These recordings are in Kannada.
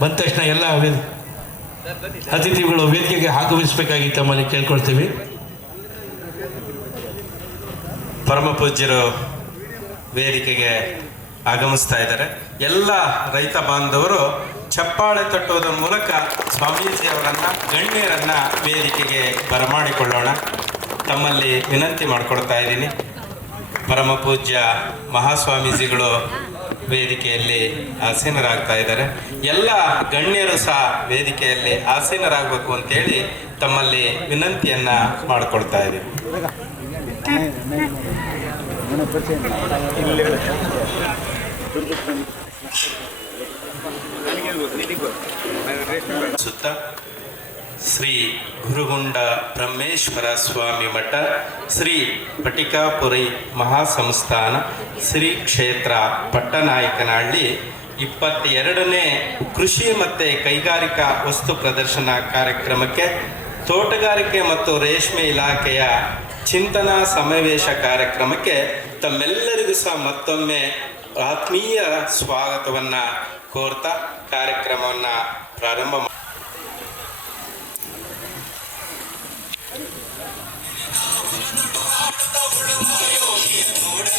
ಬಂದ ತಕ್ಷಣ ಎಲ್ಲ ಅತಿಥಿಗಳು ವೇದಿಕೆಗೆ ಆಗಮಿಸಬೇಕಾಗಿ ತಮ್ಮಲ್ಲಿ ಕೇಳ್ಕೊಳ್ತೀವಿ. ಪರಮ ಪೂಜ್ಯರು ವೇದಿಕೆಗೆ ಆಗಮಿಸ್ತಾ ಇದ್ದಾರೆ. ಎಲ್ಲ ರೈತ ಬಾಂಧವರು ಚಪ್ಪಾಳೆ ತಟ್ಟುವುದರ ಮೂಲಕ ಸ್ವಾಮೀಜಿಯವರನ್ನ ಗಣ್ಯರನ್ನ ವೇದಿಕೆಗೆ ಬರಮಾಡಿಕೊಳ್ಳೋಣ. ತಮ್ಮಲ್ಲಿ ವಿನಂತಿ ಮಾಡಿಕೊಡ್ತಾ ಇದ್ದೀನಿ. ಪರಮ ಪೂಜ್ಯ ಮಹಾಸ್ವಾಮೀಜಿಗಳು ವೇದಿಕೆಯಲ್ಲಿ ಆಸೀನರಾಗ್ತಾ ಇದ್ದಾರೆ. ಎಲ್ಲ ಗಣ್ಯರು ಸಹ ವೇದಿಕೆಯಲ್ಲಿ ಆಸೀನರಾಗಬೇಕು ಅಂತೇಳಿ ತಮ್ಮಲ್ಲಿ ವಿನಂತಿಯನ್ನ ಮಾಡಿಕೊಳ್ತಾ ಇದ್ದೀವಿ. ಸುತ್ತ ಶ್ರೀ ಗುರುಗುಂಡ ಬ್ರಹ್ಮೇಶ್ವರ ಸ್ವಾಮಿ ಮಠ, ಶ್ರೀ ಪಟಿಕಾಪುರಿ ಮಹಾಸಂಸ್ಥಾನ, ಶ್ರೀ ಕ್ಷೇತ್ರ ಪಟ್ಟನಾಯಕನಹಳ್ಳಿ 22ನೇ ಕೃಷಿ ಮತ್ತು ಕೈಗಾರಿಕಾ ವಸ್ತು ಪ್ರದರ್ಶನ ಕಾರ್ಯಕ್ರಮಕ್ಕೆ ತೋಟಗಾರಿಕೆ ಮತ್ತು ರೇಷ್ಮೆ ಇಲಾಖೆಯ ಚಿಂತನಾ ಸಮಾವೇಶ ಕಾರ್ಯಕ್ರಮಕ್ಕೆ ತಮ್ಮೆಲ್ಲರಿಗೂ ಸಹ ಮತ್ತೊಮ್ಮೆ ಆತ್ಮೀಯ ಸ್ವಾಗತವನ್ನು ಕೋರ್ತಾ ಕಾರ್ಯಕ್ರಮವನ್ನು ಪ್ರಾರಂಭ ಮಾಡಿ. ಯೋಗಿಯ ನೋಡಲ್ಲಿ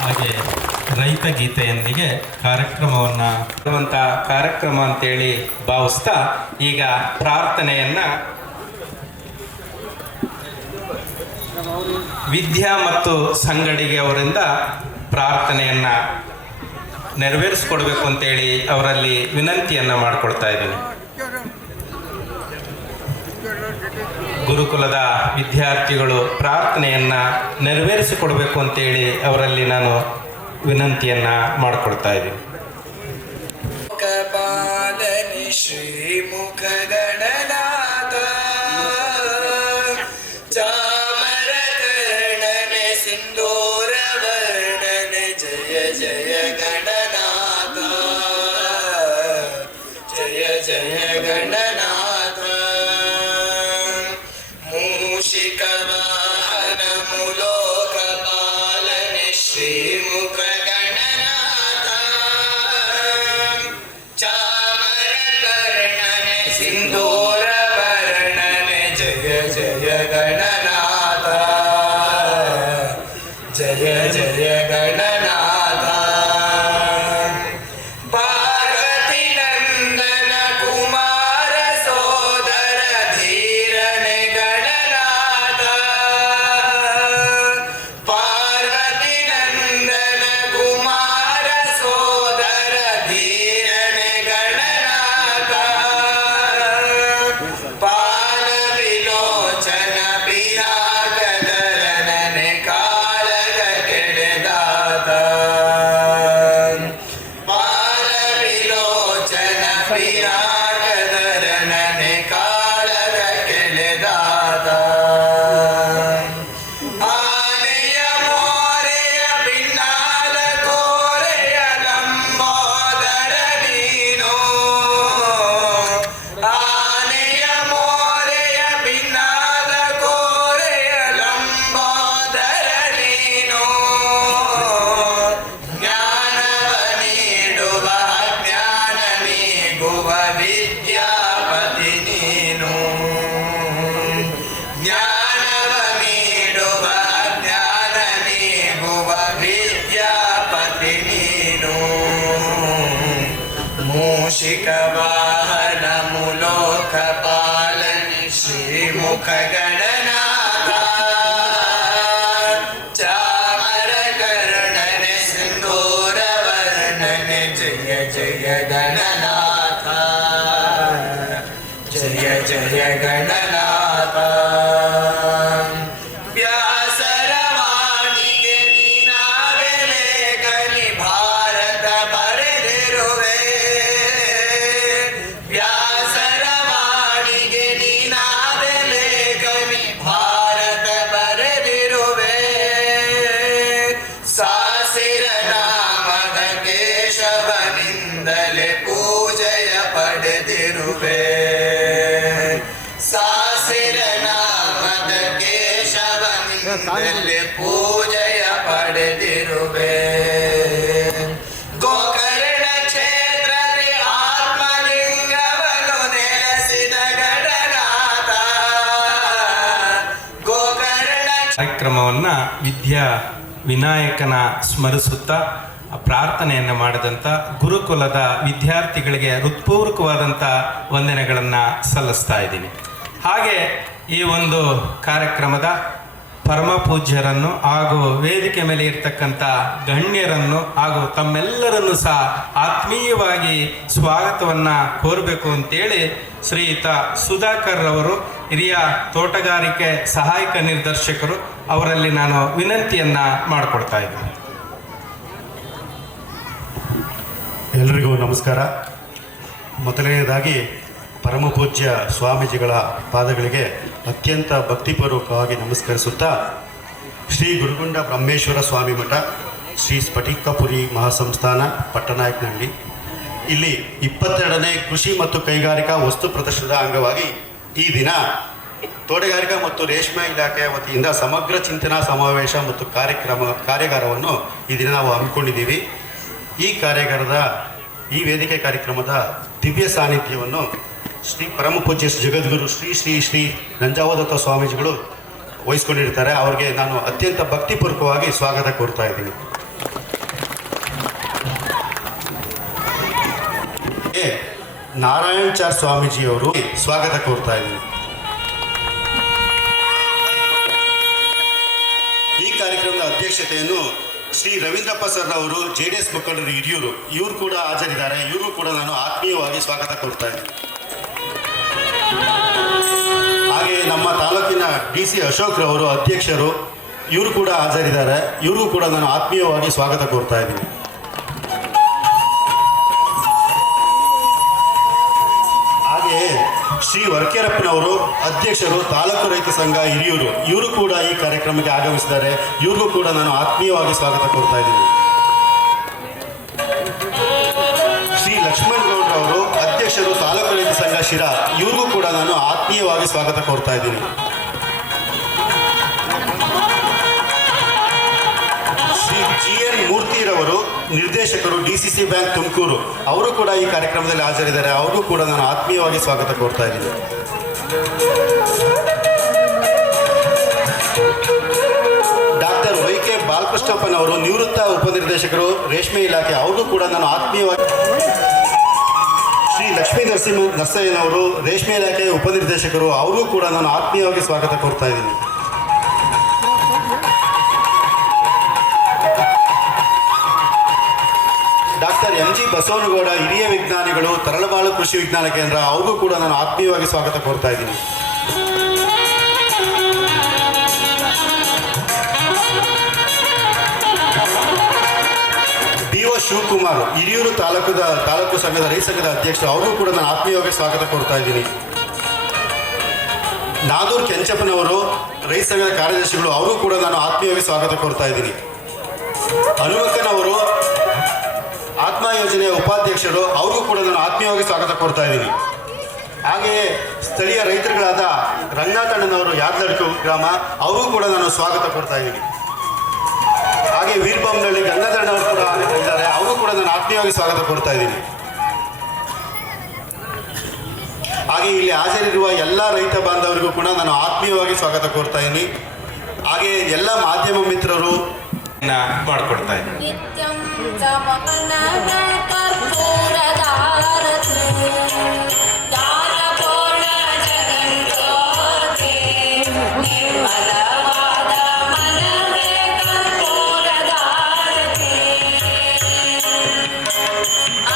ಹಾಗೆ ರೈತ ಗೀತೆಯೊಂದಿಗೆ ಕಾರ್ಯಕ್ರಮವನ್ನು ಇರುವಂಥ ಕಾರ್ಯಕ್ರಮ ಅಂತೇಳಿ ಭಾವಿಸ್ತಾ ಈಗ ಪ್ರಾರ್ಥನೆಯನ್ನು ವಿದ್ಯಾ ಮತ್ತು ಸಂಗಡಿಗೆ ಅವರಿಂದ ಪ್ರಾರ್ಥನೆಯನ್ನು ನೆರವೇರಿಸ್ಕೊಡ್ಬೇಕು ಅಂತೇಳಿ ಅವರಲ್ಲಿ ವಿನಂತಿಯನ್ನು ಮಾಡಿಕೊಡ್ತಾ ಇದ್ದೀನಿ. ಗುರುಕುಲದ ವಿದ್ಯಾರ್ಥಿಗಳು ಪ್ರಾರ್ಥನೆಯನ್ನು ನೆರವೇರಿಸಿಕೊಡ್ಬೇಕು ಅಂತೇಳಿ ಅವರಲ್ಲಿ ನಾನು ವಿನಂತಿಯನ್ನು ಮಾಡಿಕೊಡ್ತಾ ಇದ್ದೀನಿ. ಮುಖಪಾಲನೆ ಶ್ರೀಮುಖ ಗಣನಾಥ ಚಾಮರ ಕರ್ಣನೆ ಸಿಂಧೂರ ವರ್ಣನೆ ಜಯ ಜಯ ಗಣನಾಥ ಜಯ ಜಯ ಗಣನಾಥ ಮೂಷಿಕ ವಾಹನ ಮುಲೋಕ ಪಾಲನೆ ಶ್ರೀಮುಖ ಗಣನಾಥ ಚಾಮರ ಕರ್ಣನೆ ಸಿಂಧೂರ ವರ್ಣನೆ ಜಯ ಜಯ ಗಣನಾಥ ಜಯ ಜಯ ಗಣನಾಥ ಪಾರ್ವತಿ ನಂದನ ಕುಮಾರ ಸೋದರ ಧೀರನೆ ಗಣನಾಥ ಪಾರ್ವತಿ ನಂದನ ಕುಮಾರ ಸೋದರ ಧೀರನೆ ಗಣನಾಥ ಪಾಲ ವಿಲೋಚನ ಪಿರಾಗದರನನೆ ಕಾಳಗ ಕೆಳೆದಾತ ಪಾಲ ವಿಲೋಚನ ಪಿರಾಗದರನನೆ ಕಾಳಗ ಕೆಳೆದಾತ ಆನೆಯ ಮೋರೆಯ ಭಿನ್ನಾದ ಕೋರೆಯ ಲಂಬೋದರ ನೀನು ಆನೆಯ ಮೋರೆಯ ಭಿನ್ನಾದ ಕೋರೆಯ ಲಂಬೋದರ ನೀನು ಜ್ಞಾನವ ನೀಡುವ ಜ್ಞಾನ ನೀಗುವ ವಿದ್ಯಾಪತಿ ನೀನು ಜ್ಞಾನವ ನೀಡುವ ಜ್ಞಾನ ನೀಗುವ ವಿದ್ಯಾಪತಿ ನೀನು ಮೂಷಿಕ ವಾಹನ ಮುಲೋಕ ಪಾಲನೆ ಶ್ರೀಮುಖ ಗಣನಾಥ ಚಾಮರ ಕರ್ಣನೆ ಸಿಂಧೂರ ವರ್ಣನೆ ಜಯ ಜಯ ಗಣನಾಥ ಜಯ ಜಯ ಗಣನಾಥ ವ್ಯಾಸರ ವಾಣಿಗೆ ನೀನಾದೆ ಲೇಖನಿ ಭಾರತ ಬರೆದಿರುವೆ ವ್ಯಾಸರ ವಾಣಿಗೆ ನೀನಾದೆ ಲೇಖನಿ ಭಾರತ ಬರೆದಿರುವೆ ಸಾಸಿರ ನಾಮದ ಕೇಶವನಿಂದಲೇ ಪೂಜೆಯ ಪಡೆದಿರುವೆ ಸಾಸಿರ ನಾಮದ ಕೇಶವನಿಂದಲೇ ಪೂಜೆಯ ಪಡೆದಿರುವೆ ಗೋಕರ್ಣ ಕ್ಷೇತ್ರದಲ್ಲಿ ಆತ್ಮಲಿಂಗವನ್ನು ನೆಲೆಸಿದ ಗಣನಾಥ ಗೋಕರ್ಣ ಕಾರ್ಯಕ್ರಮವನ್ನು ವಿದ್ಯಾ ವಿನಾಯಕನ ಸ್ಮರಿಸುತ್ತಾ ಪ್ರಾರ್ಥನೆಯನ್ನು ಮಾಡಿದಂಥ ಗುರುಕುಲದ ವಿದ್ಯಾರ್ಥಿಗಳಿಗೆ ಹೃತ್ಪೂರ್ವಕವಾದಂಥ ವಂದನೆಗಳನ್ನು ಸಲ್ಲಿಸ್ತಾ ಇದ್ದೀನಿ. ಹಾಗೆ ಈ ಒಂದು ಕಾರ್ಯಕ್ರಮದ ಪರಮ ಪೂಜ್ಯರನ್ನು ಹಾಗೂ ವೇದಿಕೆ ಮೇಲೆ ಇರ್ತಕ್ಕಂಥ ಗಣ್ಯರನ್ನು ಹಾಗೂ ತಮ್ಮೆಲ್ಲರನ್ನು ಸಹ ಆತ್ಮೀಯವಾಗಿ ಸ್ವಾಗತವನ್ನು ಕೋರಬೇಕು ಅಂತೇಳಿ ಶ್ರೀಯುತ ಸುಧಾಕರ್ ಅವರು ಹಿರಿಯ ತೋಟಗಾರಿಕೆ ಸಹಾಯಕ ನಿರ್ದೇಶಕರು ಅವರಲ್ಲಿ ನಾನು ವಿನಂತಿಯನ್ನು ಮಾಡಿಕೊಡ್ತಾ ಇದ್ದೀನಿ. ಎಲ್ರಿಗೂ ನಮಸ್ಕಾರ. ಮೊದಲನೆಯದಾಗಿ ಪರಮ ಪೂಜ್ಯ ಸ್ವಾಮೀಜಿಗಳ ಪಾದಗಳಿಗೆ ಅತ್ಯಂತ ಭಕ್ತಿಪೂರ್ವಕವಾಗಿ ನಮಸ್ಕರಿಸುತ್ತಾ ಶ್ರೀ ಗುರುಗುಂಡ ಬ್ರಹ್ಮೇಶ್ವರ ಸ್ವಾಮಿ ಮಠ ಶ್ರೀ ಸ್ಫಟಿಕಪುರಿ ಮಹಾಸಂಸ್ಥಾನ ಪಟ್ಟನಾಯಕನಹಳ್ಳಿ ಇಲ್ಲಿ 22ನೇ ಕೃಷಿ ಮತ್ತು ಕೈಗಾರಿಕಾ ವಸ್ತು ಪ್ರದರ್ಶನದ ಅಂಗವಾಗಿ ಈ ದಿನ ತೋಟಗಾರಿಕಾ ಮತ್ತು ರೇಷ್ಮೆ ಇಲಾಖೆಯ ವತಿಯಿಂದ ಸಮಗ್ರ ಚಿಂತನಾ ಸಮಾವೇಶ ಮತ್ತು ಕಾರ್ಯಾಗಾರವನ್ನು ಈ ದಿನ ನಾವು ಹಮ್ಮಿಕೊಂಡಿದ್ದೀವಿ. ಈ ವೇದಿಕೆ ಕಾರ್ಯಕ್ರಮದ ದಿವ್ಯ ಸಾನ್ನಿಧ್ಯವನ್ನು ಶ್ರೀ ಪರಮ ಪೂಜ್ಯ ಜಗದ್ಗುರು ಶ್ರೀ ಶ್ರೀ ಶ್ರೀ ನಂಜಾವದತ್ತ ಸ್ವಾಮೀಜಿಗಳು ವಹಿಸ್ಕೊಂಡಿರ್ತಾರೆ. ಅವ್ರಿಗೆ ನಾನು ಅತ್ಯಂತ ಭಕ್ತಿಪೂರ್ವಕವಾಗಿ ಸ್ವಾಗತ ಕೋರ್ತಾ ಇದ್ದೀನಿ. ನಾರಾಯಣಚಾರ್ ಸ್ವಾಮೀಜಿಯವರು ಸ್ವಾಗತ ಕೋರ್ತಾ ಇದ್ದೀನಿ. ಈ ಕಾರ್ಯಕ್ರಮದ ಅಧ್ಯಕ್ಷತೆಯನ್ನು ಶ್ರೀ ರವೀಂದ್ರಪ್ಪ ಸರ್ ಅವರು JDS ಮುಖಂಡರು ಹಿರಿಯೂರು ಇವರು ಕೂಡ ಹಾಜರಿದ್ದಾರೆ. ಇವರು ಕೂಡ ನಾನು ಆತ್ಮೀಯವಾಗಿ ಸ್ವಾಗತ ಕೋರ್ತಾ ಇದ್ದೀನಿ. ಹಾಗೆ ನಮ್ಮ ತಾಲೂಕಿನ DC ಅಶೋಕ್ ರವರು ಅಧ್ಯಕ್ಷರು ಇವರು ಕೂಡ ಹಾಜರಿದ್ದಾರೆ. ಇವರು ಕೂಡ ನಾನು ಆತ್ಮೀಯವಾಗಿ ಸ್ವಾಗತ ಕೋರ್ತಾ ಇದ್ದೀನಿ. ಹಾಗೆ ಶ್ರೀ ವರ್ಕೇರಪ್ಪನವರು ಅಧ್ಯಕ್ಷರು ತಾಲೂಕು ರೈತ ಸಂಘ ಹಿರಿಯೂರು ಇವರು ಕೂಡ ಈ ಕಾರ್ಯಕ್ರಮಕ್ಕೆ ಆಗಮಿಸಿದ್ದಾರೆ. ಇವ್ರಿಗೂ ಕೂಡ ನಾನು ಆತ್ಮೀಯವಾಗಿ ಸ್ವಾಗತ ಕೋರ್ತಾ ಇದ್ದೀನಿ. ಶ್ರೀ ಲಕ್ಷ್ಮಣ್ ಗೌಡ್ರವರು ಅಧ್ಯಕ್ಷರು ತಾಲೂಕು ರೈತ ಸಂಘ ಶಿರಾ ಇವ್ರಿಗೂ ಕೂಡ ನಾನು ಆತ್ಮೀಯವಾಗಿ ಸ್ವಾಗತ ಕೋರ್ತಾ ಇದ್ದೀನಿ. ಶ್ರೀ GN ಮೂರ್ತಿರವರು ನಿರ್ದೇಶಕರು DCC ಬ್ಯಾಂಕ್ ತುಮಕೂರು ಅವರು ಕೂಡ ಈ ಕಾರ್ಯಕ್ರಮದಲ್ಲಿ ಹಾಜರಿದ್ದಾರೆ. ಅವರು ಕೂಡ ನಾನು ಆತ್ಮೀಯವಾಗಿ ಸ್ವಾಗತ ಕೋರ್ತಾ ಇದ್ದೀನಿ. ಡಾಕ್ಟರ್ YK ಬಾಲಕೃಷ್ಣಪ್ಪನವರು ನಿವೃತ್ತ ಉಪನಿರ್ದೇಶಕರು ರೇಷ್ಮೆ ಇಲಾಖೆ ಅವರು ಕೂಡ ನಾನು ಆತ್ಮೀಯವಾಗಿ. ಶ್ರೀ ಲಕ್ಷ್ಮೀ ನರಸಯ್ಯನವರು ರೇಷ್ಮೆ ಇಲಾಖೆ ಉಪನಿರ್ದೇಶಕರು ಅವರು ಕೂಡ ನಾನು ಆತ್ಮೀಯವಾಗಿ ಸ್ವಾಗತ ಕೋರ್ತಾ ಇದ್ದೀನಿ. ಡಾಕ್ಟರ್ MG ಬಸವನಗೌಡ ಹಿರಿಯ ವಿಜ್ಞಾನಿಗಳು ತರಳಬಾಳು ಕೃಷಿ ವಿಜ್ಞಾನ ಕೇಂದ್ರ ಅವ್ರಿಗೂ ಕೂಡ ನಾನು ಆತ್ಮೀಯವಾಗಿ ಸ್ವಾಗತ ಕೋರ್ತಾ ಇದ್ದೀನಿ. BO ಶಿವಕುಮಾರ್ ಹಿರಿಯೂರು ತಾಲೂಕು ಸಂಘದ ರೈತ ಸಂಘದ ಅಧ್ಯಕ್ಷರು ಅವ್ರಿಗೂ ಕೂಡ ನಾನು ಆತ್ಮೀಯವಾಗಿ ಸ್ವಾಗತ ಕೋರ್ತಾ ಇದ್ದೀನಿ. ನಾದೂರ್ ಕೆಂಚಪ್ಪನವರು ರೈತ ಸಂಘದ ಕಾರ್ಯದರ್ಶಿಗಳು ಅವರು ಕೂಡ ನಾನು ಆತ್ಮೀಯವಾಗಿ ಸ್ವಾಗತ ಕೋರ್ತಾ ಇದ್ದೀನಿ. ಹನುಮಕ್ಕನವರು ಆತ್ಮ ಯೋಜನೆಯ ಉಪಾಧ್ಯಕ್ಷರು ಅವ್ರಿಗೂ ಕೂಡ ನಾನು ಆತ್ಮೀಯವಾಗಿ ಸ್ವಾಗತ ಕೋರ್ತಾ ಇದ್ದೀನಿ. ಹಾಗೆಯೇ ಸ್ಥಳೀಯ ರೈತರುಗಳಾದ ರಂಗನಾಥಣ್ಣನವರು ಯಾದಲಡ್ಕು ಗ್ರಾಮ ಅವ್ರಿಗೂ ಕೂಡ ನಾನು ಸ್ವಾಗತ ಕೋರ್ತಾ ಇದ್ದೀನಿ. ಹಾಗೆ ವೀರಬೊಮ್ಮನಹಳ್ಳಿ ಗಂಗಾಧರಣ್ಣವರು ಕೂಡ ಇದ್ದಾರೆ. ಅವರು ಕೂಡ ನಾನು ಆತ್ಮೀಯವಾಗಿ ಸ್ವಾಗತ ಕೋರ್ತಾ ಇದ್ದೀನಿ. ಹಾಗೆ ಇಲ್ಲಿ ಹಾಜರಿರುವ ಎಲ್ಲ ರೈತ ಬಾಂಧವರಿಗೂ ಕೂಡ ನಾನು ಆತ್ಮೀಯವಾಗಿ ಸ್ವಾಗತ ಕೋರ್ತಾ ಇದ್ದೀನಿ. ಹಾಗೆ ಎಲ್ಲ ಮಾಧ್ಯಮ ಮಿತ್ರರು ಮಾಡಿಕೊಡ್ತಾ ಇದ್ದೀನಿ. ನಿತ್ಯಂ ಸಮಪನನ ಕರ್ಪೂರಧಾರತೆ ಜ್ಞಾನಪೂರ್ಣ ಜಗಜ್ಯೋತಿ ನಿರ್ಮಲವಾದ ಮನವೇ ಕರ್ಪೂರಧಾರತೆ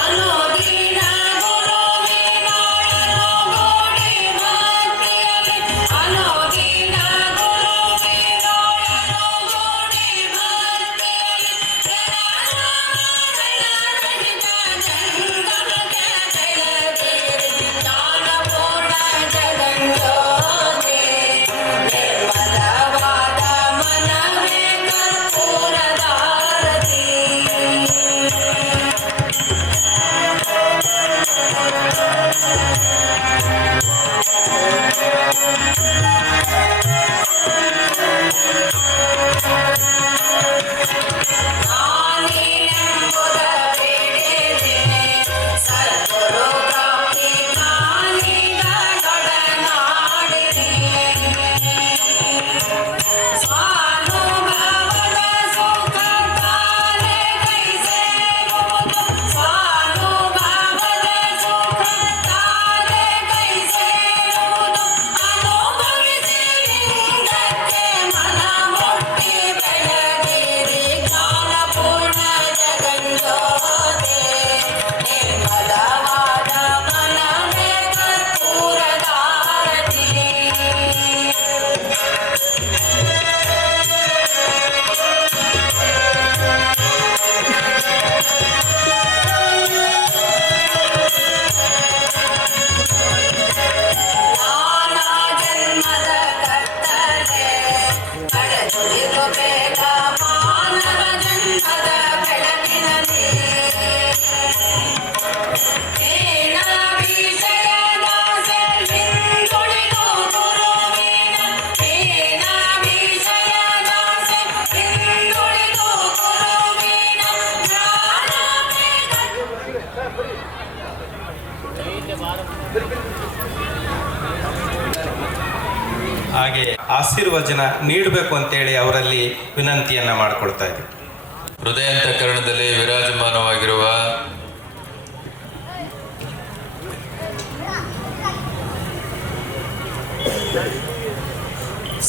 ಅನುದಿನ ಗುರುವಿನೊಳನು ಗೂಡಿ ಭಕ್ತಿಯಲ್ಲಿ ಅನುದಿನ ಗುರುವಿನೊಳನು ಗೂಡಿ ಭಕ್ತಿಯಲ್ಲಿ ಹಾಗೆ ಆಶೀರ್ವಚನ ನೀಡಬೇಕು ಅಂತೇಳಿ ಅವರಲ್ಲಿ ವಿನಂತಿಯನ್ನು ಮಾಡಿಕೊಳ್ತಾ ಇದ್ದೀವಿ. ಹೃದಯಾಂತಕರಣದಲ್ಲಿ ವಿರಾಜಮಾನವಾಗಿರುವ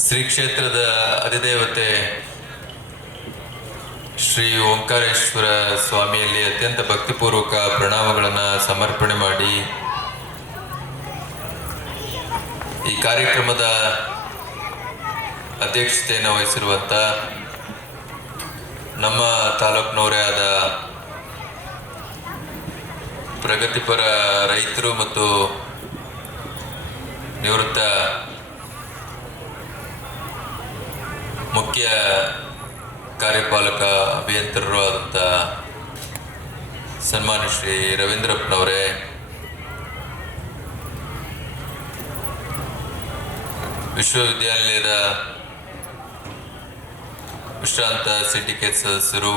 ಶ್ರೀ ಕ್ಷೇತ್ರದ ಅಧಿದೇವತೆ ಶ್ರೀ ಓಂಕಾರೇಶ್ವರ ಸ್ವಾಮಿಯಲ್ಲಿ ಅತ್ಯಂತ ಭಕ್ತಿಪೂರ್ವಕ ಪ್ರಣಾಮಗಳನ್ನು ಸಮರ್ಪಣೆ ಮಾಡಿ ಈ ಕಾರ್ಯಕ್ರಮದ ಅಧ್ಯಕ್ಷತೆಯನ್ನು ವಹಿಸಿರುವಂಥ ನಮ್ಮ ತಾಲೂಕಿನವರೇ ಆದ ಪ್ರಗತಿಪರ ರೈತರು ಮತ್ತು ನಿವೃತ್ತ ಮುಖ್ಯ ಕಾರ್ಯಪಾಲಕ ಅಭಿಯಂತರರು ಆದಂಥ ಸನ್ಮಾನ್ಯ ಶ್ರೀ ರವೀಂದ್ರಪ್ಪನವರೇ, ವಿಶ್ವವಿದ್ಯಾನಿಲಯದ ವಿಶ್ರಾಂತ ಸಿಂಡಿಕೇಟ್ ಸದಸ್ಯರು,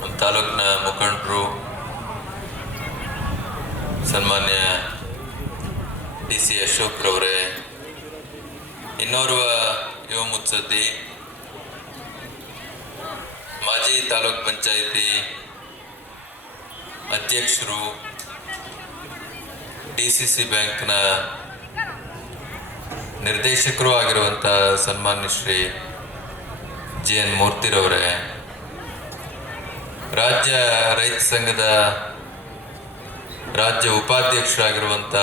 ನಮ್ಮ ತಾಲೂಕಿನ ಮುಖಂಡರು, ಸನ್ಮಾನ್ಯ DC ಅಶೋಕ್ರವರೇ, ಇನ್ನೋರ್ವ ಯುವ ಮುತ್ಸದ್ದಿ ಮಾಜಿ ತಾಲೂಕ್ ಪಂಚಾಯಿತಿ ಅಧ್ಯಕ್ಷರು, DCC ಬ್ಯಾಂಕ್ನ ನಿರ್ದೇಶಕರು ಆಗಿರುವಂಥ ಸನ್ಮಾನ್ಯ ಶ್ರೀ JN ಮೂರ್ತಿರವರೇ, ರಾಜ್ಯ ರೈತ ಸಂಘದ ರಾಜ್ಯ ಉಪಾಧ್ಯಕ್ಷರಾಗಿರುವಂಥ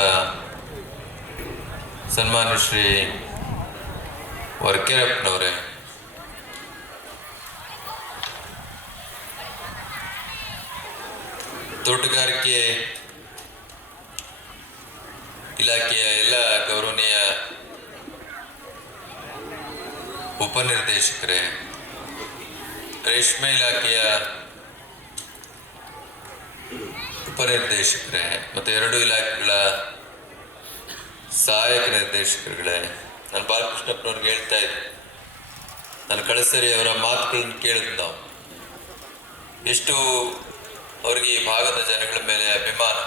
ಸನ್ಮಾನ್ಯ ಶ್ರೀ ವರ್ಕೇರಪ್ಪನವರೇ, ತೋಟಗಾರಿಕೆ ಇಲಾಖೆಯ ಎಲ್ಲ ಗೌರವನೀಯ ಉಪನಿರ್ದೇಶಕರೇ, ರೇಷ್ಮೆ ಇಲಾಖೆಯ ಉಪನಿರ್ದೇಶಕರೇ ಮತ್ತು 2 ಇಲಾಖೆಗಳ ಸಹಾಯಕ ನಿರ್ದೇಶಕರುಗಳೇ, ನಾನು ಬಾಲಕೃಷ್ಣಪ್ಪನವ್ರಿಗೆ ಹೇಳ್ತಾ ಇದ್ದೆ, ನಾನು ಕಳಸರಿ ಅವರ ಮಾತುಗಳನ್ನು ಕೇಳಿದ್ವಿ ನಾವು. ಎಷ್ಟು ಅವ್ರಿಗೆ ಈ ಭಾಗದ ಜನಗಳ ಮೇಲೆ ಅಭಿಮಾನ.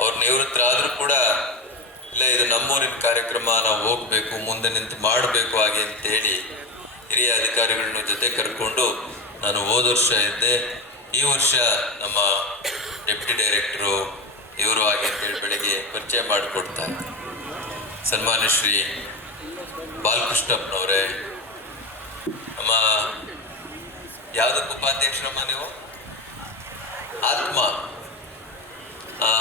ಅವ್ರು ನಿವೃತ್ತರಾದರೂ ಕೂಡ ಇಲ್ಲ, ಇದು ನಮ್ಮೂರಿನ ಕಾರ್ಯಕ್ರಮ, ನಾವು ಹೋಗಬೇಕು, ಮುಂದೆ ನಿಂತು ಮಾಡಬೇಕು ಹಾಗೆ ಅಂತೇಳಿ ಹಿರಿಯ ಅಧಿಕಾರಿಗಳನ್ನ ಜೊತೆ ಕರ್ಕೊಂಡು ನಾನು ಹೋದ ವರ್ಷ ಇದ್ದೆ. ಈ ವರ್ಷ ನಮ್ಮ ಡೆಪ್ಟಿ ಡೈರೆಕ್ಟರು ಇವರು ಹಾಗೆ ಅಂತೇಳಿ ಬೆಳಗ್ಗೆ ಪರಿಚಯ ಮಾಡಿಕೊಡ್ತಾರೆ. ಸನ್ಮಾನ್ಯ ಶ್ರೀ ಬಾಲಕೃಷ್ಣಪ್ಪನವರೇ, ನಮ್ಮ ಯಾವುದಕ್ಕೆ ಉಪಾಧ್ಯಕ್ಷರಮ್ಮ ನೀವು? ಆತ್ಮ,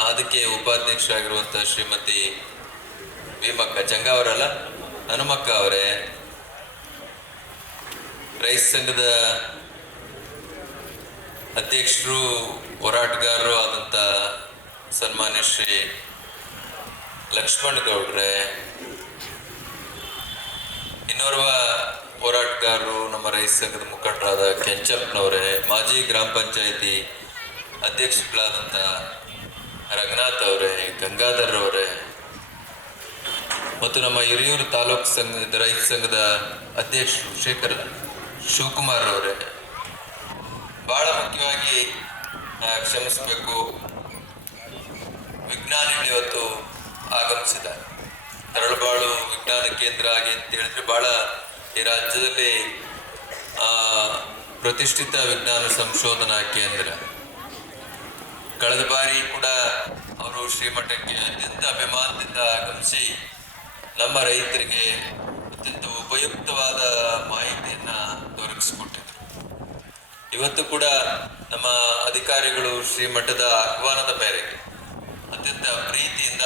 ಅದಕ್ಕೆ ಉಪಾಧ್ಯಕ್ಷರಾಗಿರುವಂಥ ಶ್ರೀಮತಿ ಭೀಮಕ್ಕ ಜಂಗಾವರಲ್ಲ, ಹನುಮಕ್ಕ ಅವರೇ, ರೈತ ಸಂಘದ ಅಧ್ಯಕ್ಷರು ಹೋರಾಟಗಾರರು ಆದಂಥ ಸನ್ಮಾನ್ಯ ಶ್ರೀ ಲಕ್ಷ್ಮಣ ಗೌಡ್ರೆ, ಇನ್ನೋರ್ವ ಹೋರಾಟಗಾರರು ನಮ್ಮ ರೈತ ಸಂಘದ ಮುಖಂಡರಾದ ಕೆಂಚಪ್ಪನವರೇ, ಮಾಜಿ ಗ್ರಾಮ ಪಂಚಾಯಿತಿ ಅಧ್ಯಕ್ಷಗಳಾದಂಥ ರಂಗನಾಥ್ ಅವರೇ, ಗಂಗಾಧರ್ ಅವರೇ, ಮತ್ತು ನಮ್ಮ ಹಿರಿಯೂರು ತಾಲೂಕು ಸಂಘದ ರೈತ ಸಂಘದ ಅಧ್ಯಕ್ಷರು ಶೇಖರ್ ಶಿವಕುಮಾರ್ ಅವರೇ, ಬಹಳ ಮುಖ್ಯವಾಗಿ ಕ್ಷಮಿಸಬೇಕು, ವಿಜ್ಞಾನಿಗಳು ಇವತ್ತು ಆಗಮಿಸಿದ್ದಾರೆ. ತರಳಬಾಳು ವಿಜ್ಞಾನ ಕೇಂದ್ರ ಆಗಿ ಅಂತ ಹೇಳಿದ್ರೆ ಬಹಳ ಈ ರಾಜ್ಯದಲ್ಲಿ ಪ್ರತಿಷ್ಠಿತ ವಿಜ್ಞಾನ ಸಂಶೋಧನಾ ಕೇಂದ್ರ. ಕಳೆದ ಬಾರಿ ಕೂಡ ಅವರು ಶ್ರೀಮಠಕ್ಕೆ ಅತ್ಯಂತ ಅಭಿಮಾನದಿಂದ ಆಗಮಿಸಿ ನಮ್ಮ ರೈತರಿಗೆ ಅತ್ಯಂತ ಉಪಯುಕ್ತವಾದ ಮಾಹಿತಿಯನ್ನು ದೊರಕಿಸಿಕೊಟ್ಟಿದ್ರು. ಇವತ್ತು ಕೂಡ ನಮ್ಮ ಅಧಿಕಾರಿಗಳು ಶ್ರೀಮಠದ ಆಹ್ವಾನದ ಮೇರೆಗೆ ಅತ್ಯಂತ ಪ್ರೀತಿಯಿಂದ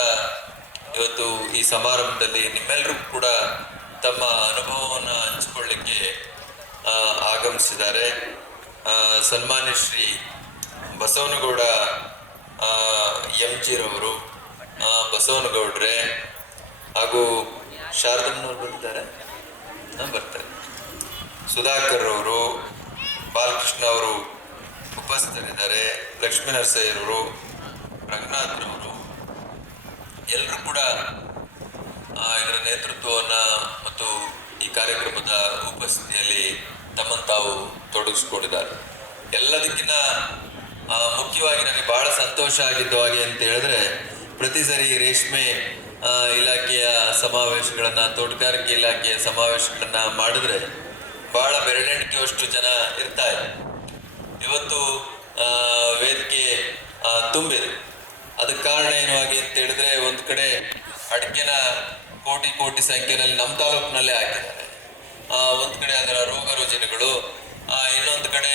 ಇವತ್ತು ಈ ಸಮಾರಂಭದಲ್ಲಿ ನಿಮ್ಮೆಲ್ಲರೂ ಕೂಡ ತಮ್ಮ ಅನುಭವವನ್ನು ಹಂಚಿಕೊಳ್ಳಿಕ್ಕೆ ಆಗಮಿಸಿದ್ದಾರೆ. ಸನ್ಮಾನ್ಯ ಶ್ರೀ ಬಸವನಗೌಡ MG ರವರು, ಬಸವನಗೌಡ್ರೆ ಹಾಗೂ ಶಾರದಮ್ಮನವ್ರು ಬಂದಿದ್ದಾರೆ, ಬರ್ತಾರೆ, ಸುಧಾಕರ್ ಅವರು, ಬಾಲಕೃಷ್ಣ ಅವರು ಉಪಸ್ಥಿತರಿದ್ದಾರೆ, ಲಕ್ಷ್ಮೀ ನರಸಯ್ಯರವರು, ರಂಗನಾಥ್ರವರು, ಎಲ್ಲರೂ ಕೂಡ ಇದರ ನೇತೃತ್ವವನ್ನು ಮತ್ತು ಈ ಕಾರ್ಯಕ್ರಮದ ಉಪಸ್ಥಿತಿಯಲ್ಲಿ ತಮ್ಮನ್ನು ತಾವು ತೊಡಗಿಸ್ಕೊಂಡಿದ್ದಾರೆ. ಎಲ್ಲದಕ್ಕಿಂತ ಮುಖ್ಯವಾಗಿ ನನಗೆ ಬಹಳ ಸಂತೋಷ ಆಗಿದ್ದು ಹಾಗೆ ಅಂತ ಹೇಳಿದ್ರೆ, ಪ್ರತಿ ಸರಿ ರೇಷ್ಮೆ ಇಲಾಖೆಯ ಸಮಾವೇಶಗಳನ್ನ, ತೋಟಗಾರಿಕೆ ಇಲಾಖೆಯ ಸಮಾವೇಶಗಳನ್ನ ಮಾಡಿದ್ರೆ ಬಹಳ ಬೆರಳೆಣಿಕೆಯಷ್ಟು ಜನ ಇರ್ತಾರೆ. ಇವತ್ತು ವೇದಿಕೆ ತುಂಬಿದೆ. ಅದಕ್ಕೆ ಕಾರಣ ಏನುವಾಗಿ ಅಂತ ಹೇಳಿದ್ರೆ, ಒಂದು ಕಡೆ ಅಡಿಕೆನ ಕೋಟಿ ಕೋಟಿ ಸಂಖ್ಯೆಯಲ್ಲಿ ನಮ್ಮ ತಾಲೂಕಿನಲ್ಲೇ ಹಾಕಿದ್ದಾರೆ. ಒಂದು ಕಡೆ ಅದರ ರೋಗ ರುಜಿನಗಳು, ಇನ್ನೊಂದು ಕಡೆ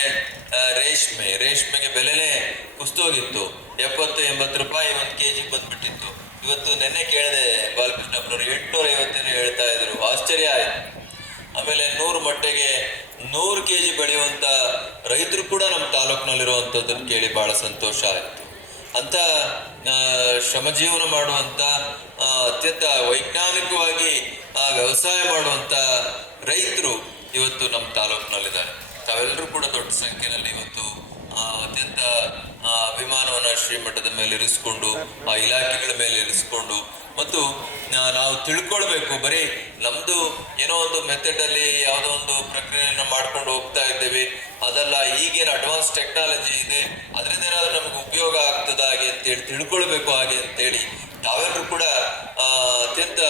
ರೇಷ್ಮೆಗೆ ಬೆಲೆನೇ ಕುಸ್ತೋಗಿತ್ತು. 70-80 ರೂಪಾಯಿ 1 kg ಬಂದ್ಬಿಟ್ಟಿತ್ತು. ಇವತ್ತು ನೆನ್ನೆ ಕೇಳಿದೆ ಬಾಲಕೃಷ್ಣಪ್ಪನವರು 850 ಹೇಳ್ತಾ ಇದ್ರು. ಆಶ್ಚರ್ಯ ಆಯ್ತು. ಆಮೇಲೆ 100 ಮಟ್ಟಿಗೆ 100 kg ಬೆಳೆಯುವಂತ ರೈತರು ಕೂಡ ನಮ್ಮ ತಾಲೂಕಿನಲ್ಲಿರುವಂಥದ್ದನ್ನು ಕೇಳಿ ಬಹಳ ಸಂತೋಷ ಆಯಿತು. ಅಂತ ಶ್ರಮಜೀವನ ಮಾಡುವಂತ ಅತ್ಯಂತ ವೈಜ್ಞಾನಿಕವಾಗಿ ವ್ಯವಸಾಯ ಮಾಡುವಂತ ರೈತರು ಇವತ್ತು ನಮ್ಮ ತಾಲೂಕಿನಲ್ಲಿದ್ದಾರೆ. ತಾವೆಲ್ಲರೂ ಕೂಡ ದೊಡ್ಡ ಸಂಖ್ಯೆಯಲ್ಲಿ ಇವತ್ತು ಅತ್ಯಂತ ಅಭಿಮಾನವನ್ನ ಶ್ರೀಮಠದ ಮೇಲೆ ಇರಿಸ್ಕೊಂಡು, ಆ ಇಲಾಖೆಗಳ ಮೇಲೆ ಇರಿಸ್ಕೊಂಡು, ಮತ್ತು ನಾವು ತಿಳ್ಕೊಳ್ಬೇಕು. ಬರೀ ನಮ್ದು ಏನೋ ಒಂದು ಮೆಥಡ್ ಅಲ್ಲಿ ಯಾವುದೋ ಒಂದು ಪ್ರಕ್ರಿಯೆಯನ್ನು ಮಾಡ್ಕೊಂಡು ಹೋಗ್ತಾ ಇದ್ದೇವೆ, ಅದಲ್ಲ. ಈಗೇನು ಅಡ್ವಾನ್ಸ್ ಟೆಕ್ನಾಲಜಿ ಇದೆ, ಅದರಿಂದ ಏನಾದ್ರೂ ನಮ್ಗೆ ಉಪಯೋಗ ಆಗ್ತದ ಹಾಗೆ ಅಂತೇಳಿ ತಿಳ್ಕೊಳ್ಬೇಕು ಹಾಗೆ ಅಂತೇಳಿ ತಾವೆಲ್ಲರೂ ಕೂಡ ಅತ್ಯಂತ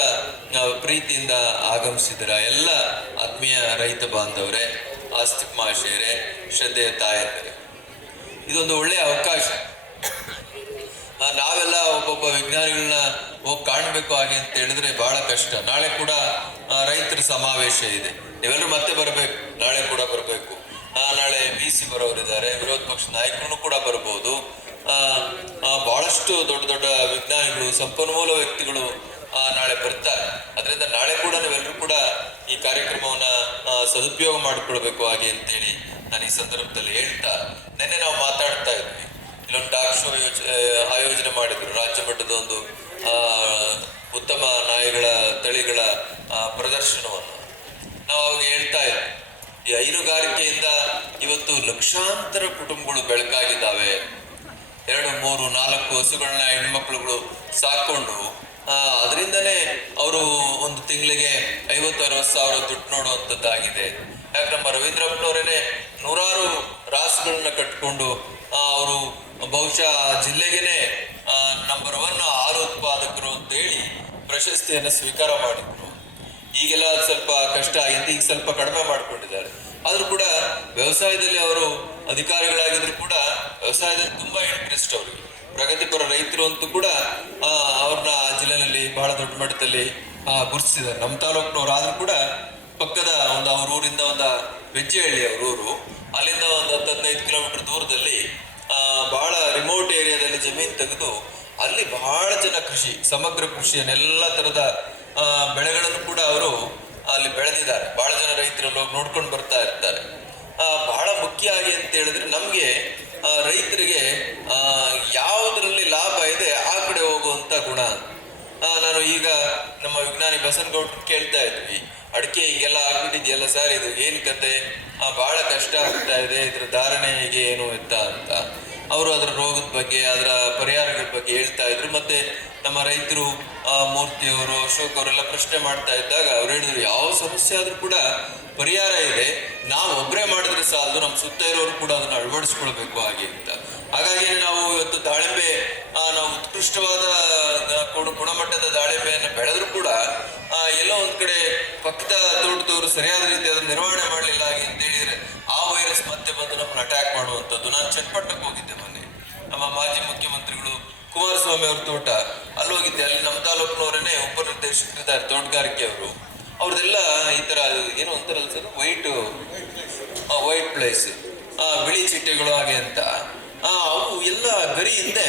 ಪ್ರೀತಿಯಿಂದ ಆಗಮಿಸಿದ್ದೀರ. ಎಲ್ಲ ಆತ್ಮೀಯ ರೈತ ಬಾಂಧವರೇ, ಆಸ್ತಿಕ್ ಮಹಾಶಯರೇ, ಶ್ರದ್ಧೆಯ ತಾಯಂದಿರೇ, ಇದೊಂದು ಒಳ್ಳೆಯ ಅವಕಾಶ. ನಾವೆಲ್ಲ ಒಬ್ಬೊಬ್ಬ ವಿಜ್ಞಾನಿಗಳನ್ನ ಹೋಗಿ ಕಾಣಬೇಕು ಹಾಗೆ ಅಂತ ಹೇಳಿದ್ರೆ ಬಹಳ ಕಷ್ಟ. ನಾಳೆ ಕೂಡ ರೈತರ ಸಮಾವೇಶ ಇದೆ. ನೀವೆಲ್ಲರೂ ಮತ್ತೆ ಬರಬೇಕು, ನಾಳೆ ಕೂಡ ಬರಬೇಕು. ನಾಳೆ BC ಬರೋರಿದ್ದಾರೆ, ವಿರೋಧ ಪಕ್ಷ ನಾಯಕರು ಕೂಡ ಬರ್ಬೋದು. ಬಹಳಷ್ಟು ದೊಡ್ಡ ದೊಡ್ಡ ವಿಜ್ಞಾನಿಗಳು, ಸಂಪನ್ಮೂಲ ವ್ಯಕ್ತಿಗಳು ನಾಳೆ ಬರ್ತಾರೆ. ಅದರಿಂದ ನಾಳೆ ಕೂಡ ನೀವೆಲ್ಲರೂ ಕೂಡ ಈ ಕಾರ್ಯಕ್ರಮವನ್ನ ಸದುಪಯೋಗ ಮಾಡಿಕೊಳ್ಬೇಕು ಹಾಗೆ ಅಂತೇಳಿ ನಾನು ಈ ಸಂದರ್ಭದಲ್ಲಿ ಹೇಳ್ತಾ, ನಿನ್ನೆ ನಾವು ಮಾತಾಡ್ತಾ ಇದ್ವಿ, ಇಲ್ಲೊಂದು ಡಾಗ್ ಶೋ ಆಯೋಜನೆ ಮಾಡಿದ್ರು. ರಾಜ್ಯ ಮಟ್ಟದ ಒಂದು ಉತ್ತಮ ನಾಯಿಗಳ ತಳಿಗಳ ಪ್ರದರ್ಶನವನ್ನು ನಾವು ಅವಾಗ ಹೇಳ್ತಾ ಇದ್ವಿ. ಈ ಹೈನುಗಾರಿಕೆಯಿಂದ ಇವತ್ತು ಲಕ್ಷಾಂತರ ಕುಟುಂಬಗಳು ಬೆಳಕಾಗಿದ್ದಾವೆ. 2, 3, 4 ಹಸುಗಳನ್ನ ಹೆಣ್ಮಕ್ಳುಗಳು ಸಾಕೊಂಡು ಅದರಿಂದನೇ ಅವರು ಒಂದು ತಿಂಗಳಿಗೆ 50-60 ಸಾವಿರ ದುಡ್ಡು ನೋಡುವಂಥದ್ದಾಗಿದೆ. ಯಾಕೆ ನಮ್ಮ ರವೀಂದ್ರಪ್ಪನವರೇನೆ ನೂರಾರು ರಾಸುಗಳನ್ನ ಕಟ್ಕೊಂಡು ಅವರು ಬಹುಶಃ ಜಿಲ್ಲೆಗೇನೆ ನಂಬರ್ 1 ಹಾಲು ಉತ್ಪಾದಕರು ಅಂತೇಳಿ ಪ್ರಶಸ್ತಿಯನ್ನು ಸ್ವೀಕಾರ ಮಾಡಿದ್ರು. ಈಗೆಲ್ಲ ಸ್ವಲ್ಪ ಕಷ್ಟ ಆಗಿದೆ, ಈಗ ಸ್ವಲ್ಪ ಕಡಿಮೆ ಮಾಡ್ಕೊಂಡಿದ್ದಾರೆ. ಆದ್ರೂ ಕೂಡ ವ್ಯವಸಾಯದಲ್ಲಿ ಅವರು ಅಧಿಕಾರಿಗಳಾಗಿದ್ರು ಕೂಡ ವ್ಯವಸಾಯದಲ್ಲಿ ತುಂಬಾ ಇಂಟ್ರೆಸ್ಟ್ ಅವರಿಗೆ. ಪ್ರಗತಿಪರ ರೈತರು ಅಂತೂ ಕೂಡ ಅವ್ರನ್ನ ಆ ಜಿಲ್ಲೆನಲ್ಲಿ ಬಹಳ ದೊಡ್ಡ ಮಟ್ಟದಲ್ಲಿ ಗುರುತಿಸಿದ್ದಾರೆ. ನಮ್ಮ ತಾಲೂಕಿನವ್ರು ಆದ್ರೂ ಕೂಡ ಪಕ್ಕದ ಒಂದು ಅವ್ರ ಊರಿಂದ ಒಂದು ಬೆಜ್ಜಿಹಳ್ಳಿ ಅವ್ರ ಊರು, ಅಲ್ಲಿಂದ ಒಂದು 10-15 ಕಿಲೋಮೀಟರ್ ದೂರದಲ್ಲಿ ಬಹಳ ರಿಮೋಟ್ ಏರಿಯಾದಲ್ಲಿ ಜಮೀನು ತೆಗೆದು ಅಲ್ಲಿ ಬಹಳ ಜನ ಕೃಷಿ, ಸಮಗ್ರ ಕೃಷಿಯನ್ನೆಲ್ಲ ತರದ ಬೆಳೆಗಳನ್ನು ಕೂಡ ಅವರು ಅಲ್ಲಿ ಬೆಳೆದಿದ್ದಾರೆ. ಬಹಳ ಜನ ರೈತರಲ್ಲಿ ಹೋಗಿ ನೋಡ್ಕೊಂಡು ಬರ್ತಾ ಇರ್ತಾರೆ. ಬಹಳ ಮುಖ್ಯ ಆಗಿ ಅಂತ ಹೇಳಿದ್ರೆ ನಮ್ಗೆ ರೈತರಿಗೆ ಯಾವುದರಲ್ಲಿ ಲಾಭ ಇದೆ ಆ ಕಡೆ ಹೋಗುವಂತ ಗುಣ. ನಾನು ಈಗ ನಮ್ಮ ವಿಜ್ಞಾನಿ ಬಸನಗೌಡ್ರು ಕೇಳ್ತಾ ಇದ್ವಿ, ಅಡಿಕೆ ಹಿಂಗೆಲ್ಲ ಆಗ್ಬಿಟ್ಟಿದ್ಯಲ್ಲ ಸರ್, ಇದು ಏನ್ ಕತೆ, ಬಹಳ ಕಷ್ಟ ಆಗ್ತಾ ಇದೆ, ಇದ್ರ ಧಾರಣೆ ಹೇಗೆ ಏನು ಎತ್ತ ಅಂತ ಅವರು ಅದರ ರೋಗದ ಬಗ್ಗೆ, ಅದರ ಪರಿಹಾರಗಳ ಬಗ್ಗೆ ಹೇಳ್ತಾ ಇದ್ರು. ಮತ್ತೆ ನಮ್ಮ ರೈತರು ಮೂರ್ತಿಯವರು, ಅಶೋಕ್ ಅವರೆಲ್ಲ ಪ್ರಶ್ನೆ ಮಾಡ್ತಾ ಇದ್ದಾಗ ಅವ್ರು ಹೇಳಿದ್ರು, ಯಾವ ಸಮಸ್ಯೆ ಆದ್ರೂ ಕೂಡ ಪರಿಹಾರ ಇದೆ, ನಾವು ಒಬ್ಬರೇ ಮಾಡಿದ್ರೆ ಸಾಲದು, ನಮ್ಮ ಸುತ್ತ ಇರೋರು ಕೂಡ ಅದನ್ನ ಅಳವಡಿಸ್ಕೊಳ್ಬೇಕು ಹಾಗೆ ಅಂತ. ಹಾಗಾಗಿ ನಾವು ಇವತ್ತು ದಾಳಿಂಬೆ ನಾವು ಉತ್ಕೃಷ್ಟವಾದ ಗುಣಮಟ್ಟದ ದಾಳಿಂಬೆಯನ್ನು ಬೆಳೆದ್ರು ಕೂಡ ಎಲ್ಲೋ ಒಂದ್ ಕಡೆ ಪಕ್ಕದ ತೋಟದವರು ಸರಿಯಾದ ರೀತಿ ಅದನ್ನ ನಿರ್ವಹಣೆ ಮಾಡಲಿಲ್ಲ ಹಾಗೆ ಅಂತ ಹೇಳಿದ್ರೆ ಆ ವೈರಸ್ ಮತ್ತೆ ಬಂದು ನಮ್ಮನ್ನು ಅಟ್ಯಾಕ್ ಮಾಡುವಂಥದ್ದು. ನಾನು ಚನ್ನಪಟ್ಟಣಕ್ಕೆ ಹೋಗಿದ್ದೆ ಮೊನ್ನೆ, ನಮ್ಮ ಮಾಜಿ ಮುಖ್ಯಮಂತ್ರಿಗಳು ಕುಮಾರಸ್ವಾಮಿ ಅವ್ರ ತೋಟ, ಅಲ್ಲಿ ಹೋಗಿದ್ದೆ. ಅಲ್ಲಿ ನಮ್ಮ ತಾಲೂಕಿನವರನ್ನೇ ಉಪನಿರ್ದೇಶಕರಿದ್ದಾರೆ ತೋಟಗಾರಿಕೆಯವರು, ಅವ್ರದ್ದೆಲ್ಲ ಈ ತರ ಏನು ಅಂತಾರಲ್ಲ ಸರ್, ವೈಟ್ ಪ್ಲೇಸ್, ಬಿಳಿ ಚಿಟ್ಟೆಗಳು ಹಾಗೆ ಅಂತ ಅವು ಎಲ್ಲ ಗರಿ ಹಿಂದೆ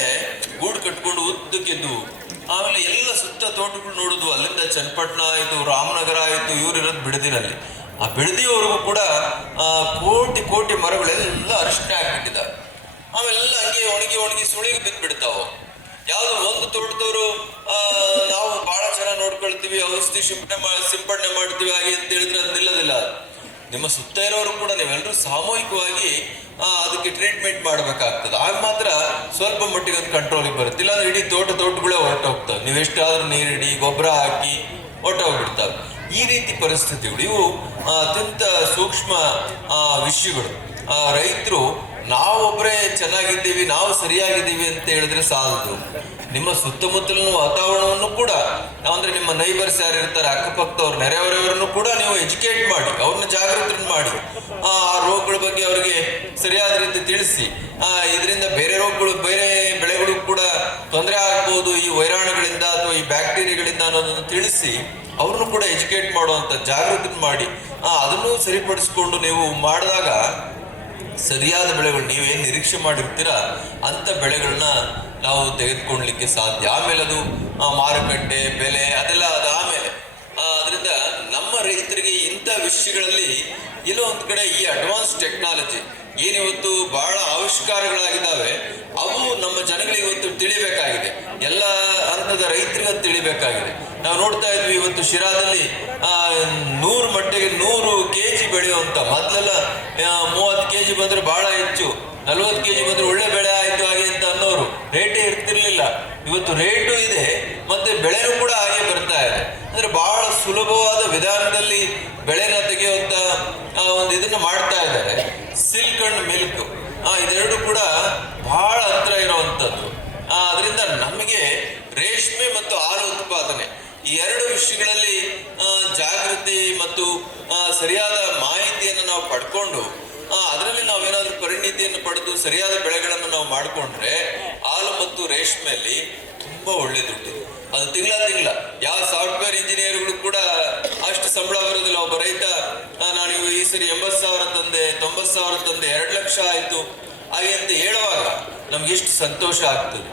ಗೂಡು ಕಟ್ಕೊಂಡು ಉದ್ದಕ್ಕಿದ್ದು. ಆಮೇಲೆ ಎಲ್ಲ ಸುತ್ತ ತೋಟಗಳು ನೋಡುದು, ಅಲ್ಲಿಂದ ಚನ್ನಪಟ್ಟಣ ಆಯ್ತು, ರಾಮನಗರ ಆಯ್ತು, ಇವ್ರಿರೋದು ಬಿಡದಿನಲ್ಲಿ. ಆ ಬಿಡದಿಯವರೆಗೂ ಕೂಡ ಕೋಟಿ ಕೋಟಿ ಮರಗಳೆಲ್ಲ ಅರಿಶಿನ ಆಗ್ಬಿಟ್ಟಿದ್ದಾವೆ. ಆಮೇಲೆಲ್ಲ ಹಂಗೆ ಒಣಗಿ ಸುಳಿಗೆ ಬಿದ್ದು ಬಿಡ್ತಾವ. ಯಾವ್ದು ಒಂದು ತೋಟದವರು ನಾವು ಬಹಳ ಚೆನ್ನಾಗಿ ನೋಡ್ಕೊಳ್ತೀವಿ, ಔಷಧಿ ಸಿಂಪಡಣೆ ಮಾಡ್ತೀವಿ ಹಾಗೆ ಅಂತ ಹೇಳಿದ್ರೆ ಅದು ನಿಲ್ಲದಿಲ್ಲ. ನಿಮ್ಮ ಸುತ್ತ ಇರೋರು ಕೂಡ ನೀವೆಲ್ಲರೂ ಸಾಮೂಹಿಕವಾಗಿ ಅದಕ್ಕೆ ಟ್ರೀಟ್ಮೆಂಟ್ ಮಾಡ್ಬೇಕಾಗ್ತದೆ. ಆಗ ಮಾತ್ರ ಸ್ವಲ್ಪ ಮಟ್ಟಿಗೆ ಒಂದು ಕಂಟ್ರೋಲಿಗೆ ಬರುತ್ತೆ. ಇಲ್ಲಾಂದ್ರೆ ಇಡೀ ತೋಟಗಳೇ ಹೊರಟೋಗ್ತವೆ. ನೀವೆಷ್ಟಾದ್ರೂ ನೀರಿಡಿ, ಗೊಬ್ಬರ ಹಾಕಿ ಹೊರಟೋಗ್ಬಿಡ್ತವೆ. ಈ ರೀತಿ ಪರಿಸ್ಥಿತಿಗಳು ಇವು ಅತ್ಯಂತ ಸೂಕ್ಷ್ಮ ವಿಷಯಗಳು. ರೈತರು ನಾವೊಬ್ಬರೇ ಚೆನ್ನಾಗಿದ್ದೀವಿ, ನಾವು ಸರಿಯಾಗಿದ್ದೀವಿ ಅಂತ ಹೇಳಿದ್ರೆ ಸಾಲದು. ನಿಮ್ಮ ಸುತ್ತಮುತ್ತಲಿನ ವಾತಾವರಣವನ್ನು ಕೂಡ ಅಂದರೆ ನಿಮ್ಮ ನೈಬರ್ಸ್ ಯಾರು ಇರ್ತಾರೆ, ಅಕ್ಕಪಕ್ಕದವ್ರು, ನೆರೆಹೊರೆಯವರನ್ನು ಕೂಡ ನೀವು ಎಜುಕೇಟ್ ಮಾಡಿ, ಅವ್ರನ್ನ ಜಾಗೃತಿ ಮಾಡಿ, ಆ ರೋಗಗಳ ಬಗ್ಗೆ ಅವರಿಗೆ ಸರಿಯಾದ ರೀತಿ ತಿಳಿಸಿ, ಇದರಿಂದ ಬೇರೆ ರೋಗಗಳು, ಬೇರೆ ಬೆಳೆಗಳು ಕೂಡ ತೊಂದರೆ ಆಗ್ಬೋದು ಈ ವೈರಾಣುಗಳಿಂದ ಅಥವಾ ಈ ಬ್ಯಾಕ್ಟೀರಿಯಾಗಳಿಂದ ಅನ್ನೋದನ್ನು ತಿಳಿಸಿ ಅವ್ರನ್ನು ಕೂಡ ಎಜುಕೇಟ್ ಮಾಡುವಂಥ ಜಾಗೃತಿ ಮಾಡಿ ಅದನ್ನು ಸರಿಪಡಿಸ್ಕೊಂಡು ನೀವು ಮಾಡಿದಾಗ ಸರಿಯಾದ ಬೆಳೆಗಳು ನೀವೇನು ನಿರೀಕ್ಷೆ ಮಾಡಿರ್ತೀರ ಅಂಥ ಬೆಳೆಗಳನ್ನ ನಾವು ತೆಗೆದುಕೊಳ್ಳಲಿಕ್ಕೆ ಸಾಧ್ಯ. ಆಮೇಲೆ ಅದು ಮಾರುಕಟ್ಟೆ ಬೆಲೆ ಅದೆಲ್ಲ ಅದು ಆಮೇಲೆ. ಅದರಿಂದ ನಮ್ಮ ರೈತರಿಗೆ ಇಂಥ ವಿಷಯಗಳಲ್ಲಿ ಎಲ್ಲೋ ಒಂದು ಕಡೆ ಈ ಅಡ್ವಾನ್ಸ್ ಟೆಕ್ನಾಲಜಿ ಏನಿವತ್ತು ಬಹಳ ಆವಿಷ್ಕಾರಗಳಾಗಿದ್ದಾವೆ ಅವು ನಮ್ಮ ಜನಗಳಿಗೆ ಇವತ್ತು ತಿಳಿಬೇಕಾಗಿದೆ, ಎಲ್ಲ ಹಂತದ ರೈತರಿಗೆ ಅದು ತಿಳಿಬೇಕಾಗಿದೆ. ನಾವು ನೋಡ್ತಾ ಇದ್ವಿ ಇವತ್ತು ಶಿರಾದಲ್ಲಿ 100 ಮಟ್ಟಿಗೆ 100 kg ಬೆಳೆಯುವಂಥ, ಮೊದಲೆಲ್ಲ 30 kg ಬಂದರೆ ಬಹಳ ಹೆಚ್ಚು, 40 kg ಬಂದರೆ ಒಳ್ಳೆ ಬೆಳೆ ಆಯಿತು ಹಾಗೆ ಅಂತ ಅನ್ನೋರು, ರೇಟೇ ಇರ್ತಿರ್ಲಿಲ್ಲ. ಇವತ್ತು ರೇಟು ಇದೆ ಮತ್ತೆ ಬೆಳೆನೂ ಕೂಡ ಹಾಗೆ ಬರ್ತಾ ಇದೆ. ಅಂದರೆ ಬಹಳ ಸುಲಭವಾದ ವಿಧಾನದಲ್ಲಿ ಬೆಳೆನ ತೆಗೆಯುವಂಥ ಒಂದು ಇದನ್ನು ಮಾಡ್ತಾ ಇದ್ದಾರೆ. ಸಿಲ್ಕ್ ಅಂಡ್ ಮಿಲ್ಕ್ ಇದೆರಡು ಕೂಡ ಬಹಳ ಹತ್ರ ಇರುವಂಥದ್ದು. ಅದರಿಂದ ನಮಗೆ ರೇಷ್ಮೆ ಮತ್ತು ಹಾಲು ಉತ್ಪಾದನೆ ಈ ಎರಡು ವಿಷಯಗಳಲ್ಲಿ ಜಾಗೃತಿ ಮತ್ತು ಸರಿಯಾದ ಮಾಹಿತಿಯನ್ನು ನಾವು ಪಡ್ಕೊಂಡು ಅದರಲ್ಲಿ ನಾವೇನಾದ್ರೂ ಪರಿಣಿತಿಯನ್ನು ಪಡೆದು ಸರಿಯಾದ ಬೆಳೆಗಳನ್ನು ನಾವು ಮಾಡಿಕೊಂಡ್ರೆ ಹಾಲು ಮತ್ತು ರೇಷ್ಮೆಯಲ್ಲಿ ತುಂಬಾ ಒಳ್ಳೆ ದುಡ್ಡು. ಅದು ತಿಂಗಳ ಯಾವ ಸಾಫ್ಟ್ವೇರ್ ಇಂಜಿನಿಯರ್ಗಳು ಕೂಡ ಅಷ್ಟು ಸಂಬಳ ಬರೋದಿಲ್ಲ. ಒಬ್ಬ ರೈತ ನಾನು ಈ ಸರಿ 80,000 ತಂದೆ, 90,000 ತಂದೆ, 2 ಲಕ್ಷ ಆಯ್ತು ಹಾಗೆ ಅಂತ ಹೇಳುವಾಗ ನಮ್ಗೆ ಎಷ್ಟು ಸಂತೋಷ ಆಗ್ತದೆ.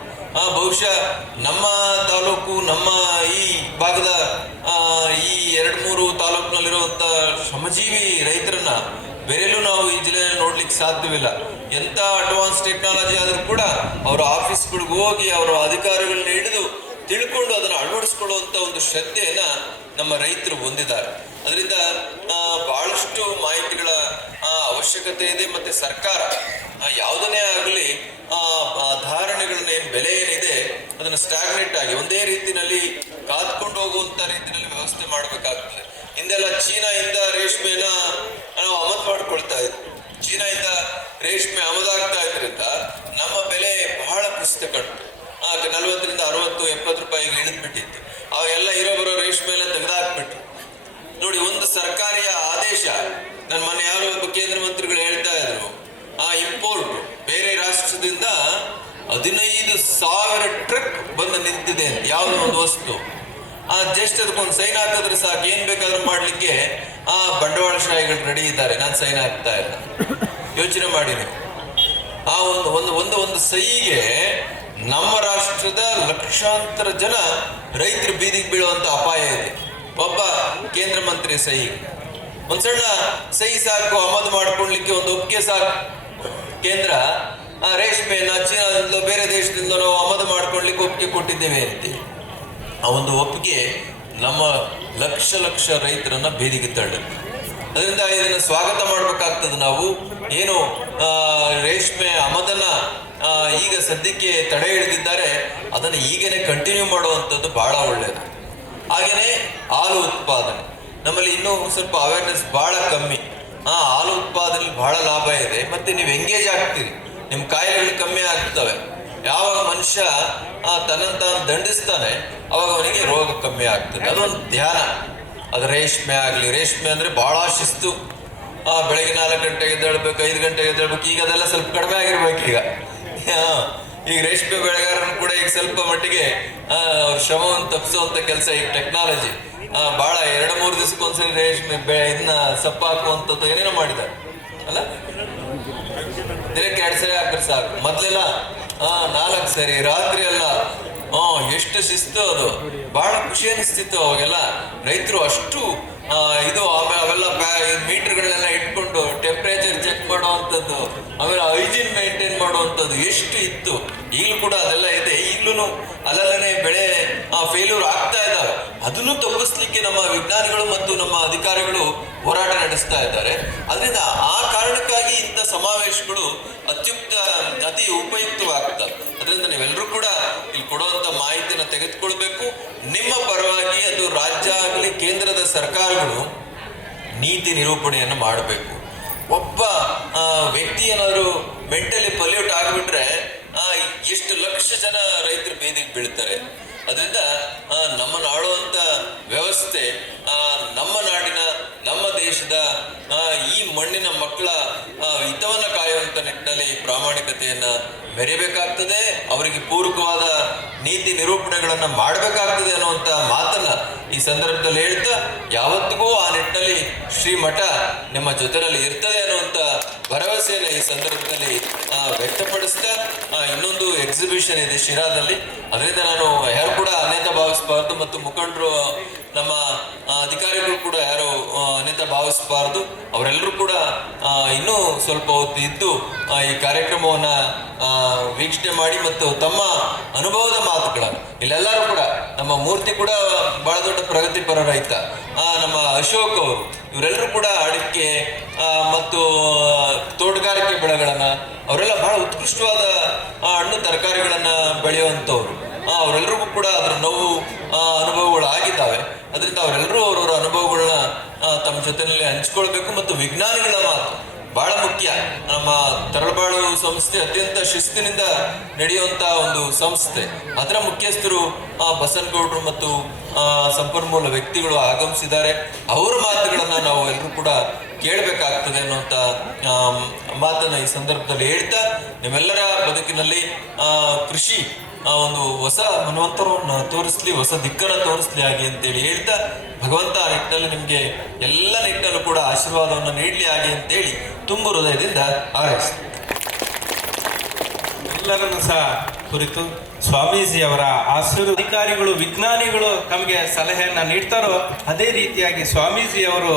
ಬಹುಶಃ ನಮ್ಮ ತಾಲೂಕು, ನಮ್ಮ ಈ ಭಾಗದ ಈ 2-3 ತಾಲೂಕಿನಲ್ಲಿರುವಂಥ ಶ್ರಮಜೀವಿ ರೈತರನ್ನ ಬೇರೆಲ್ಲೂ ನಾವು ಈ ಜಿಲ್ಲೆಯಲ್ಲಿ ನೋಡ್ಲಿಕ್ಕೆ ಸಾಧ್ಯವಿಲ್ಲ. ಎಂಥ ಅಡ್ವಾನ್ಸ್ ಟೆಕ್ನಾಲಜಿ ಆದರೂ ಕೂಡ ಅವರ ಆಫೀಸ್ಗಳಿಗೆ ಹೋಗಿ ಅವರ ಅಧಿಕಾರಿಗಳನ್ನ ಹಿಡಿದು ತಿಳ್ಕೊಂಡು ಅದನ್ನು ಅಳವಡಿಸ್ಕೊಳ್ಳುವಂಥ ಒಂದು ಶ್ರದ್ಧೆಯನ್ನ ನಮ್ಮ ರೈತರು ಹೊಂದಿದ್ದಾರೆ. ಅದರಿಂದ ಬಹಳಷ್ಟು ಮಾಹಿತಿಗಳ ಅವಶ್ಯಕತೆ ಇದೆ. ಮತ್ತೆ ಸರ್ಕಾರ ಯಾವುದನ್ನೇ ಆಗಲಿ ಧಾರಣೆಗಳನ್ನ ಏನು ಬೆಲೆ ಏನಿದೆ ಅದನ್ನು ಸ್ಟಾಗ್ನೆಟ್ ಆಗಿ ಒಂದೇ ರೀತಿಯಲ್ಲಿ ಕಾದ್ಕೊಂಡು ಹೋಗುವಂಥ ರೀತಿಯಲ್ಲಿ ವ್ಯವಸ್ಥೆ ಮಾಡಬೇಕಾಗ್ತದೆ. ಹಿಂದೆಲ್ಲ ಚೀನಾದಿಂದ ರೇಷ್ಮೆನ ನಾವು ಆಮದು ಮಾಡ್ಕೊಳ್ತಾ ಇದ್ವಿ. ಚೀನಾದಿಂದ ರೇಷ್ಮೆ ಆಮದಾಗ್ತಾ ಇದ್ರಿಂದ ನಮ್ಮ ಬೆಲೆ ಬಹಳ ಕುಸಿತ ಕಂಡು 40ರಿಂದ 60-70 ರೂಪಾಯಿಗೆ ಇಳಿದ್ಬಿಟ್ಟಿತ್ತು. ಅವೆಲ್ಲ ಇರೋ ಬರೋ ರೇಷ್ಮೆ ಎಲ್ಲ ತೆಗೆದಾಕ್ಬಿಟ್ರು. ನೋಡಿ, ಒಂದು ಸರ್ಕಾರಿಯ ಆದೇಶ, ನನ್ನ ಮೊನ್ನೆ ಯಾರೋ ಒಬ್ಬ ಕೇಂದ್ರ ಮಂತ್ರಿಗಳು ಹೇಳ್ತಾ ಇದ್ರು, ಇಂಪೋರ್ಟ್ ಬೇರೆ ರಾಷ್ಟ್ರದಿಂದ 15,000 ಟ್ರಕ್ ಬಂದು ನಿಂತಿದೆ ಅಂತ ಯಾವುದೋ ಒಂದು ವಸ್ತು. ಜಸ್ಟ್ ಅದಕ್ಕೊಂದು ಸೈನ್ ಹಾಕಿದ್ರೆ ಸಾಕು, ಏನ್ ಬೇಕಾದ್ರೂ ಮಾಡ್ಲಿಕ್ಕೆ ಬಂಡವಾಳಶಾಹಿಗಳು ರೆಡಿ ಇದ್ದಾರೆ. ನಾನು ಸೈನ್ ಹಾಕ್ತಾ ಇಲ್ಲ. ಯೋಚನೆ ಮಾಡಿ ನೀವು, ಒಂದು ಸಹಿಗೆ ನಮ್ಮ ರಾಷ್ಟ್ರದ ಲಕ್ಷಾಂತರ ಜನ ರೈತರು ಬೀದಿಗೆ ಬೀಳುವಂತ ಅಪಾಯ ಇದೆ. ಒಬ್ಬ ಕೇಂದ್ರ ಮಂತ್ರಿ ಸಹಿ, ಒಂದ್ ಸಣ್ಣ ಸಹಿ ಸಾಕು, ಆಮದು ಮಾಡ್ಕೊಳ್ಲಿಕ್ಕೆ ಒಂದು ಒಪ್ಪಿಗೆ ಸಾಕು. ಕೇಂದ್ರ ರೇಷ್ಮೆಯನ್ನ ಚೀನಾದಿಂದ ಬೇರೆ ದೇಶದಿಂದ ನಾವು ಆಮದು ಮಾಡ್ಕೊಳ್ಲಿಕ್ಕೆ ಒಪ್ಪಿಗೆ ಕೊಟ್ಟಿದ್ದೇವೆ ಅಂತೇಳಿ ಆ ಒಂದು ಒಪ್ಪಿಗೆ ನಮ್ಮ ಲಕ್ಷ ರೈತರನ್ನ ಬೀದಿಗೆ ತಳ್ಳುತ್ತೆ. ಅದರಿಂದ ಇದನ್ನು ಸ್ವಾಗತ ಮಾಡ್ಬೇಕಾಗ್ತದೆ. ನಾವು ಏನು ರೇಷ್ಮೆ ಆಮದನ್ನ ಈಗ ಸದ್ಯಕ್ಕೆ ತಡೆ ಹಿಡಿದಿದ್ದಾರೆ, ಅದನ್ನು ಈಗೇನೆ ಕಂಟಿನ್ಯೂ ಮಾಡುವಂಥದ್ದು ಬಹಳ ಒಳ್ಳೆಯದು. ಹಾಗೇನೆ ಹಾಲು ಉತ್ಪಾದನೆ ನಮ್ಮಲ್ಲಿ ಇನ್ನೂ ಸ್ವಲ್ಪ ಅವೇರ್ನೆಸ್ ಬಹಳ ಕಮ್ಮಿ. ಹಾಲು ಉತ್ಪಾದನೆ ಬಹಳ ಲಾಭ ಇದೆ. ಮತ್ತೆ ನೀವು ಎಂಗೇಜ್ ಆಗ್ತೀರಿ, ನಿಮ್ಮ ಕಾಯಿಲೆಗಳು ಕಮ್ಮಿ ಆಗ್ತವೆ. ಯಾವಾಗ ಮನುಷ್ಯ ತನ್ನನ್ನು ತಾನು ದಂಡಿಸ್ತಾನೆ ಅವಾಗ ಅವನಿಗೆ ರೋಗ ಕಮ್ಮಿ ಆಗ್ತದೆ. ಅದೊಂದು ಧ್ಯಾನ. ಅದು ರೇಷ್ಮೆ ಆಗಲಿ, ರೇಷ್ಮೆ ಅಂದರೆ ಬಹಳ ಶಿಸ್ತು. ಬೆಳಗ್ಗೆ 4 ಗಂಟೆಗೆ ಎದ್ದೇಳ್ಬೇಕು, 5 ಗಂಟೆಗೆ ಎದ್ದೇಳ್ಬೇಕು. ಈಗ ಅದೆಲ್ಲ ಸ್ವಲ್ಪ ಕಡಿಮೆ ಆಗಿರ್ಬೇಕು. ಈಗ ರೇಷ್ಮೆ ಬೆಳೆಗಾರರು ಕೂಡ ಈಗ ಸ್ವಲ್ಪ ಮಟ್ಟಿಗೆ ಅವ್ರ ಶ್ರಮವನ್ನು ತಪ್ಪಿಸುವಂತ ಕೆಲಸ ಈಗ ಟೆಕ್ನಾಲಜಿ ಬಹಳ 2-3 ದಿವಸಕ್ಕೊಂದ್ಸರಿ ರೇಷ್ಮೆ ಇದನ್ನ ಸಪ್ಪ ಹಾಕುವಂಥದ್ದು ಏನೇನೋ ಮಾಡಿದ್ದಾರೆ ಅಲ್ಲ. ದಿನಕ್ಕೆ 2 ಸರಿ ಹಾಕಿದ್ರೆ ಸಾಕು. ಮೊದಲೆಲ್ಲ 4 ಸರಿ, ರಾತ್ರಿ ಎಲ್ಲ ಎಷ್ಟು ಶಿಸ್ತು. ಅದು ಬಹಳ ಖುಷಿ ಅನಿಸ್ತಿತ್ತು ಅವಾಗೆಲ್ಲ. ರೈತರು ಅಷ್ಟು ಇದು ಆಮೇಲೆ ಅವೆಲ್ಲ ಮೀಟರ್ಗಳನ್ನೆಲ್ಲ ಇಟ್ಕೊಂಡು ಟೆಂಪ್ರೇಚರ್ ಚೆಕ್ ಮಾಡುವಂಥದ್ದು, ಆಮೇಲೆ ಹೈಜೀನ್ ಮೇಂಟೈನ್ ಮಾಡುವಂಥದ್ದು ಎಷ್ಟು ಇತ್ತು. ಈಗಲೂ ಕೂಡ ಅದೆಲ್ಲ ಇದೆ. ಈಗಲೂ ಅಲ್ಲಲ್ಲೇ ಬೆಳೆ ಫೇಲ್ಯೂರ್ ಆಗ್ತಾ ಇದ್ದಾವೆ. ಅದನ್ನು ತಪ್ಪಿಸ್ಲಿಕ್ಕೆ ನಮ್ಮ ವಿಜ್ಞಾನಿಗಳು ಮತ್ತು ನಮ್ಮ ಅಧಿಕಾರಿಗಳು ಹೋರಾಟ ನಡೆಸ್ತಾ ಇದ್ದಾರೆ. ಅದರಿಂದ ಆ ಕಾರಣಕ್ಕಾಗಿ ಇಂಥ ಸಮಾವೇಶಗಳು ಅತಿ ಉಪಯುಕ್ತವಾಗ್ತವೆ. ಅದರಿಂದ ನೀವೆಲ್ಲರೂ ಕೂಡ ಇಲ್ಲಿ ಕೊಡುವಂಥ ಮಾಹಿತಿಯನ್ನು ತೆಗೆದುಕೊಳ್ಬೇಕು. ನಿಮ್ಮ ಪರವಾಗಿ ಅದು ರಾಜ್ಯ ಆಗಲಿ ಕೇಂದ್ರದ ಸರ್ಕಾರಗಳು ನೀತಿ ನಿರೂಪಣೆಯನ್ನು ಮಾಡಬೇಕು. ಒಬ್ಬ ವ್ಯಕ್ತಿ ಏನಾದರೂ ಮೆಂಟಲಿ ಪೊಲ್ಯೂಟ್ ಆಗಿಬಿಟ್ರೆ ಎಷ್ಟು ಲಕ್ಷ ಜನ ರೈತರು ಬೀದಿಗೆ ಬೀಳ್ತಾರೆ. ಅದರಿಂದ ನಮ್ಮನ್ನು ಆಳುವಂಥ ವ್ಯವಸ್ಥೆ ನಮ್ಮ ನಾಡಿನ, ನಮ್ಮ ದೇಶದ, ಈ ಮಣ್ಣಿನ ಮಕ್ಕಳ ಹಿತವನ್ನು ಕಾಯುವಂಥ ನಿಟ್ಟಿನಲ್ಲಿ ಪ್ರಾಮಾಣಿಕತೆಯನ್ನು ಮೆರೆಯಬೇಕಾಗ್ತದೆ. ಅವರಿಗೆ ಪೂರಕವಾದ ನೀತಿ ನಿರೂಪಣೆಗಳನ್ನು ಮಾಡಬೇಕಾಗ್ತದೆ ಅನ್ನುವಂಥ ಮಾತನ್ನ ಈ ಸಂದರ್ಭದಲ್ಲಿ ಹೇಳ್ತಾ, ಯಾವತ್ತಿಗೂ ಆ ನಿಟ್ಟಿನಲ್ಲಿ ಶ್ರೀಮಠ ನಿಮ್ಮ ಜೊತೆಯಲ್ಲಿ ಇರ್ತದೆ ಅನ್ನುವಂಥ ಭರವಸೆಯನ್ನು ಈ ಸಂದರ್ಭದಲ್ಲಿ ವ್ಯಕ್ತಪಡಿಸ್ತಾ, ಇನ್ನೊಂದು ಎಕ್ಸಿಬಿಷನ್ ಇದೆ ಶಿರಾದಲ್ಲಿ. ಅದರಿಂದ ನಾನು ಯಾರು ಕೂಡ ಅನ್ಯತಾ ಭಾವಿಸಬಾರ್ದು, ಮತ್ತು ಮುಖಂಡರು ನಮ್ಮ ಅಧಿಕಾರಿಗಳು ಕೂಡ ಯಾರು ಅನ್ಯತಾ ಭಾವಿಸಬಾರ್ದು. ಅವರೆಲ್ಲರೂ ಕೂಡ ಇನ್ನೂ ಸ್ವಲ್ಪ ಹೊತ್ತು ಇದ್ದು ಈ ಕಾರ್ಯಕ್ರಮವನ್ನು ವೀಕ್ಷಣೆ ಮಾಡಿ ಮತ್ತು ತಮ್ಮ ಅನುಭವದ ಮಾತುಗಳನ್ನು ಇಲ್ಲೆಲ್ಲರೂ ಕೂಡ, ನಮ್ಮ ಮೂರ್ತಿ ಕೂಡ ಬಹಳ ದೊಡ್ಡ ಪ್ರಗತಿಪರ ರೈತ, ನಮ್ಮ ಅಶೋಕ್ ಅವರು, ಇವರೆಲ್ಲರೂ ಕೂಡ ಅಡಿಕೆ ಮತ್ತು ತೋಟಗಾರಿಕೆ ಬೆಳೆಗಳನ್ನು, ಅವರೆಲ್ಲ ಬಹಳ ಉತ್ಕೃಷ್ಟವಾದ ಹಣ್ಣು ತರಕಾರಿಗಳನ್ನು ಬೆಳೆಯುವಂಥವ್ರು. ಅವರೆಲ್ಲರಿಗೂ ಕೂಡ ಅದರ ನೋವು ಅನುಭವಗಳು ಆಗಿದ್ದಾವೆ. ಅದರಿಂದ ಅವರೆಲ್ಲರೂ ಅವರವರ ಅನುಭವಗಳನ್ನ ತಮ್ಮ ಜೊತೆಯಲ್ಲಿ ಹಂಚ್ಕೊಳ್ಬೇಕು. ಮತ್ತು ವಿಜ್ಞಾನಿಗಳ ಮಾತು ಬಹಳ ಮುಖ್ಯ. ನಮ್ಮ ತರಳಬಾಳು ಸಂಸ್ಥೆ ಅತ್ಯಂತ ಶಿಸ್ತಿನಿಂದ ನಡೆಯುವಂಥ ಒಂದು ಸಂಸ್ಥೆ. ಅದರ ಮುಖ್ಯಸ್ಥರು ಬಸನಗೌಡರು ಮತ್ತು ಸಂಪನ್ಮೂಲ ವ್ಯಕ್ತಿಗಳು ಆಗಮಿಸಿದ್ದಾರೆ. ಅವರ ಮಾತುಗಳನ್ನು ನಾವು ಎಲ್ಲರೂ ಕೂಡ ಕೇಳಬೇಕಾಗ್ತದೆ ಅನ್ನುವಂಥ ಮಾತನ್ನು ಈ ಸಂದರ್ಭದಲ್ಲಿ ಹೇಳ್ತಾ, ನಿಮ್ಮೆಲ್ಲರ ಬದುಕಿನಲ್ಲಿ ಕೃಷಿ ಒಂದು ಹೊಸ ಮನ್ವಂತರವನ್ನು ತೋರಿಸ್ಲಿ, ಹೊಸ ದಿಕ್ಕನ್ನು ತೋರಿಸ್ಲಿ ಹಾಗೆ ಅಂತೇಳಿ ಹೇಳ್ತಾ, ಭಗವಂತ ಆ ನಿಟ್ಟಿನಲ್ಲಿ ನಿಮಗೆ ಎಲ್ಲ ನಿಟ್ಟಿನಲ್ಲೂ ಕೂಡ ಆಶೀರ್ವಾದವನ್ನು ನೀಡಲಿ ಹಾಗೆ ಅಂತೇಳಿ ತುಂಬ ಹೃದಯದಿಂದ ಹಾರೈಸ್ತೀನಿ. ಎಲ್ಲರನ್ನು ಸಹ ಕುರಿತು ಸ್ವಾಮೀಜಿಯವರ ಅಧಿಕಾರಿಗಳು, ವಿಜ್ಞಾನಿಗಳು ತಮಗೆ ಸಲಹೆಯನ್ನು ನೀಡ್ತಾರೋ ಅದೇ ರೀತಿಯಾಗಿ ಸ್ವಾಮೀಜಿಯವರು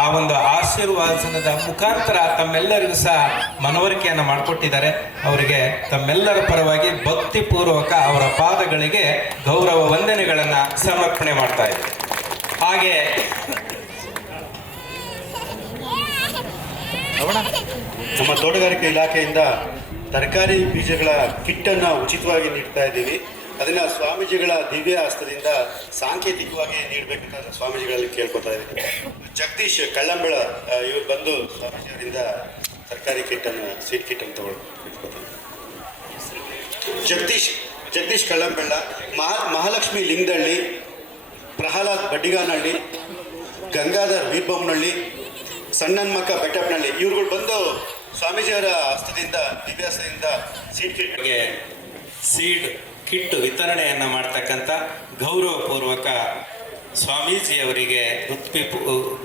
ಆ ಒಂದು ಆಶೀರ್ವಾದದ ಮುಖಾಂತರ ತಮ್ಮೆಲ್ಲರಿಗೂ ಸಹ ಮನವರಿಕೆಯನ್ನು ಮಾಡಿಕೊಟ್ಟಿದ್ದಾರೆ. ಅವರಿಗೆ ತಮ್ಮೆಲ್ಲರ ಪರವಾಗಿ ಭಕ್ತಿಪೂರ್ವಕ ಅವರ ಪಾದಗಳಿಗೆ ಗೌರವ ವಂದನೆಗಳನ್ನು ಸಮರ್ಪಣೆ ಮಾಡ್ತಾ ಇದ್ದಾರೆ. ಹಾಗೆ ನಮ್ಮ ತೋಟಗಾರಿಕೆ ಇಲಾಖೆಯಿಂದ ತರಕಾರಿ ಬೀಜಗಳ ಕಿಟ್ಟನ್ನು ಉಚಿತವಾಗಿ ನೀಡ್ತಾ ಇದ್ದೀವಿ. ಅದನ್ನು ಸ್ವಾಮೀಜಿಗಳ ದಿವ್ಯ ಹಸ್ತದಿಂದ ಸಾಂಕೇತಿಕವಾಗಿ ನೀಡಬೇಕಂತ ಸ್ವಾಮೀಜಿಗಳಲ್ಲಿ ಕೇಳ್ಕೊತಾ ಇದ್ದೀವಿ. ಜಗದೀಶ್ ಕಳ್ಳಂಬೆಳ ಇವರು ಬಂದು ಸ್ವಾಮೀಜಿಯವರಿಂದ ತರಕಾರಿ ಕಿಟ್ಟನ್ನು, ಸ್ವೀಟ್ ಕಿಟ್ಟನ್ನು ತಗೊಳ್ತಾರೆ. ಜಗದೀಶ್ ಕಳ್ಳಂಬೆಳ, ಮಹಾಲಕ್ಷ್ಮಿ ಲಿಂಗದಳ್ಳಿ, ಪ್ರಹ್ಲಾದ್ ಬಡ್ಡಿಗಾನಹಳ್ಳಿ, ಗಂಗಾಧರ್ ವೀರ್ಬೊಮ್ಮನಹಳ್ಳಿ, ಸಣ್ಣನ್ಮಕ್ಕ ಬೆಟ್ಟಪ್ಪನಹಳ್ಳಿ ಇವ್ರುಗಳು ಬಂದು ಸ್ವಾಮೀಜಿಯವರ ಹಸ್ತದಿಂದ, ದಿವ್ಯಾಸ್ತದಿಂದ ಸೀಡ್ ಕಿಟ್ ವಿತರಣೆಯನ್ನು ಮಾಡ್ತಕ್ಕಂಥ ಗೌರವಪೂರ್ವಕ ಸ್ವಾಮೀಜಿಯವರಿಗೆ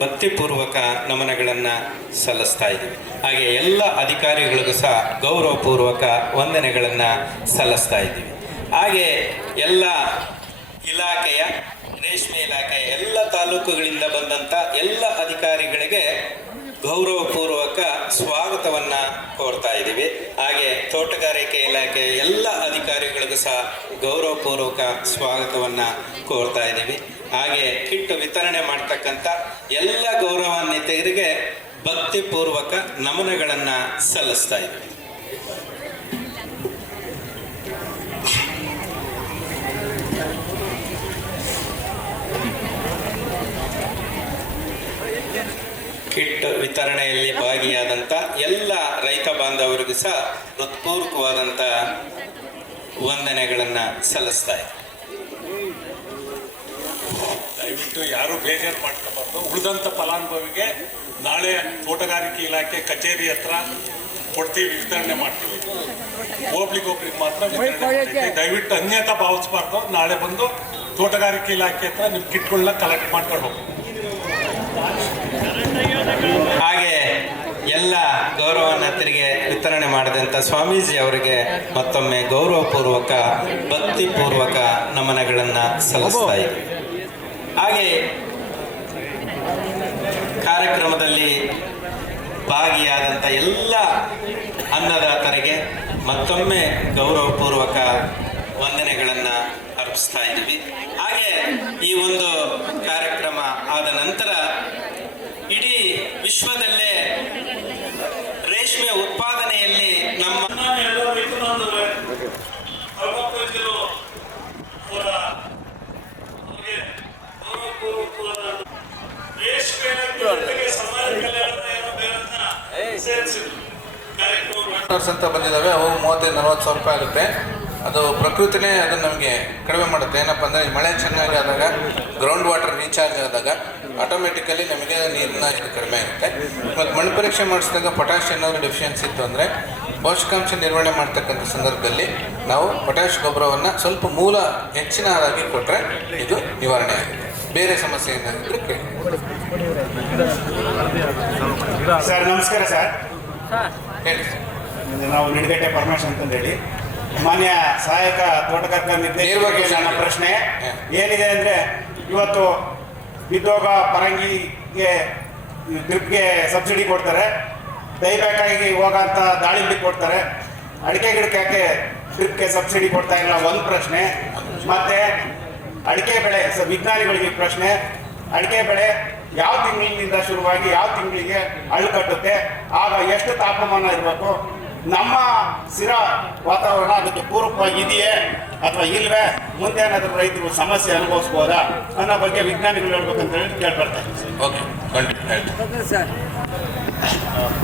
ಭಕ್ತಿಪೂರ್ವಕ ನಮನಗಳನ್ನು ಸಲ್ಲಿಸ್ತಾ ಇದ್ದೀವಿ. ಹಾಗೆ ಎಲ್ಲ ಅಧಿಕಾರಿಗಳಿಗೂ ಸಹ ಗೌರವಪೂರ್ವಕ ವಂದನೆಗಳನ್ನು ಸಲ್ಲಿಸ್ತಾ ಇದ್ದೀವಿ. ಹಾಗೆ ಎಲ್ಲ ಇಲಾಖೆಯ, ರೇಷ್ಮೆ ಇಲಾಖೆಯ ಎಲ್ಲ ತಾಲೂಕುಗಳಿಂದ ಬಂದಂಥ ಎಲ್ಲ ಅಧಿಕಾರಿಗಳಿಗೆ ಗೌರವಪೂರ್ವಕ ಸ್ವಾಗತವನ್ನು ಕೋರ್ತಾ ಇದ್ದೀವಿ. ಹಾಗೆ ತೋಟಗಾರಿಕೆ ಇಲಾಖೆಯ ಎಲ್ಲ ಅಧಿಕಾರಿಗಳಿಗೂ ಸಹ ಗೌರವಪೂರ್ವಕ ಸ್ವಾಗತವನ್ನು ಕೋರ್ತಾ ಇದ್ದೀವಿ. ಹಾಗೆ ಕಿಟ್ ವಿತರಣೆ ಮಾಡ್ತಕ್ಕಂಥ ಎಲ್ಲ ಗೌರವಾನ್ವಿತರಿಗೆ ಭಕ್ತಿಪೂರ್ವಕ ನಮನಗಳನ್ನು ಸಲ್ಲಿಸ್ತಾ ಇದ್ದೀವಿ. ಕಿಟ್ ವಿತರಣೆಯಲ್ಲಿ ಭಾಗಿಯಾದಂಥ ಎಲ್ಲ ರೈತ ಬಾಂಧವರಿಗೂ ಸಹ ಹೃತ್ಪೂರ್ವಕವಾದಂಥ ವಂದನೆಗಳನ್ನು ಸಲ್ಲಿಸ್ತಾ ಇದ್ದಾರೆ. ದಯವಿಟ್ಟು ಯಾರೂ ಬೇಜಾರು ಮಾಡ್ಕೋಬಾರ್ದು. ಉಳಿದಂಥ ಫಲಾನುಭವಿಗೆ ನಾಳೆ ತೋಟಗಾರಿಕೆ ಇಲಾಖೆ ಕಚೇರಿ ಹತ್ರ ಕೊಡ್ತೀವಿ, ವಿತರಣೆ ಮಾಡ್ತೀವಿ. ಒಬ್ರಿಗೊಬ್ರಿಗೆ ಮಾತ್ರ ವಿತರಣೆ ಮಾಡ್ತೀವಿ. ದಯವಿಟ್ಟು ಅನ್ಯತಾ ಭಾವಿಸ್ಬಾರ್ದು. ನಾಳೆ ಬಂದು ತೋಟಗಾರಿಕೆ ಇಲಾಖೆ ಹತ್ರ ನಿಮ್ಮ ಕಿಟ್ಗಳನ್ನ ಕಲೆಕ್ಟ್ ಮಾಡ್ಕೊಂಡು ಹೋಗ್ತೀವಿ. ಹಾಗೆ ಎಲ್ಲ ಗೌರವಾನ್ವಿತರಿಗೆ ವಿತರಣೆ ಮಾಡಿದಂಥ ಸ್ವಾಮೀಜಿ ಅವರಿಗೆ ಮತ್ತೊಮ್ಮೆ ಗೌರವಪೂರ್ವಕ ಭಕ್ತಿಪೂರ್ವಕ ನಮನಗಳನ್ನು ಸಲ್ಲಿಸ್ತಾ ಇದ್ದೀವಿ. ಹಾಗೆ ಕಾರ್ಯಕ್ರಮದಲ್ಲಿ ಭಾಗಿಯಾದಂಥ ಎಲ್ಲ ಅನ್ನದಾತರಿಗೆ ಮತ್ತೊಮ್ಮೆ ಗೌರವಪೂರ್ವಕ ವಂದನೆಗಳನ್ನು ಅರ್ಪಿಸ್ತಾ ಇದ್ದೀವಿ. ಹಾಗೆ ಈ ಒಂದು ಕಾರ್ಯಕ್ರಮ ಆದ ನಂತರ ಇಡೀ ವಿಶ್ವದಲ್ಲೇ ರೇಷ್ಮೆ ಉತ್ಪಾದನೆಯಲ್ಲಿ ನಮ್ಮ ರೇಷ್ಮೆ ಸಮಾಜ ಕಲ್ಯಾಣ ಕಾರ್ಯಕ್ರಮ ಅಂತ ಬಂದಿದ್ದಾವೆ, ಅವು 35-40 ಸಾವಿರ ರೂಪಾಯಿ ಆಗುತ್ತೆ. ಅದು ಪ್ರಕೃತಿನೇ ಅದು ನಮಗೆ ಕಡಿಮೆ ಮಾಡುತ್ತೆ. ಏನಪ್ಪ ಅಂದರೆ ಮಳೆ ಚೆನ್ನಾಗಿ ಆದಾಗ, ಗ್ರೌಂಡ್ ವಾಟರ್ ರೀಚಾರ್ಜ್ ಆದಾಗ ಆಟೋಮೆಟಿಕಲಿ ನಮಗೆ ನೀರಿನ ಇದು ಕಡಿಮೆ ಆಗುತ್ತೆ. ಮತ್ತು ಮಣ್ಣು ಪರೀಕ್ಷೆ ಮಾಡಿಸಿದಾಗ ಪೊಟ್ಯಾಷ್ ಏನಾದರೂ ಡೆಫಿಷಿಯನ್ಸಿ ಇತ್ತು ಅಂದರೆ ಪೋಷಕಾಂಶ ನಿರ್ವಹಣೆ ಮಾಡ್ತಕ್ಕಂಥ ಸಂದರ್ಭದಲ್ಲಿ ನಾವು ಪೊಟ್ಯಾಷ್ ಗೊಬ್ಬರವನ್ನು ಸ್ವಲ್ಪ ಮೂಲ ಹೆಚ್ಚಿನದಾಗಿ ಕೊಟ್ಟರೆ ಇದು ನಿವಾರಣೆ ಆಗಿದೆ. ಬೇರೆ ಸಮಸ್ಯೆ ಏನಾದರೂ ಕೇಳಿ. ಸರ್ ನಮಸ್ಕಾರ ಸರ್, ಹೇಳಿ ಸರ್. ನಾವು ನಿಡಗಟ್ಟೆ ಪರಮೇಶ್ವರ್ ಅಂತಂದೇಳಿ ಮಾನ್ಯ ಸಹಾಯಕ ತೋಟಗಾರಿಕಾ ನಿರ್ದೇಶಕರಿಗೆ ನನ್ನ ಪ್ರಶ್ನೆ ಏನಿದೆ ಅಂದರೆ, ಇವತ್ತು ಬಿದ್ದೋಗ ಪರಂಗಿಗೆ ಡ್ರಿಪ್ಗೆ ಸಬ್ಸಿಡಿ ಕೊಡ್ತಾರೆ, ದಯಬೇಕಾಗಿ ಹೋಗೋಂಥ ದಾಳಿಂಬೆ ಕೊಡ್ತಾರೆ, ಅಡಿಕೆ ಗಿಡಕ್ಕೆ ಯಾಕೆ ಡ್ರಿಪ್ಗೆ ಸಬ್ಸಿಡಿ ಕೊಡ್ತಾ ಇಲ್ಲ ಒಂದು ಪ್ರಶ್ನೆ. ಮತ್ತು ಅಡಿಕೆ ಬೆಳೆ ವಿಜ್ಞಾನಿಗಳಿಗೆ ಪ್ರಶ್ನೆ, ಅಡಿಕೆ ಬೆಳೆ ಯಾವ ತಿಂಗಳಿನಿಂದ ಶುರುವಾಗಿ ಯಾವ ತಿಂಗಳಿಗೆ ಅಳ್ಳು ಕಟ್ಟುತ್ತೆ, ಆಗ ಎಷ್ಟು ತಾಪಮಾನ ಇರಬೇಕು, ನಮ್ಮ ಸ್ಥಿರ ವಾತಾವರಣ ಅದಕ್ಕೆ ಪೂರಕವಾಗಿ ಇದೆಯೇ ಅಥವಾ ಇಲ್ವೇ, ಮುಂದೆ ಏನಾದರೂ ರೈತರು ಸಮಸ್ಯೆ ಅನುಭವಿಸ್ಬೋದಾ ಅನ್ನೋ ಬಗ್ಗೆ ವಿಜ್ಞಾನಿಗಳು ಹೇಳ್ಬೇಕಂತ ಹೇಳಿ ಕೇಳ್ಪಡ್ತಾರೆ. ಓಕೆ,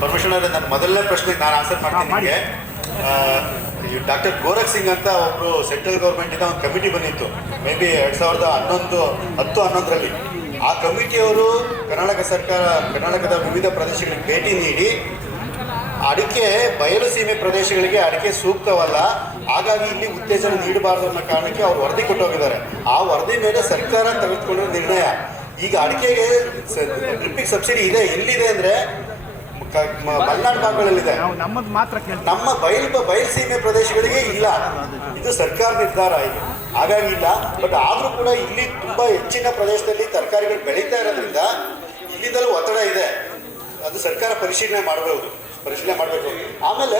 ಪರಮೇಶ್ವರ, ನನ್ನ ಮೊದಲನೇ ಪ್ರಶ್ನೆಗೆ ನಾನು ಆನ್ಸರ್ ಮಾಡ್ತೀನಿ. ನಿಮಗೆ ಡಾಕ್ಟರ್ ಗೋರಖ್ ಸಿಂಗ್ ಅಂತ ಒಬ್ಬರು ಸೆಂಟ್ರಲ್ ಗೌರ್ಮೆಂಟಿಂದ ಒಂದು ಕಮಿಟಿ ಬಂದಿತ್ತು, ಮೇ ಬಿ 2010-11ರಲ್ಲಿ. ಆ ಕಮಿಟಿಯವರು ಕರ್ನಾಟಕದ ವಿವಿಧ ಪ್ರದೇಶಗಳಿಗೆ ಭೇಟಿ ನೀಡಿ ಅಡಿಕೆ ಬಯಲು ಸೀಮೆ ಪ್ರದೇಶಗಳಿಗೆ ಅಡಿಕೆ ಸೂಕ್ತವಲ್ಲ, ಹಾಗಾಗಿ ಇಲ್ಲಿ ಉತ್ತೇಜನ ನೀಡಬಾರ್ದು ಅನ್ನೋ ಕಾರಣಕ್ಕೆ ಅವ್ರು ವರದಿ ಕೊಟ್ಟೋಗಿದ್ದಾರೆ. ಆ ವರದಿ ಮೇಲೆ ಸರ್ಕಾರ ತೆಗೆದುಕೊಂಡಿರೋ ನಿರ್ಣಯ. ಈಗ ಅಡಿಕೆಗೆ ಡ್ರಿಪ್ಪಿಗೆ ಸಬ್ಸಿಡಿ ಇದೆ, ಎಲ್ಲಿದೆ ಅಂದರೆ ಮಲೆನಾಡು ಭಾಗಗಳಲ್ಲಿದೆ, ನಮ್ಮ ಬಯಲು ಸೀಮೆ ಪ್ರದೇಶಗಳಿಗೆ ಇಲ್ಲ. ಇದು ಸರ್ಕಾರ ನಿರ್ಧಾರ ಈಗ, ಹಾಗಾಗಿ ಇಲ್ಲ. ಬಟ್ ಆದರೂ ಕೂಡ ಇಲ್ಲಿ ತುಂಬ ಹೆಚ್ಚಿನ ಪ್ರದೇಶದಲ್ಲಿ ತರಕಾರಿಗಳು ಬೆಳೀತಾ ಇರೋದ್ರಿಂದ ಇಲ್ಲಿಂದಲೂ ಒತ್ತಡ ಇದೆ. ಅದು ಸರ್ಕಾರ ಪರಿಶೀಲನೆ ಮಾಡಬೇಕು. ಆಮೇಲೆ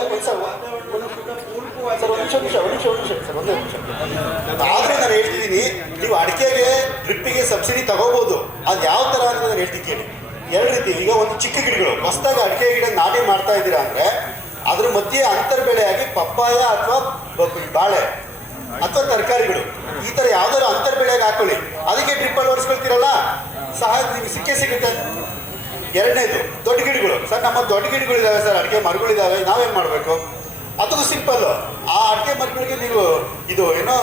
ಆದ್ರೆ ನಾನು ಹೇಳ್ತಿದ್ದೀನಿ, ನೀವು ಅಡಿಕೆಗೆ ಡ್ರಿಪ್ಪಿಗೆ ಸಬ್ಸಿಡಿ ತಗೋಬಹುದು. ಅದು ಯಾವ ಥರ ಅಂತ ನಾನು ಹೇಳ್ತೀನಿ ಕೇಳಿ. ಎರಡು ರೀತಿ. ಈಗ ಒಂದು ಚಿಕ್ಕ ಗಿಡಗಳು ಹೊಸದಾಗಿ ಅಡಿಕೆ ಗಿಡ ನಾಟಿ ಮಾಡ್ತಾ ಇದ್ದೀರಾ ಅಂದರೆ ಅದ್ರ ಮಧ್ಯೆ ಅಂತರ್ ಬೆಳೆಯಾಗಿ ಪಪ್ಪಾಯ ಅಥವಾ ಬಾಳೆ ಅಥವಾ ತರಕಾರಿಗಳು ಈ ಥರ ಯಾವ್ದಾದ್ರು ಅಂತರ್ ಬೆಳೆಯಾಗಿ ಹಾಕೊಳ್ಳಿ. ಅದಕ್ಕೆ ಡ್ರಿಪ್ ಅಳವಡಿಸ್ಕೊಳ್ತೀರಲ್ಲ, ಸಹಾಯ ನಿಮಗೆ ಸಿಗುತ್ತೆ. ಎರಡನೇದು ದೊಡ್ಡ ಗಿಡಗಳು. ಸರ್, ನಮ್ಮ ದೊಡ್ಡ ಗಿಡಗಳಿದ್ದಾವೆ ಸರ್, ಅಡಿಕೆ ಮರಗಳಿದ್ದಾವೆ, ನಾವೇನು ಮಾಡಬೇಕು? ಅದಕ್ಕೂ ಸಿಂಪಲ್ಲು. ಆ ಅಡಿಕೆ ಮರಗಳಿಗೆ ನೀವು ಇದು ಏನೋ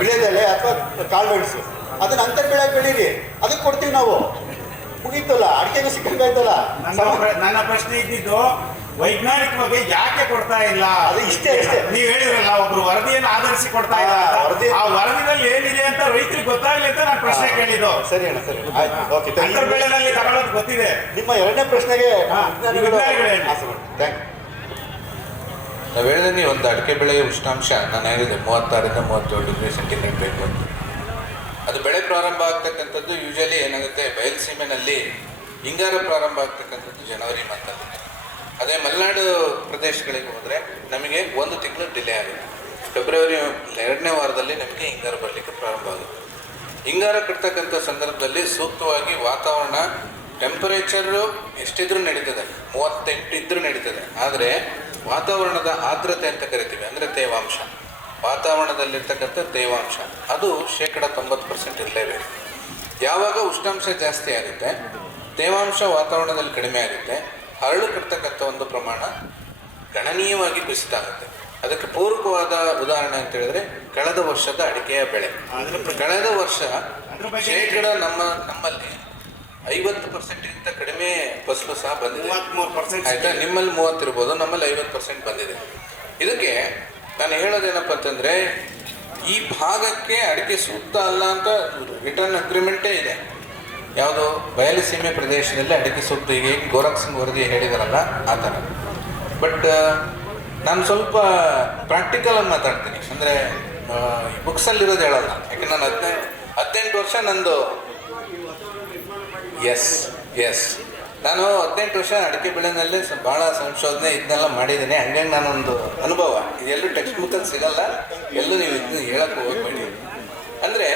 ಬೆಳೆದೆಲೆ ಅಥವಾ ಕಾಳು ಮೆಣಸು ಅದನ್ನ ಅಂತರ್ ಬೆಳೆ ಬೆಳೀರಿ, ಅದಕ್ಕೆ ಕೊಡ್ತೀವಿ ನಾವು. ಮುಗೀತಲ್ಲ, ಅಡಿಕೆಗೂ ಸಿಕ್ಕಾಯ್ತಲ್ಲ. ನನ್ನ ಪ್ರಶ್ನೆ ಇದ್ದಿದ್ದು ವೈಜ್ಞಾನಿಕವಾಗಿ ಯಾಕೆ ಕೊಡ್ತಾ ಇಲ್ಲ, ಅದು ಇಷ್ಟೇ. ನೀವು ಹೇಳಿದ್ರಲ್ಲ ಒಬ್ರು ವರದಿಯನ್ನು ಆಧರಿಸಿ ಕೊಡ್ತಾ ಇಲ್ಲ. ಆ ವರದಿನಲ್ಲಿ ಏನಿದೆ ಅಂತ ರೈತರಿಗೆ ಗೊತ್ತಾಗಲಿ ಅಂತ ನಾನು ಪ್ರಶ್ನೆ ಕೇಳಿದ್ದು. ಸರಿ ಅಣ್ಣ, ಸರಿ, ಆಯ್ತು, ಓಕೆ. ಅಂತರ್ ಬೆಳೆನಲ್ಲಿ ತಗೊಳ್ಳೋದು ಗೊತ್ತಿದೆ. ನಿಮ್ಮ ಎರಡನೇ ಪ್ರಶ್ನೆಗೆ ನಾವು ಹೇಳಿದ್ರೆ ಒಂದು ಅಡಿಕೆ ಬೆಳೆಯ ಉಷ್ಣಾಂಶ ನಾನು ಹೇಳಿದೆ 36-37 ಡಿಗ್ರಿ ಸೆಂಟಿಗ್ರೇಡ್ ಬೇಕು ಅಂತ. ಅದು ಬೆಳೆ ಪ್ರಾರಂಭ ಆಗ್ತಕ್ಕಂಥದ್ದು ಯೂಶಲಿ ಏನಾಗುತ್ತೆ, ಬಯಲುಸೀಮೆನಲ್ಲಿ ಹಿಂಗಾರ ಪ್ರಾರಂಭ ಆಗ್ತಕ್ಕಂಥದ್ದು ಜನವರಿ ಮಂತಲ್ಲಿ. ಅದೇ ಮಲೆನಾಡು ಪ್ರದೇಶಗಳಿಗೆ ಹೋದರೆ ನಮಗೆ 1 ತಿಂಗಳು ಡಿಲೇ ಆಗುತ್ತೆ. ಫೆಬ್ರವರಿ 2ನೇ ವಾರದಲ್ಲಿ ನಮಗೆ ಹಿಂಗಾರ ಬರಲಿಕ್ಕೆ ಪ್ರಾರಂಭ ಆಗುತ್ತೆ. ಹಿಂಗಾರ ಕಟ್ತಕ್ಕಂಥ ಸಂದರ್ಭದಲ್ಲಿ ಸೂಕ್ತವಾಗಿ ವಾತಾವರಣ ಟೆಂಪರೇಚರು ಎಷ್ಟಿದ್ರೂ ನಡೀತದೆ, 38 ಇದ್ರೂ ನಡೀತದೆ. ಆದರೆ ವಾತಾವರಣದ ಆರ್ದ್ರತೆ ಅಂತ ಕರಿತೀವಿ, ಅಂದರೆ ತೇವಾಂಶ, ವಾತಾವರಣದಲ್ಲಿರ್ತಕ್ಕಂಥ ತೇವಾಂಶ ಅದು 90% ಇರಲೇಬೇಕು. ಯಾವಾಗ ಉಷ್ಣಾಂಶ ಜಾಸ್ತಿ ಆಗುತ್ತೆ, ತೇವಾಂಶ ವಾತಾವರಣದಲ್ಲಿ ಕಡಿಮೆ ಆಗುತ್ತೆ, ಹರಳು ಕಟ್ತಕ್ಕಂಥ ಒಂದು ಪ್ರಮಾಣ ಗಣನೀಯವಾಗಿ ಕುಸಿತಾಗುತ್ತೆ. ಅದಕ್ಕೆ ಪೂರಕವಾದ ಉದಾಹರಣೆ ಅಂತ ಹೇಳಿದ್ರೆ ಕಳೆದ ವರ್ಷದ ಅಡಿಕೆಯ ಬೆಳೆ. ಕಳೆದ ವರ್ಷ ಶೇಕಡ ನಮ್ಮಲ್ಲಿ 50%ಗಿಂತ ಕಡಿಮೆ ಫಸಲು ಸಹ ಬಂದಿದೆ. ಆಯ್ತಾ, ನಿಮ್ಮಲ್ಲಿ 30 ಇರ್ಬೋದು, ನಮ್ಮಲ್ಲಿ 50% ಬಂದಿದೆ. ಇದಕ್ಕೆ ನಾನು ಹೇಳೋದೇನಪ್ಪ ಅಂತಂದರೆ, ಈ ಭಾಗಕ್ಕೆ ಅಡಿಕೆ ಸೂಕ್ತ ಅಲ್ಲ ಅಂತ ರಿಟರ್ನ್ ಅಗ್ರಿಮೆಂಟೇ ಇದೆ. ಯಾವುದು ಬಯಲುಸೀಮೆ ಪ್ರದೇಶದಲ್ಲಿ ಅಡಿಕೆ ಸೂಕ್ತ, ಈಗ ಗೋರಖ್ ಸಿಂಗ್ ವರದಿ ಹೇಳಿದಾರಲ್ಲ ಆ ಥರ. ಬಟ್ ನಾನು ಸ್ವಲ್ಪ ಪ್ರಾಕ್ಟಿಕಲ್ ಆಗಿ ಮಾತಾಡ್ತೀನಿ, ಅಂದರೆ ಬುಕ್ಸಲ್ಲಿರೋದು ಹೇಳಲ್ಲ. ಯಾಕೆ ನಾನು 18 ವರ್ಷ ನಂದು ನಾನು 18 ವರ್ಷ ಅಡಿಕೆ ಬೆಳೆನಲ್ಲಿ ಭಾಳ ಸಂಶೋಧನೆ ಇದನ್ನೆಲ್ಲ ಮಾಡಿದ್ದೀನಿ. ಹಂಗಾಗಿ ನಾನೊಂದು ಅನುಭವ, ಇದೆಲ್ಲೂ ಟೆಕ್ಸ್ಟ್ ಬುಕ್ಕಲ್ಲಿ ಸಿಗಲ್ಲ, ಎಲ್ಲೂ ನೀವು ಇದನ್ನ ಹೇಳಕ್ಕೆ ಹೋಗ್ಬೇಡಿ. ಅಂದರೆ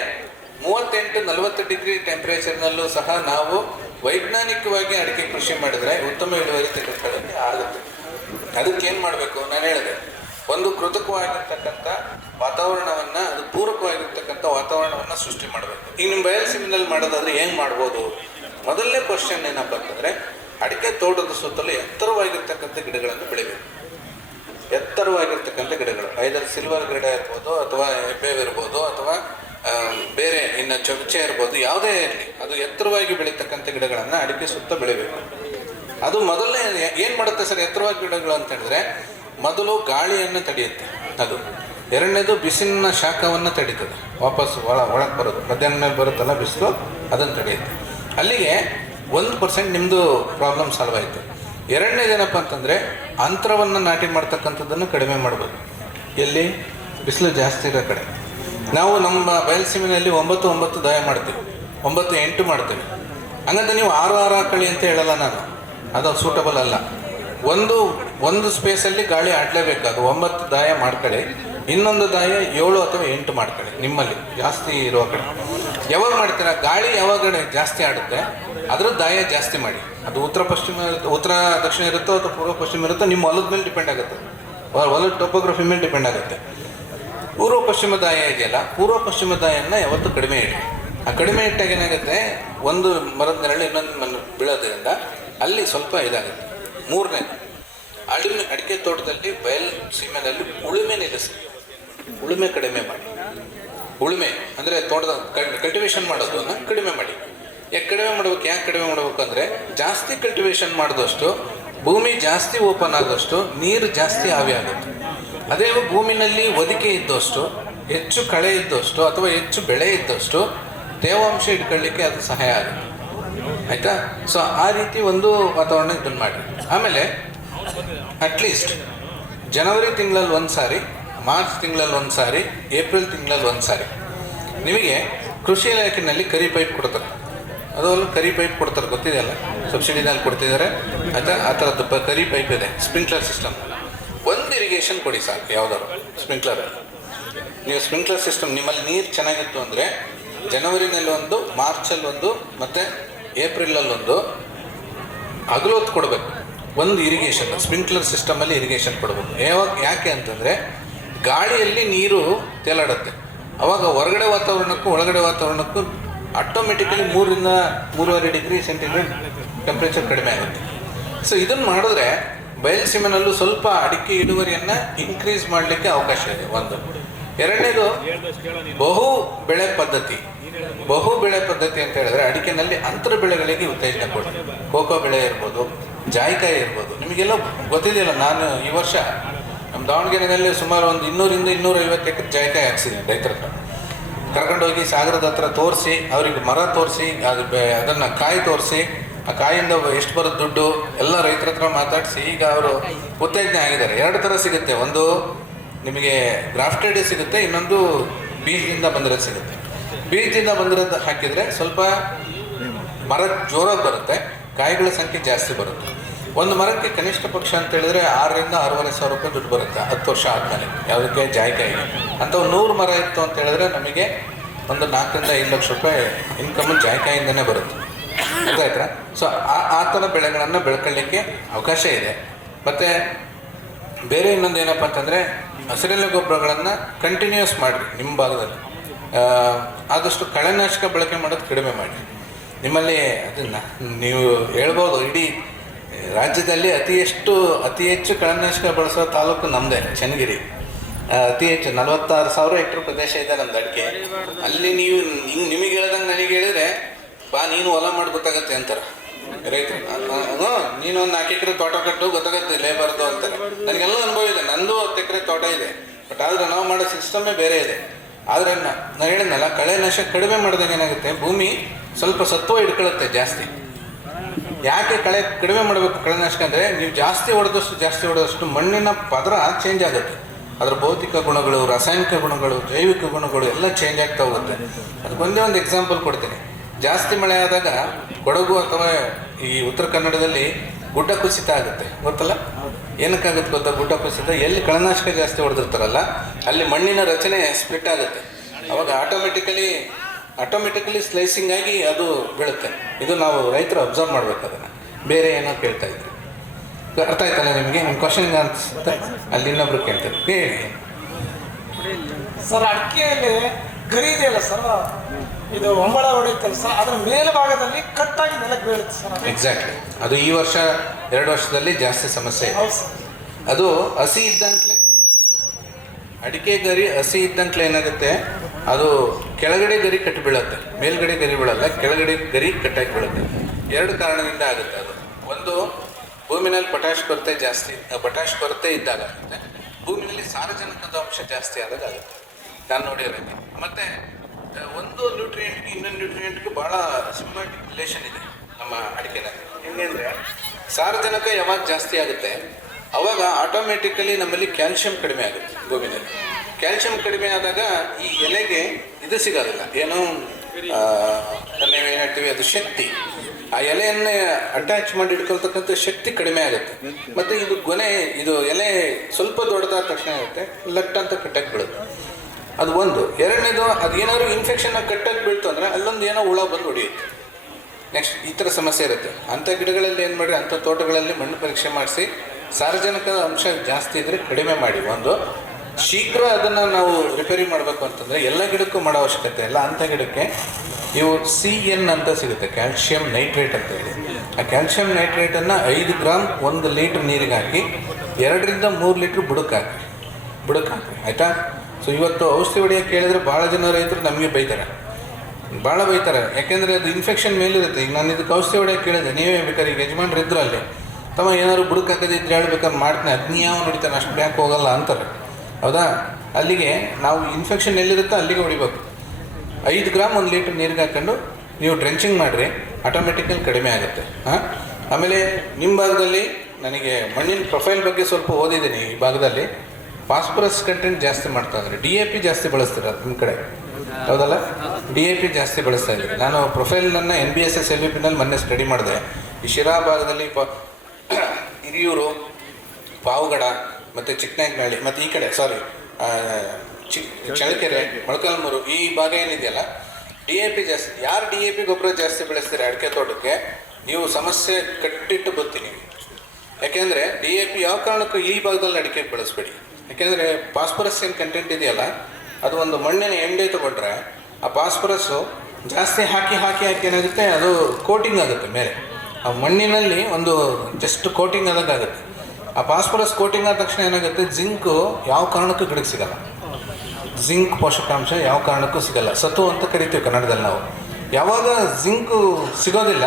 38-40 ಡಿಗ್ರಿ ಟೆಂಪ್ರೇಚರ್ನಲ್ಲೂ ಸಹ ನಾವು ವೈಜ್ಞಾನಿಕವಾಗಿ ಅಡಿಕೆ ಕೃಷಿ ಮಾಡಿದರೆ ಉತ್ತಮ ಇಳುವರಿ ತೆಗೆದುಕೊಳ್ಳೋಕ್ಕೆ ಆಗುತ್ತೆ. ಅದಕ್ಕೇನು ಮಾಡಬೇಕು? ನಾನು ಹೇಳಿದೆ, ಒಂದು ಕೃತಕವಾಗಿರ್ತಕ್ಕಂಥ ವಾತಾವರಣವನ್ನು, ಅದು ಪೂರಕವಾಗಿರ್ತಕ್ಕಂಥ ವಾತಾವರಣವನ್ನು ಸೃಷ್ಟಿ ಮಾಡಬೇಕು. ಈಗ ನಿಮ್ಮ ಬಯಲುಸೀಮೆನಲ್ಲಿ ಮಾಡೋದಾದರೆ ಹೆಂಗೆ ಮಾಡ್ಬೋದು? ಮೊದಲನೇ ಕ್ವಶನ್ ಏನಪ್ಪ ಅಂತಂದರೆ, ಅಡಿಕೆ ತೋಟದ ಸುತ್ತಲೂ ಎತ್ತರವಾಗಿರ್ತಕ್ಕಂಥ ಗಿಡಗಳನ್ನು ಬೆಳಿಬೇಕು. ಎತ್ತರವಾಗಿರ್ತಕ್ಕಂಥ ಗಿಡಗಳು, ಐದರ್ ಸಿಲ್ವರ್ ಗಿಡ ಇರ್ಬೋದು ಅಥವಾ ಹೆಬ್ಬೇವು ಇರ್ಬೋದು ಅಥವಾ ಬೇರೆ ಇನ್ನು ಚೊಚ್ಚೆ ಇರ್ಬೋದು, ಯಾವುದೇ ಇರಲಿ ಅದು ಎತ್ತರವಾಗಿ ಬೆಳೀತಕ್ಕಂಥ ಗಿಡಗಳನ್ನು ಅಡಿಕೆ ಸುತ್ತ ಬೆಳಿಬೇಕು. ಅದು ಮೊದಲನೇ ಏನು ಮಾಡುತ್ತೆ ಸರ್ ಎತ್ತರವಾಗಿ ಗಿಡಗಳು ಅಂತ ಹೇಳಿದ್ರೆ, ಮೊದಲು ಗಾಳಿಯನ್ನು ತಡೆಯುತ್ತೆ ಅದು. ಎರಡನೇದು ಬಿಸಿಲಿನ ಶಾಖವನ್ನು ತಡೀತದೆ, ವಾಪಸ್ ಒಳಗೆ ಬರೋದು, ಮಧ್ಯಾಹ್ನ ಮೇಲೆ ಬರುತ್ತಲ್ಲ ಬಿಸಿಲು, ಅದನ್ನು ತಡೆಯುತ್ತೆ. ಅಲ್ಲಿಗೆ 1% ನಿಮ್ಮದು ಪ್ರಾಬ್ಲಮ್ ಸಾಲ್ವ್ ಆಯಿತು. ಎರಡನೇದೇನಪ್ಪ ಅಂತಂದರೆ ಅಂತರವನ್ನು ನಾಟಿ ಮಾಡ್ತಕ್ಕಂಥದ್ದನ್ನು ಕಡಿಮೆ ಮಾಡ್ಬೋದು. ಎಲ್ಲಿ ಬಿಸಿಲು ಜಾಸ್ತಿ ಇರೋ ಕಡೆ. ನಾವು ನಮ್ಮ ಬಯಲುಸೀಮೆಯಲ್ಲಿ 9-9 ದಾಯ ಮಾಡ್ತೀವಿ, 9-8 ಮಾಡ್ತೀವಿ. ಹಂಗಂತ ನೀವು 6-6 ಹಾಕೊಳ್ಳಿ ಅಂತ ಹೇಳಲ್ಲ ನಾನು, ಅದು ಸೂಟಬಲ್ ಅಲ್ಲ. ಒಂದು ಸ್ಪೇಸಲ್ಲಿ ಗಾಳಿ ಆಡಲೇಬೇಕು, ಅದು 9 ದಾಯ ಮಾಡ್ಕೊಳ್ಳಿ, ಇನ್ನೊಂದು ದಾಯ 7 ಅಥವಾ 8 ಮಾಡ್ಕೊಳ್ಳಿ ನಿಮ್ಮಲ್ಲಿ ಜಾಸ್ತಿ ಇರುವ ಕಡೆ. ಯಾವಾಗ ಮಾಡ್ತೀರಾ, ಗಾಳಿ ಯಾವಾಗ ಜಾಸ್ತಿ ಆಡುತ್ತೆ ಅದ್ರ ದಾಯ ಜಾಸ್ತಿ ಮಾಡಿ. ಅದು ಉತ್ತರ ದಕ್ಷಿಣ ಇರುತ್ತೋ ಅಥವಾ ಪೂರ್ವ ಪಶ್ಚಿಮ ಇರುತ್ತೋ ನಿಮ್ಮ ಹೊಲದ ಮೇಲೆ ಡಿಪೆಂಡ್ ಆಗುತ್ತೆ, ಹೊಲದ ಟೋಪೋಗ್ರಫಿ ಮೇಲೆ ಡಿಪೆಂಡ್ ಆಗುತ್ತೆ. ಪೂರ್ವ ಪಶ್ಚಿಮ ದಾಯ ಇದೆಯಲ್ಲ, ಪೂರ್ವ ಪಶ್ಚಿಮ ದಾಯನ ಯಾವತ್ತೂ ಕಡಿಮೆ ಇಡಿ. ಆ ಕಡಿಮೆ ಇಟ್ಟಾಗ ಏನಾಗುತ್ತೆ, ಒಂದು ಮರದ ನೆರಳು ಇನ್ನೊಂದು ಬೀಳೋದ್ರಿಂದ ಅಲ್ಲಿ ಸ್ವಲ್ಪ ಇದಾಗುತ್ತೆ. ಮೂರನೇದು, ಅಡಿಕೆ ತೋಟದಲ್ಲಿ ಬಯಲು ಸೀಮೆನಲ್ಲಿ ಉಳುಮೆ ನಿಲ್ಲಿಸಿ, ಉಳುಮೆ ಕಡಿಮೆ ಮಾಡಿ. ಉಳುಮೆ ಅಂದರೆ ತೋಟದ ಕಲ್ಟಿವೇಷನ್ ಮಾಡೋದನ್ನು ಕಡಿಮೆ ಮಾಡಿ. ಯಾಕೆ ಕಡಿಮೆ ಮಾಡಬೇಕು ಅಂದರೆ, ಜಾಸ್ತಿ ಕಲ್ಟಿವೇಷನ್ ಮಾಡಿದಷ್ಟು ಭೂಮಿ ಜಾಸ್ತಿ ಓಪನ್ ಆದಷ್ಟು ನೀರು ಜಾಸ್ತಿ ಆವಿ ಆಗುತ್ತೆ. ಅದೇ ಭೂಮಿನಲ್ಲಿ ಒದಿಕೆ ಇದ್ದಷ್ಟು, ಹೆಚ್ಚು ಕಳೆ ಇದ್ದಷ್ಟು ಅಥವಾ ಹೆಚ್ಚು ಬೆಳೆ ಇದ್ದಷ್ಟು ತೇವಾಂಶ ಇಟ್ಕೊಳ್ಳಿಕ್ಕೆ ಅದು ಸಹಾಯ ಆಗುತ್ತೆ. ಆಯಿತಾ? ಸೊ ಆ ರೀತಿ ಒಂದು ವಾತಾವರಣ ಇದನ್ನು ಮಾಡಿ. ಆಮೇಲೆ ಅಟ್ಲೀಸ್ಟ್ ಜನವರಿ ತಿಂಗಳಲ್ಲಿ 1 ಸಾರಿ, ಮಾರ್ಚ್ ತಿಂಗಳಲ್ಲಿ 1 ಸಾರಿ, ಏಪ್ರಿಲ್ ತಿಂಗಳಲ್ಲಿ 1 ಸಾರಿ ನಿಮಗೆ ಕೃಷಿ ಇಲಾಖೆಯಲ್ಲಿ ಕರಿ ಪೈಪ್ ಕೊಡ್ತಾರೆ. ಅದು ಕರಿ ಪೈಪ್ ಕೊಡ್ತಾರೆ, ಗೊತ್ತಿದೆಯಲ್ಲ, ಸಬ್ಸಿಡಿನಲ್ಲಿ ಕೊಡ್ತಿದ್ದಾರೆ. ಆಯಿತಾ? ಆ ಥರದ್ದು ಕರಿ ಪೈಪ್ ಇದೆ, ಸ್ಪ್ರಿಂಕ್ಲರ್ ಸಿಸ್ಟಮ್. ಒಂದು ಇರಿಗೇಷನ್ ಕೊಡಿ ಸಾಕು, ಯಾವುದಾದ್ರು ಸ್ಪ್ರಿಂಕ್ಲರ್. ನೀವು ಸ್ಪ್ರಿಂಕ್ಲರ್ ಸಿಸ್ಟಮ್ ನಿಮ್ಮಲ್ಲಿ ನೀರು ಚೆನ್ನಾಗಿತ್ತು ಅಂದರೆ ಜನವರಿನಲ್ಲಿ 1, ಮಾರ್ಚಲ್ಲಿ 1 ಮತ್ತು ಏಪ್ರಿಲಲ್ಲಿ 1 ಹಗಲೊತ್ತು ಕೊಡಬೇಕು. ಒಂದು ಇರಿಗೇಷನ್ ಸ್ಪ್ರಿಂಕ್ಲರ್ ಸಿಸ್ಟಮಲ್ಲಿ ಇರಿಗೇಷನ್ ಕೊಡಬೇಕು. ಯಾಕೆ ಅಂತಂದರೆ ಗಾಳಿಯಲ್ಲಿ ನೀರು ತೇಲಾಡುತ್ತೆ, ಅವಾಗ ಹೊರಗಡೆ ವಾತಾವರಣಕ್ಕೂ ಒಳಗಡೆ ವಾತಾವರಣಕ್ಕೂ ಆಟೋಮೆಟಿಕಲಿ 3-3.5 ಡಿಗ್ರಿ ಸೆಂಟಿಗ್ರೇಡ್ ಟೆಂಪ್ರೇಚರ್ ಕಡಿಮೆ ಆಗುತ್ತೆ. ಸೊ ಇದನ್ನು ಮಾಡಿದ್ರೆ ಬಯಲುಸೀಮೆನಲ್ಲೂ ಸ್ವಲ್ಪ ಅಡಿಕೆ ಇಳುವರಿಯನ್ನು ಇನ್ಕ್ರೀಸ್ ಮಾಡಲಿಕ್ಕೆ ಅವಕಾಶ ಇದೆ. ಒಂದು. ಎರಡನೇದು, ಬಹು ಬೆಳೆ ಪದ್ಧತಿ ಅಂತ ಹೇಳಿದ್ರೆ ಅಡಿಕೆನಲ್ಲಿ ಅಂತರ ಬೆಳೆಗಳಿಗೆ ಉತ್ತೇಜನ ಕೊಡಿ. ಕೋಕೋ ಬೆಳೆ ಇರ್ಬೋದು, ಜಾಯಿಕಾಯಿ ಇರ್ಬೋದು. ನಿಮಗೆಲ್ಲ ಗೊತ್ತಿದೆಯಲ್ಲ, ನಾನು ಈ ವರ್ಷ ನಮ್ಮ ದಾವಣಗೆರೆಯಲ್ಲಿ ಸುಮಾರು ಒಂದು 200-250 ಎಕರೆ ಜಾಯಿಕಾಯಿ ಹಾಕ್ಸಿದ್ದೀನಿ. ರೈತರ ಹತ್ರ ಕರ್ಕೊಂಡೋಗಿ ಸಾಗರದ ಹತ್ರ ತೋರಿಸಿ, ಅವರಿಗೆ ಮರ ತೋರಿಸಿ, ಅದನ್ನು ಕಾಯಿ ತೋರಿಸಿ, ಆ ಕಾಯಿಂದ ಎಷ್ಟು ಬರೋದು ದುಡ್ಡು ಎಲ್ಲ ರೈತರ ಹತ್ರ ಮಾತಾಡಿಸಿ ಈಗ ಅವರು ಉತ್ತೇಜನ ಆಗಿದ್ದಾರೆ. 2 ಥರ ಸಿಗುತ್ತೆ, ಒಂದು ನಿಮಗೆ ಗ್ರಾಫ್ಟೆಡ್ ಸಿಗುತ್ತೆ, ಇನ್ನೊಂದು ಬೀಜದಿಂದ ಬಂದಿರೋದು ಸಿಗುತ್ತೆ. ಬೀಜದಿಂದ ಬಂದಿರೋದು ಹಾಕಿದರೆ ಸ್ವಲ್ಪ ಮರ ಜೋರಾಗಿ ಬರುತ್ತೆ, ಕಾಯಿಗಳ ಸಂಖ್ಯೆ ಜಾಸ್ತಿ ಬರುತ್ತೆ. ಒಂದು ಮರಕ್ಕೆ ಕನಿಷ್ಠ ಪಕ್ಷ ಅಂತ ಹೇಳಿದ್ರೆ 6,000-6,500 ರೂಪಾಯಿ ದುಡ್ಡು ಬರುತ್ತೆ 10 ವರ್ಷ ಆದಮೇಲೆ. ಯಾವುದಕ್ಕೆ? ಜಾಯಿಕಾಯಿಗೆ. ಅಂಥವು 100 ಮರ ಇತ್ತು ಅಂತ ಹೇಳಿದ್ರೆ ನಮಗೆ ಒಂದು 4-5 ಲಕ್ಷ ರೂಪಾಯಿ ಇನ್ಕಮು ಜಾಯಿಕಾಯಿಂದನೇ ಬರುತ್ತೆ. ಗೊತ್ತಾಯ್ತಾ? ಸೊ ಆ ಥರ ಬೆಳೆಗಳನ್ನು ಬೆಳ್ಕೊಳ್ಳಿಕ್ಕೆ ಅವಕಾಶ ಇದೆ. ಮತ್ತು ಬೇರೆ ಇನ್ನೊಂದು ಏನಪ್ಪ ಅಂತಂದರೆ, ಹಸಿರೆಲೆ ಗೊಬ್ಬರಗಳನ್ನು ಕಂಟಿನ್ಯೂಸ್ ಮಾಡಿರಿ ನಿಮ್ಮ ಭಾಗದಲ್ಲಿ. ಆದಷ್ಟು ಕಳೆನಾಶಕ ಬಳಕೆ ಮಾಡೋದು ಕಡಿಮೆ ಮಾಡಿ. ನಿಮ್ಮಲ್ಲಿ ಅದನ್ನು ನೀವು ಹೇಳ್ಬೋದು, ಇಡೀ ರಾಜ್ಯದಲ್ಲಿ ಅತಿ ಹೆಚ್ಚು ಕಳೆನಾಶಕ ಬಳಸೋ ತಾಲೂಕು ನಮ್ಮದೇ, ಚನ್ನಗಿರಿ. ಅತಿ ಹೆಚ್ಚು 46,000 ಹೆಕ್ಟರ್ ಪ್ರದೇಶ ಇದೆ ನಮ್ದು ಅಡಿಕೆ. ಅಲ್ಲಿ ನೀವು ನಿಮಗೆ ಹೇಳ್ದಂಗೆ ನನಗೆ ಹೇಳಿದ್ರೆ, ಬಾ ನೀನು ಹೊಲ ಮಾಡಿ ಗೊತ್ತಾಗತ್ತೆ ಅಂತಾರೆ ರೈತರು. ನೀನು ಒಂದು 4 ಎಕರೆ ತೋಟ ಕಟ್ಟು ಗೊತ್ತಾಗತ್ತೆ ಲೇಬರ್ದು ಅಂತಾರೆ. ನನಗೆಲ್ಲ ಅನುಭವ ಇದೆ, ನಂದು 10 ಎಕರೆ ತೋಟ ಇದೆ. ಬಟ್ ಆದರೆ ನಾವು ಮಾಡೋ ಸಿಸ್ಟಮೇ ಬೇರೆ ಇದೆ. ಆದರೆ ನಾನು ಹೇಳಿದ್ನಲ್ಲ, ಕಳೆನಾಶಕ ಕಡಿಮೆ ಮಾಡಿದಾಗ ಏನಾಗುತ್ತೆ, ಭೂಮಿ ಸ್ವಲ್ಪ ಸತ್ವ ಹಿಡ್ಕೊಳ್ಳುತ್ತೆ ಜಾಸ್ತಿ. ಯಾಕೆ ಕಡಿಮೆ ಮಾಡಬೇಕು ಕಳೆನಾಶಕ ಅಂದರೆ, ನೀವು ಜಾಸ್ತಿ ಹೊಡೆದಷ್ಟು ಮಣ್ಣಿನ ಪದರ ಚೇಂಜ್ ಆಗುತ್ತೆ. ಅದರ ಭೌತಿಕ ಗುಣಗಳು, ರಾಸಾಯನಿಕ ಗುಣಗಳು, ಜೈವಿಕ ಗುಣಗಳು ಎಲ್ಲ ಚೇಂಜ್ ಆಗ್ತಾ ಹೋಗುತ್ತೆ. ಅದಕ್ಕೆ ಒಂದು ಎಕ್ಸಾಂಪಲ್ ಕೊಡ್ತೀನಿ. ಜಾಸ್ತಿ ಮಳೆ ಆದಾಗ ಕೊಡಗು ಅಥವಾ ಈ ಉತ್ತರ ಕನ್ನಡದಲ್ಲಿ ಗುಡ್ಡ ಕುಸಿತ ಆಗುತ್ತೆ, ಗೊತ್ತಲ್ಲ? ಏನಕ್ಕಾಗುತ್ತೆ ಗೊತ್ತಾ? ಗುಡ್ಡ ಕುಸಿತ ಎಲ್ಲಿ ಕಳೆನಾಶಕ ಜಾಸ್ತಿ ಹೊಡೆದಿರ್ತಾರಲ್ಲ ಅಲ್ಲಿ ಮಣ್ಣಿನ ರಚನೆ ಸ್ಪ್ಲಿಟ್ ಆಗುತ್ತೆ. ಅವಾಗ ಆಟೋಮೆಟಿಕಲಿ ಸ್ಲೈಸಿಂಗ್ ಆಗಿ ಅದು ಬೀಳುತ್ತೆ. ಇದು ನಾವು ರೈತರು ಅಬ್ಸರ್ವ್ ಮಾಡ್ಬೇಕು ಅದನ್ನು. ಬೇರೆ ಏನೋ ಕೇಳ್ತಾ ಇದ್ರು, ಅರ್ಥ ಆಯ್ತಲ್ಲ ನಿಮಗೆ? ನಿಮ್ಮ ಕ್ವಶನ್ ಅನ್ಸುತ್ತೆ. ಅಲ್ಲಿ ಇನ್ನೊಬ್ರು ಕೇಳ್ತಾರೆ, ಹೇಳಿ ಸರ್. ಅಡಿಕೆಯಲ್ಲಿ ಗರಿ ಇದೆಯಲ್ಲ ಸರ್, ಇದು ಒಂಬಳ ಹೊಡೆಯುತ್ತಲ್ಲ ಸರ್, ಅದರ ಮೇಲ್ಭಾಗದಲ್ಲಿ ಕಟ್ಟಾಗಿ ನೆಲಕ್ಕೆ ಬೀಳುತ್ತೆ ಸರ್. ಎಕ್ಸಾಕ್ಟ್ಲಿ. ಅದು ಈ ವರ್ಷ 2 ವರ್ಷದಲ್ಲಿ ಜಾಸ್ತಿ ಸಮಸ್ಯೆ ಇದೆ. ಅದು ಹಸಿ ಇದ್ದಂಕ್ಲೆ ಅಡಿಕೆ ಗರಿ ಹಸಿ ಇದ್ದಂಕ್ಲೆ ಏನಾಗುತ್ತೆ, ಅದು ಕೆಳಗಡೆ ಗರಿ ಕಟ್ಟಿ ಬೀಳುತ್ತೆ, ಮೇಲ್ಗಡೆ ಗರಿ ಬೀಳಲ್ಲ, ಕೆಳಗಡೆ ಗರಿ ಕಟ್ಟಾಗಿ ಬೀಳುತ್ತೆ. ಎರಡು ಕಾರಣದಿಂದ ಆಗುತ್ತೆ ಅದು. ಒಂದು, ಭೂಮಿನಲ್ಲಿ ಪೊಟ್ಯಾಶ್ ಕೊರತೆ ಇದ್ದಾಗ ಆಗುತ್ತೆ. ಭೂಮಿನಲ್ಲಿ ಸಾರಜನಕದ ಅಂಶ ಜಾಸ್ತಿ ಆಗೋದಾಗುತ್ತೆ, ನಾನು ನೋಡಿರೋದು. ಮತ್ತು ಒಂದು ನ್ಯೂಟ್ರಿಯೆಂಟ್ಗೆ ಇನ್ನೊಂದು ನ್ಯೂಟ್ರಿಯೆಂಟ್ಗೆ ಭಾಳ ಸಿಂಬಾಟಿಕ್ ರಿಲೇಷನ್ ಇದೆ ನಮ್ಮ ಅಡಿಕೆನಲ್ಲಿ. ಹೆಂಗೆಂದರೆ ಸಾರಜನಕ ಯಾವಾಗ ಜಾಸ್ತಿ ಆಗುತ್ತೆ ಅವಾಗ ಆಟೋಮೆಟಿಕಲಿ ನಮ್ಮಲ್ಲಿ ಕ್ಯಾಲ್ಶಿಯಂ ಕಡಿಮೆ ಆಗುತ್ತೆ. ಭೂಮಿನಲ್ಲಿ ಕ್ಯಾಲ್ಶಿಯಂ ಕಡಿಮೆ ಆದಾಗ ಈ ಎಲೆಗೆ ಇದು ಸಿಗೋದಿಲ್ಲ, ಏನೋ ಏನು ಹೇಳ್ತೀವಿ, ಅದು ಶಕ್ತಿ, ಆ ಎಲೆಯನ್ನೇ ಅಟ್ಯಾಚ್ ಮಾಡಿ ಇಟ್ಕೊಳ್ತಕ್ಕಂಥ ಶಕ್ತಿ ಕಡಿಮೆ ಆಗುತ್ತೆ. ಮತ್ತು ಇದು ಎಲೆ ಸ್ವಲ್ಪ ದೊಡ್ಡದಾದ ತಕ್ಷಣ ಆಗುತ್ತೆ, ಲಟ್ ಅಂತ ಕಟ್ಟಾಗಿ ಬೀಳುತ್ತೆ. ಅದು ಒಂದು. ಎರಡನೇದು, ಅದೇನಾದ್ರು ಇನ್ಫೆಕ್ಷನ್ ಕಟ್ಟಾಗಿ ಬೀಳ್ತು ಅಂದರೆ ಅಲ್ಲೊಂದು ಏನೋ ಹುಳ ಬಂದು ಹೊಡೆಯುತ್ತೆ. ನೆಕ್ಸ್ಟ್ ಈ ಥರ ಸಮಸ್ಯೆ ಇರುತ್ತೆ. ಅಂಥ ಗಿಡಗಳಲ್ಲಿ ಏನು ಮಾಡಿ, ಅಂಥ ತೋಟಗಳಲ್ಲಿ ಮಣ್ಣು ಪರೀಕ್ಷೆ ಮಾಡಿಸಿ ಸಾರಜನಕದ ಅಂಶ ಜಾಸ್ತಿ ಇದ್ದರೆ ಕಡಿಮೆ ಮಾಡಿ. ಒಂದು, ಶೀಘ್ರ ಅದನ್ನು ನಾವು ರಿಪೇರಿ ಮಾಡಬೇಕು ಅಂತಂದರೆ ಎಲ್ಲ ಗಿಡಕ್ಕೂ ಮಾಡೋ ಅವಶ್ಯಕತೆ ಇಲ್ಲ. ಅಂಥ ಗಿಡಕ್ಕೆ ಇವು CN ಅಂತ ಸಿಗುತ್ತೆ, ಕ್ಯಾಲ್ಶಿಯಂ ನೈಟ್ರೇಟ್ ಅಂತ ಹೇಳಿ. ಆ ಕ್ಯಾಲ್ಶಿಯಂ ನೈಟ್ರೇಟನ್ನು 5 ಗ್ರಾಮ್ 1 ಲೀಟ್ರ್ ನೀರಿಗೆ ಹಾಕಿ 2 ರಿಂದ 3 ಲೀಟ್ರ್ ಬುಡಕ್ಕೆ ಹಾಕಿ ಆಯಿತಾ. ಸೊ ಇವತ್ತು ಔಷಧಿ ಹೊಡೆಯೋಕ್ಕೆ ಕೇಳಿದ್ರೆ ಭಾಳ ಜನ ರೈತರು ನಮಗೆ ಬೈತಾರೆ, ಭಾಳ ಬೈತಾರೆ. ಯಾಕೆಂದರೆ ಅದು ಇನ್ಫೆಕ್ಷನ್ ಮೇಲಿರುತ್ತೆ. ಈಗ ನಾನು ಇದಕ್ಕೆ ಔಷಧಿ ಹೊಡೆಯೋಕ್ಕೆ ಕೇಳಿದೆ, ನೀವೇ ಬೇಕಾದ್ರೆ ಈಗ ಯಜಮಾನ್ರು ಇದ್ರು ಅಲ್ಲಿ, ತಮ್ಮ ಏನಾದ್ರು ಬುಡಕ್ಕೆ ಹಾಕೋದಿದ್ರೆ ಹೇಳ್ಬೇಕಾದ್ರೆ ಮಾಡ್ತೀನಿ, ಅದನ್ನ ಯಾವ ನೋಡಿತಾನೆ, ಅಷ್ಟು ಬ್ಯಾಕ್ ಹೋಗಲ್ಲ ಅಂತಾರೆ, ಹೌದಾ. ಅಲ್ಲಿಗೆ ನಾವು ಇನ್ಫೆಕ್ಷನ್ ಎಲ್ಲಿರುತ್ತೋ ಅಲ್ಲಿಗೆ ಹೊಡಿಬೇಕು. 5 ಗ್ರಾಮ್ 1 ಲೀಟ್ರ್ ನೀರಿಗೆ ಹಾಕ್ಕೊಂಡು ನೀವು ಡ್ರೆಂಚಿಂಗ್ ಮಾಡಿರಿ, ಆಟೋಮೆಟಿಕಲಿ ಕಡಿಮೆ ಆಗುತ್ತೆ. ಆಮೇಲೆ ನಿಮ್ಮ ಭಾಗದಲ್ಲಿ ನನಗೆ ಮಣ್ಣಿನ ಪ್ರೊಫೈಲ್ ಬಗ್ಗೆ ಸ್ವಲ್ಪ ಓದಿದ್ದೀನಿ. ಈ ಭಾಗದಲ್ಲಿ ಫಾಸ್ಫರಸ್ ಕಂಟೆಂಟ್ ಜಾಸ್ತಿ ಮಾಡ್ತಾ ಇದ್ದಾರೆ, DAP ಜಾಸ್ತಿ ಬಳಸ್ತಾರೆ ನಿಮ್ಮ ಕಡೆ, ಹೌದಲ್ಲ. DAP ಜಾಸ್ತಿ ಬಳಸ್ತಾ ಇದ್ದೀರಿ. ನಾನು ಪ್ರೊಫೈಲ್ನನ್ನು NBSS LVPನಲ್ಲಿ ಮೊನ್ನೆ ಸ್ಟಡಿ ಮಾಡಿದೆ. ಈ ಶಿರಾ ಭಾಗದಲ್ಲಿ ಹಿರಿಯೂರು, ಪಾವಗಡ ಮತ್ತು ಚಿಕ್ಕನಾಯಕನಹಳ್ಳಿ ಮತ್ತು ಈ ಕಡೆ ಚಳ್ಳಕೆರೆ, ಮೊಳಕಾಲ್ಮೂರು ಈ ಭಾಗ ಏನಿದೆಯಲ್ಲ, DAP ಜಾಸ್ತಿ. ಯಾರು DAP ಗೊಬ್ಬರ ಜಾಸ್ತಿ ಬೆಳೆಸ್ತೀರಿ ಅಡಿಕೆ ತೋಟಕ್ಕೆ, ನೀವು ಸಮಸ್ಯೆ ಕಟ್ಟಿಟ್ಟು ಬರ್ತೀನಿ. ಯಾಕೆಂದರೆ DAP ಯಾವ ಕಾರಣಕ್ಕೂ ಈ ಭಾಗದಲ್ಲಿ ಅಡಿಕೆ ಬೆಳೆಸ್ಬೇಡಿ. ಯಾಕೆಂದರೆ ಫಾಸ್ಫರಸ್ ಏನು ಕಂಟೆಂಟ್ ಇದೆಯಲ್ಲ, ಅದು ಒಂದು ಮಣ್ಣಿನ ಎಂಡೆ ತಗೊಂಡ್ರೆ ಆ ಫಾಸ್ಫರಸ್ಸು ಜಾಸ್ತಿ ಹಾಕಿ ಏನಾಗುತ್ತೆ, ಅದು ಕೋಟಿಂಗ್ ಆಗುತ್ತೆ ಮೇಲೆ. ಆ ಮಣ್ಣಿನಲ್ಲಿ ಒಂದು ಜಸ್ಟ್ ಕೋಟಿಂಗ್ ಆಗುತ್ತೆ. ಆ ಫಾಸ್ಫರಸ್ ಕೋಟಿಂಗ್ ಆದ ತಕ್ಷಣ ಏನಾಗುತ್ತೆ, ಜಿಂಕು ಯಾವ ಕಾರಣಕ್ಕೂ ಗಿಡಕ್ಕೆ ಸಿಗಲ್ಲ. ಜಿಂಕ್ ಪೋಷಕಾಂಶ ಯಾವ ಕಾರಣಕ್ಕೂ ಸಿಗಲ್ಲ, ಸತು ಅಂತ ಕರಿತೀವಿ ಕನ್ನಡದಲ್ಲಿ ನಾವು. ಯಾವಾಗ ಜಿಂಕು ಸಿಗೋದಿಲ್ಲ,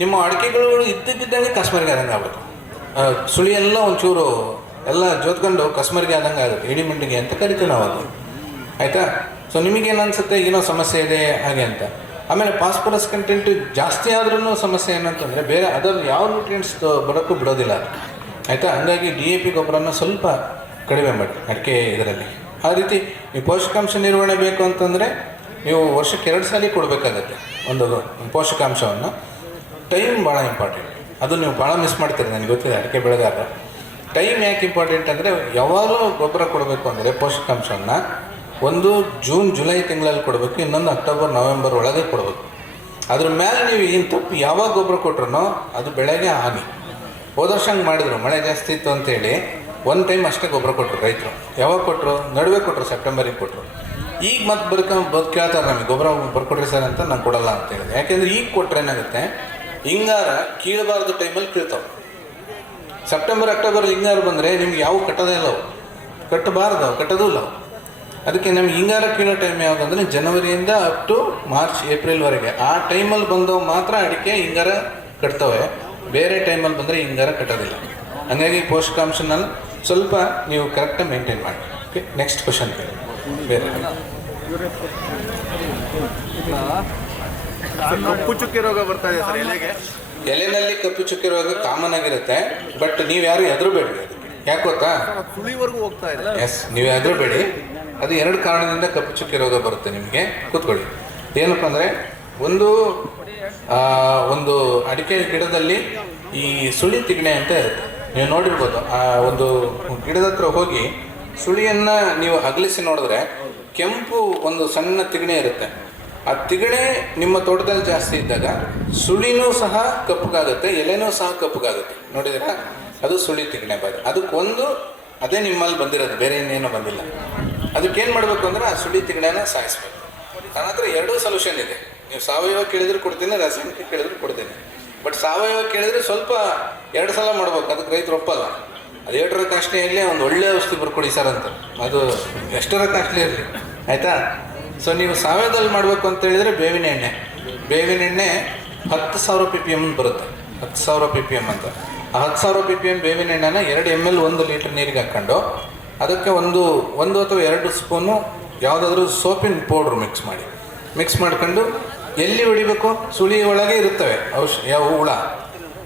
ನಿಮ್ಮ ಅಡಿಕೆಗಳು ಇದ್ದಿದ್ದಂಗೆ ಕಸ್ಮರಿಗೆ ಆದಂಗೆ ಆಗ್ಬೇಕು. ಸುಳಿ ಎಲ್ಲ ಒಂಚೂರು ಎಲ್ಲ ಜೋತ್ಕೊಂಡು ಕಸ್ಮರಿಗೆ ಆದಂಗೆ ಆಗುತ್ತೆ, ಇಡಿಮಂಡಿಗೆ ಅಂತ ಕರಿತೀವಿ ನಾವು ಅದು, ಆಯಿತಾ. ಸೊ ನಿಮಗೇನು ಅನಿಸುತ್ತೆ, ಏನೋ ಸಮಸ್ಯೆ ಇದೆ ಹಾಗೆ ಅಂತ. ಆಮೇಲೆ ಫಾಸ್ಫರಸ್ ಕಂಟೆಂಟ್ ಜಾಸ್ತಿ ಆದ್ರೂ ಸಮಸ್ಯೆ ಏನಂತಂದರೆ ಬೇರೆ ಅದರ ಯಾವ ನ್ಯೂಟ್ರಿಯೆಂಟ್ಸ್ ಬರೋಕ್ಕೂ ಬಿಡೋದಿಲ್ಲ, ಆಯಿತಾ. ಹಂಗಾಗಿ DAP ಗೊಬ್ಬರನ ಸ್ವಲ್ಪ ಕಡಿಮೆ ಮಾಡಿ ಅಡಿಕೆ ಇದರಲ್ಲಿ. ಆ ರೀತಿ ನೀವು ಪೋಷಕಾಂಶ ನಿರ್ವಹಣೆ ಬೇಕು ಅಂತಂದರೆ ನೀವು ವರ್ಷಕ್ಕೆ 2 ಸಲ ಕೊಡಬೇಕಾಗತ್ತೆ ಒಂದು ಪೋಷಕಾಂಶವನ್ನು. ಟೈಮ್ ಭಾಳ ಇಂಪಾರ್ಟೆಂಟ್, ಅದು ನೀವು ಭಾಳ ಮಿಸ್ ಮಾಡ್ತೀರಿ, ನನಗೆ ಗೊತ್ತಿದೆ ಅಡಿಕೆ ಬೆಳೆಗಾರ. ಟೈಮ್ ಯಾಕೆ ಇಂಪಾರ್ಟೆಂಟ್ ಅಂದರೆ, ಯಾವಾಗಲೂ ಗೊಬ್ಬರ ಕೊಡಬೇಕು ಅಂದರೆ ಪೋಷಕಾಂಶವನ್ನು ಒಂದು ಜೂನ್ ಜುಲೈ ತಿಂಗಳಲ್ಲಿ ಕೊಡಬೇಕು, ಇನ್ನೊಂದು ಅಕ್ಟೋಬರ್ ನವೆಂಬರ್ ಒಳಗೆ ಕೊಡಬೇಕು. ಅದ್ರ ಮೇಲೆ ನೀವು ಏನು ತಪ್ಪು ಯಾವಾಗ ಗೊಬ್ಬರ ಕೊಟ್ರು ಅದು ಬೆಳೆಗೆ ಹಾನಿ. ಹೋದ ವರ್ಷ ಹಂಗೆ ಮಾಡಿದ್ರು, ಮಳೆ ಜಾಸ್ತಿ ಇತ್ತು ಅಂತೇಳಿ 1 ಟೈಮ್ ಅಷ್ಟೇ ಗೊಬ್ಬರ ಕೊಟ್ಟರು ರೈತರು. ಯಾವಾಗ ಕೊಟ್ಟರು, ನಡುವೆ ಕೊಟ್ಟರು, ಸೆಪ್ಟೆಂಬರಿಗೆ ಕೊಟ್ಟರು. ಈಗ ಮತ್ತೆ ಕೇಳ್ತಾರೆ ನಮಗೆ, ಗೊಬ್ಬರ ಬರ್ಕೊಡ್ರಿ ಸರ್ ಅಂತ, ನಾನು ಕೊಡಲ್ಲ ಅಂತ ಹೇಳಿದೆ. ಯಾಕೆಂದರೆ ಈಗ ಕೊಟ್ಟರೆ ಏನಾಗುತ್ತೆ, ಹಿಂಗಾರ ಕೀಳಬಾರ್ದು ಟೈಮಲ್ಲಿ ಕೀಳ್ತಾವೆ. ಸೆಪ್ಟೆಂಬರ್ ಅಕ್ಟೋಬರ್ ಹಿಂಗಾರು ಬಂದರೆ ನಿಮ್ಗೆ ಯಾವ ಕಟ್ಟೋದೇ ಇಲ್ಲ, ಅವು ಕಟ್ಟಬಾರ್ದು, ಕಟ್ಟೋದೂ ಇಲ್ಲ. ಅದಕ್ಕೆ ನಮ್ಗೆ ಹಿಂಗಾರ ಕೀಳೋ ಟೈಮ್ ಯಾವುದಂದ್ರೆ ಜನವರಿಯಿಂದ ಅಪ್ ಟು ಮಾರ್ಚ್ ಏಪ್ರಿಲ್ವರೆಗೆ. ಆ ಟೈಮಲ್ಲಿ ಬಂದವು ಮಾತ್ರ ಅಡಿಕೆ ಹಿಂಗಾರ ಕಟ್ತವೆ, ಬೇರೆ ಟೈಮಲ್ಲಿ ಬಂದರೆ ಹಿಂಗಾರ ಕಟ್ಟೋದಿಲ್ಲ. ಹಾಗಾಗಿ ಪೋಷಕಾಂಶನಲ್ಲಿ ಸ್ವಲ್ಪ ನೀವು ಕರೆಕ್ಟಾಗಿ ಮೇಂಟೈನ್ ಮಾಡಿ. ಓಕೆ, ನೆಕ್ಸ್ಟ್ ಕ್ವಶನ್ ಕೇಳಿ. ಬೇರೆ ಕಪ್ಪು ಚುಕ್ಕಿ ರೋಗ ಬರ್ತಾ ಇದೆ ಸರ್ ಎಲೆಗೆ. ಎಲೆನಲ್ಲಿ ಕಪ್ಪು ಚುಕ್ಕಿ ರೋಗ ಕಾಮನ್ ಆಗಿರುತ್ತೆ, ಬಟ್ ನೀವು ಯಾರು ಹೆದರಬೇಡಿ. ಅದಕ್ಕೆ ಯಾಕೆ ಗೊತ್ತಾ, ಸುಳಿವರೆಗೂ ಹೋಗ್ತಾ ಇದೆ. ಎಸ್, ನೀವು ಹೆದರಬೇಡಿ. ಅದು 2 ಕಾರಣದಿಂದ ಕಪ್ಪು ಚುಕ್ಕಿ ರೋಗ ಬರುತ್ತೆ ನಿಮಗೆ. ಕೂತ್ಕೊಳ್ಳಿ. ಏನಪ್ಪ ಅಂದರೆ, ಒಂದು ಅಡಿಕೆ ಗಿಡದಲ್ಲಿ ಈ ಸುಳಿ ತಿಗಣೆ ಅಂತ ಇರುತ್ತೆ, ನೀವು ನೋಡಿರ್ಬೋದು. ಆ ಒಂದು ಗಿಡದ ಹತ್ರ ಹೋಗಿ ಸುಳಿಯನ್ನು ನೀವು ಅಗಲಿಸಿ ನೋಡಿದ್ರೆ ಕೆಂಪು ಒಂದು ಸಣ್ಣ ತಿಗಣೆ ಇರುತ್ತೆ. ಆ ತಿಗಣೆ ನಿಮ್ಮ ತೋಟದಲ್ಲಿ ಜಾಸ್ತಿ ಇದ್ದಾಗ ಸುಳಿನೂ ಸಹ ಕಪ್ಪಗಾಗುತ್ತೆ, ಎಲೆನೂ ಸಹ ಕಪ್ಪಗಾಗುತ್ತೆ. ನೋಡಿದ್ದೀರಾ, ಅದು ಸುಳಿ ತಿಗಣೆ ಬಾರಿ. ಅದಕ್ಕೊಂದು ಅದೇ ನಿಮ್ಮಲ್ಲಿ ಬಂದಿರೋದು, ಬೇರೆ ಇನ್ನೇನೂ ಬಂದಿಲ್ಲ. ಅದಕ್ಕೇನು ಮಾಡಬೇಕು ಅಂದರೆ ಆ ಸುಳಿ ತಿಗಣೆನ ಸಾಯಿಸ್ಬೇಕು. ನನ್ನ ಹತ್ರ 2 ಸೊಲ್ಯೂಷನ್ ಇದೆ. ನೀವು ಸಾವಯವ ಕೇಳಿದ್ರು ಕೊಡ್ತೀನಿ, ರಾಸಾಯನಿಕ ಕೇಳಿದ್ರು ಕೊಡ್ತೀನಿ. ಬಟ್ ಸಾವಯವ ಕೇಳಿದರೆ ಸ್ವಲ್ಪ 2 ಸಲ ಮಾಡ್ಬೇಕು, ಅದಕ್ಕೆ ರೈತರು ಒಪ್ಪಲ್ಲ. ಅದು ಏಟರ ಕಾಸ್ಟ್ಲಿಯಲ್ಲೇ ಒಂದು ಒಳ್ಳೆ ಔಷಧಿ ಬರ್ಕೊಡಿ ಸರ್ ಅಂತ, ಅದು ಎಷ್ಟರ ಕಾಸ್ಟ್ಲಿ ಇರಲಿ, ಆಯಿತಾ. ಸೊ ನೀವು ಸಾವಯವದಲ್ಲಿ ಮಾಡಬೇಕು ಅಂತ ಹೇಳಿದರೆ ಬೇವಿನ ಎಣ್ಣೆ 10,000 ppm ಬರುತ್ತೆ, 10,000 ppm ಅಂತ. ಆ 10,000 ppm ಬೇವಿನ ಎಣ್ಣೆನ 2 ml 1 ಲೀಟ್ರ್ ನೀರಿಗೆ ಹಾಕ್ಕೊಂಡು ಅದಕ್ಕೆ ಒಂದು ಅಥವಾ 2 ಸ್ಪೂನು ಯಾವುದಾದ್ರೂ ಸೋಪಿನ ಪೌಡ್ರ್ ಮಿಕ್ಸ್ ಮಾಡ್ಕೊಂಡು ಎಲ್ಲಿ ಹೊಡಿಬೇಕು, ಸುಳಿ ಒಳಗೆ ಇರುತ್ತವೆ ಯಾವ ಹುಳ,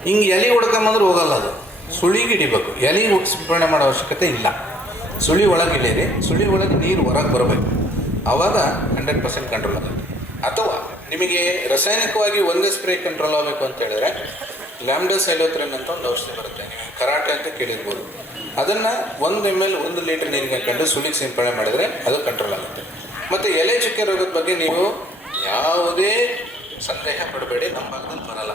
ಹಿಂಗೆ ಎಲೆ ಹೊಡ್ಕೊಂಬಂದ್ರೆ ಹೋಗಲ್ಲ, ಅದು ಸುಳಿಗೆ ಹಿಡಿಬೇಕು. ಎಲೆ ಸಿಂಪರಣೆ ಮಾಡೋ ಅವಶ್ಯಕತೆ ಇಲ್ಲ, ಸುಳಿ ಒಳಗೆ ಇಳಿರಿ, ಸುಳಿ ಒಳಗೆ ನೀರು ಹೊರಗೆ ಬರಬೇಕು, ಆವಾಗ 100% ಕಂಟ್ರೋಲ್ ಆಗುತ್ತೆ. ಅಥವಾ ನಿಮಗೆ ರಾಸಾಯನಿಕವಾಗಿ ಒಂದೇ ಸ್ಪ್ರೇ ಕಂಟ್ರೋಲ್ ಆಗಬೇಕು ಅಂತ ಹೇಳಿದ್ರೆ ಲ್ಯಾಂಬ್ಡಾಸೈಲೋತ್ರಿನ್ ಅಂತ ಒಂದು ಔಷಧಿ ಬರುತ್ತೆ, ನೀವು ಕರಾಟೆ ಅಂತ ಕೇಳಿರ್ಬೋದು. ಅದನ್ನು 1 ml 1 ಲೀಟ್ರ್ ನೀರಿಗೆ ಹಾಕೊಂಡು ಸುಳಿಗೆ ಸಿಂಪರಣೆ ಮಾಡಿದರೆ ಅದು ಕಂಟ್ರೋಲ್ ಆಗುತ್ತೆ. ಮತ್ತು ಎಲೆ ಚುಕ್ಕೆ ರೋಗದ ಬಗ್ಗೆ ನೀವು ಯಾವುದೇ ಸಂದೇಹ ಪಡಬೇಡಿ, ನಮ್ಮ ಭಾಗದಲ್ಲಿ ಬರಲ್ಲ.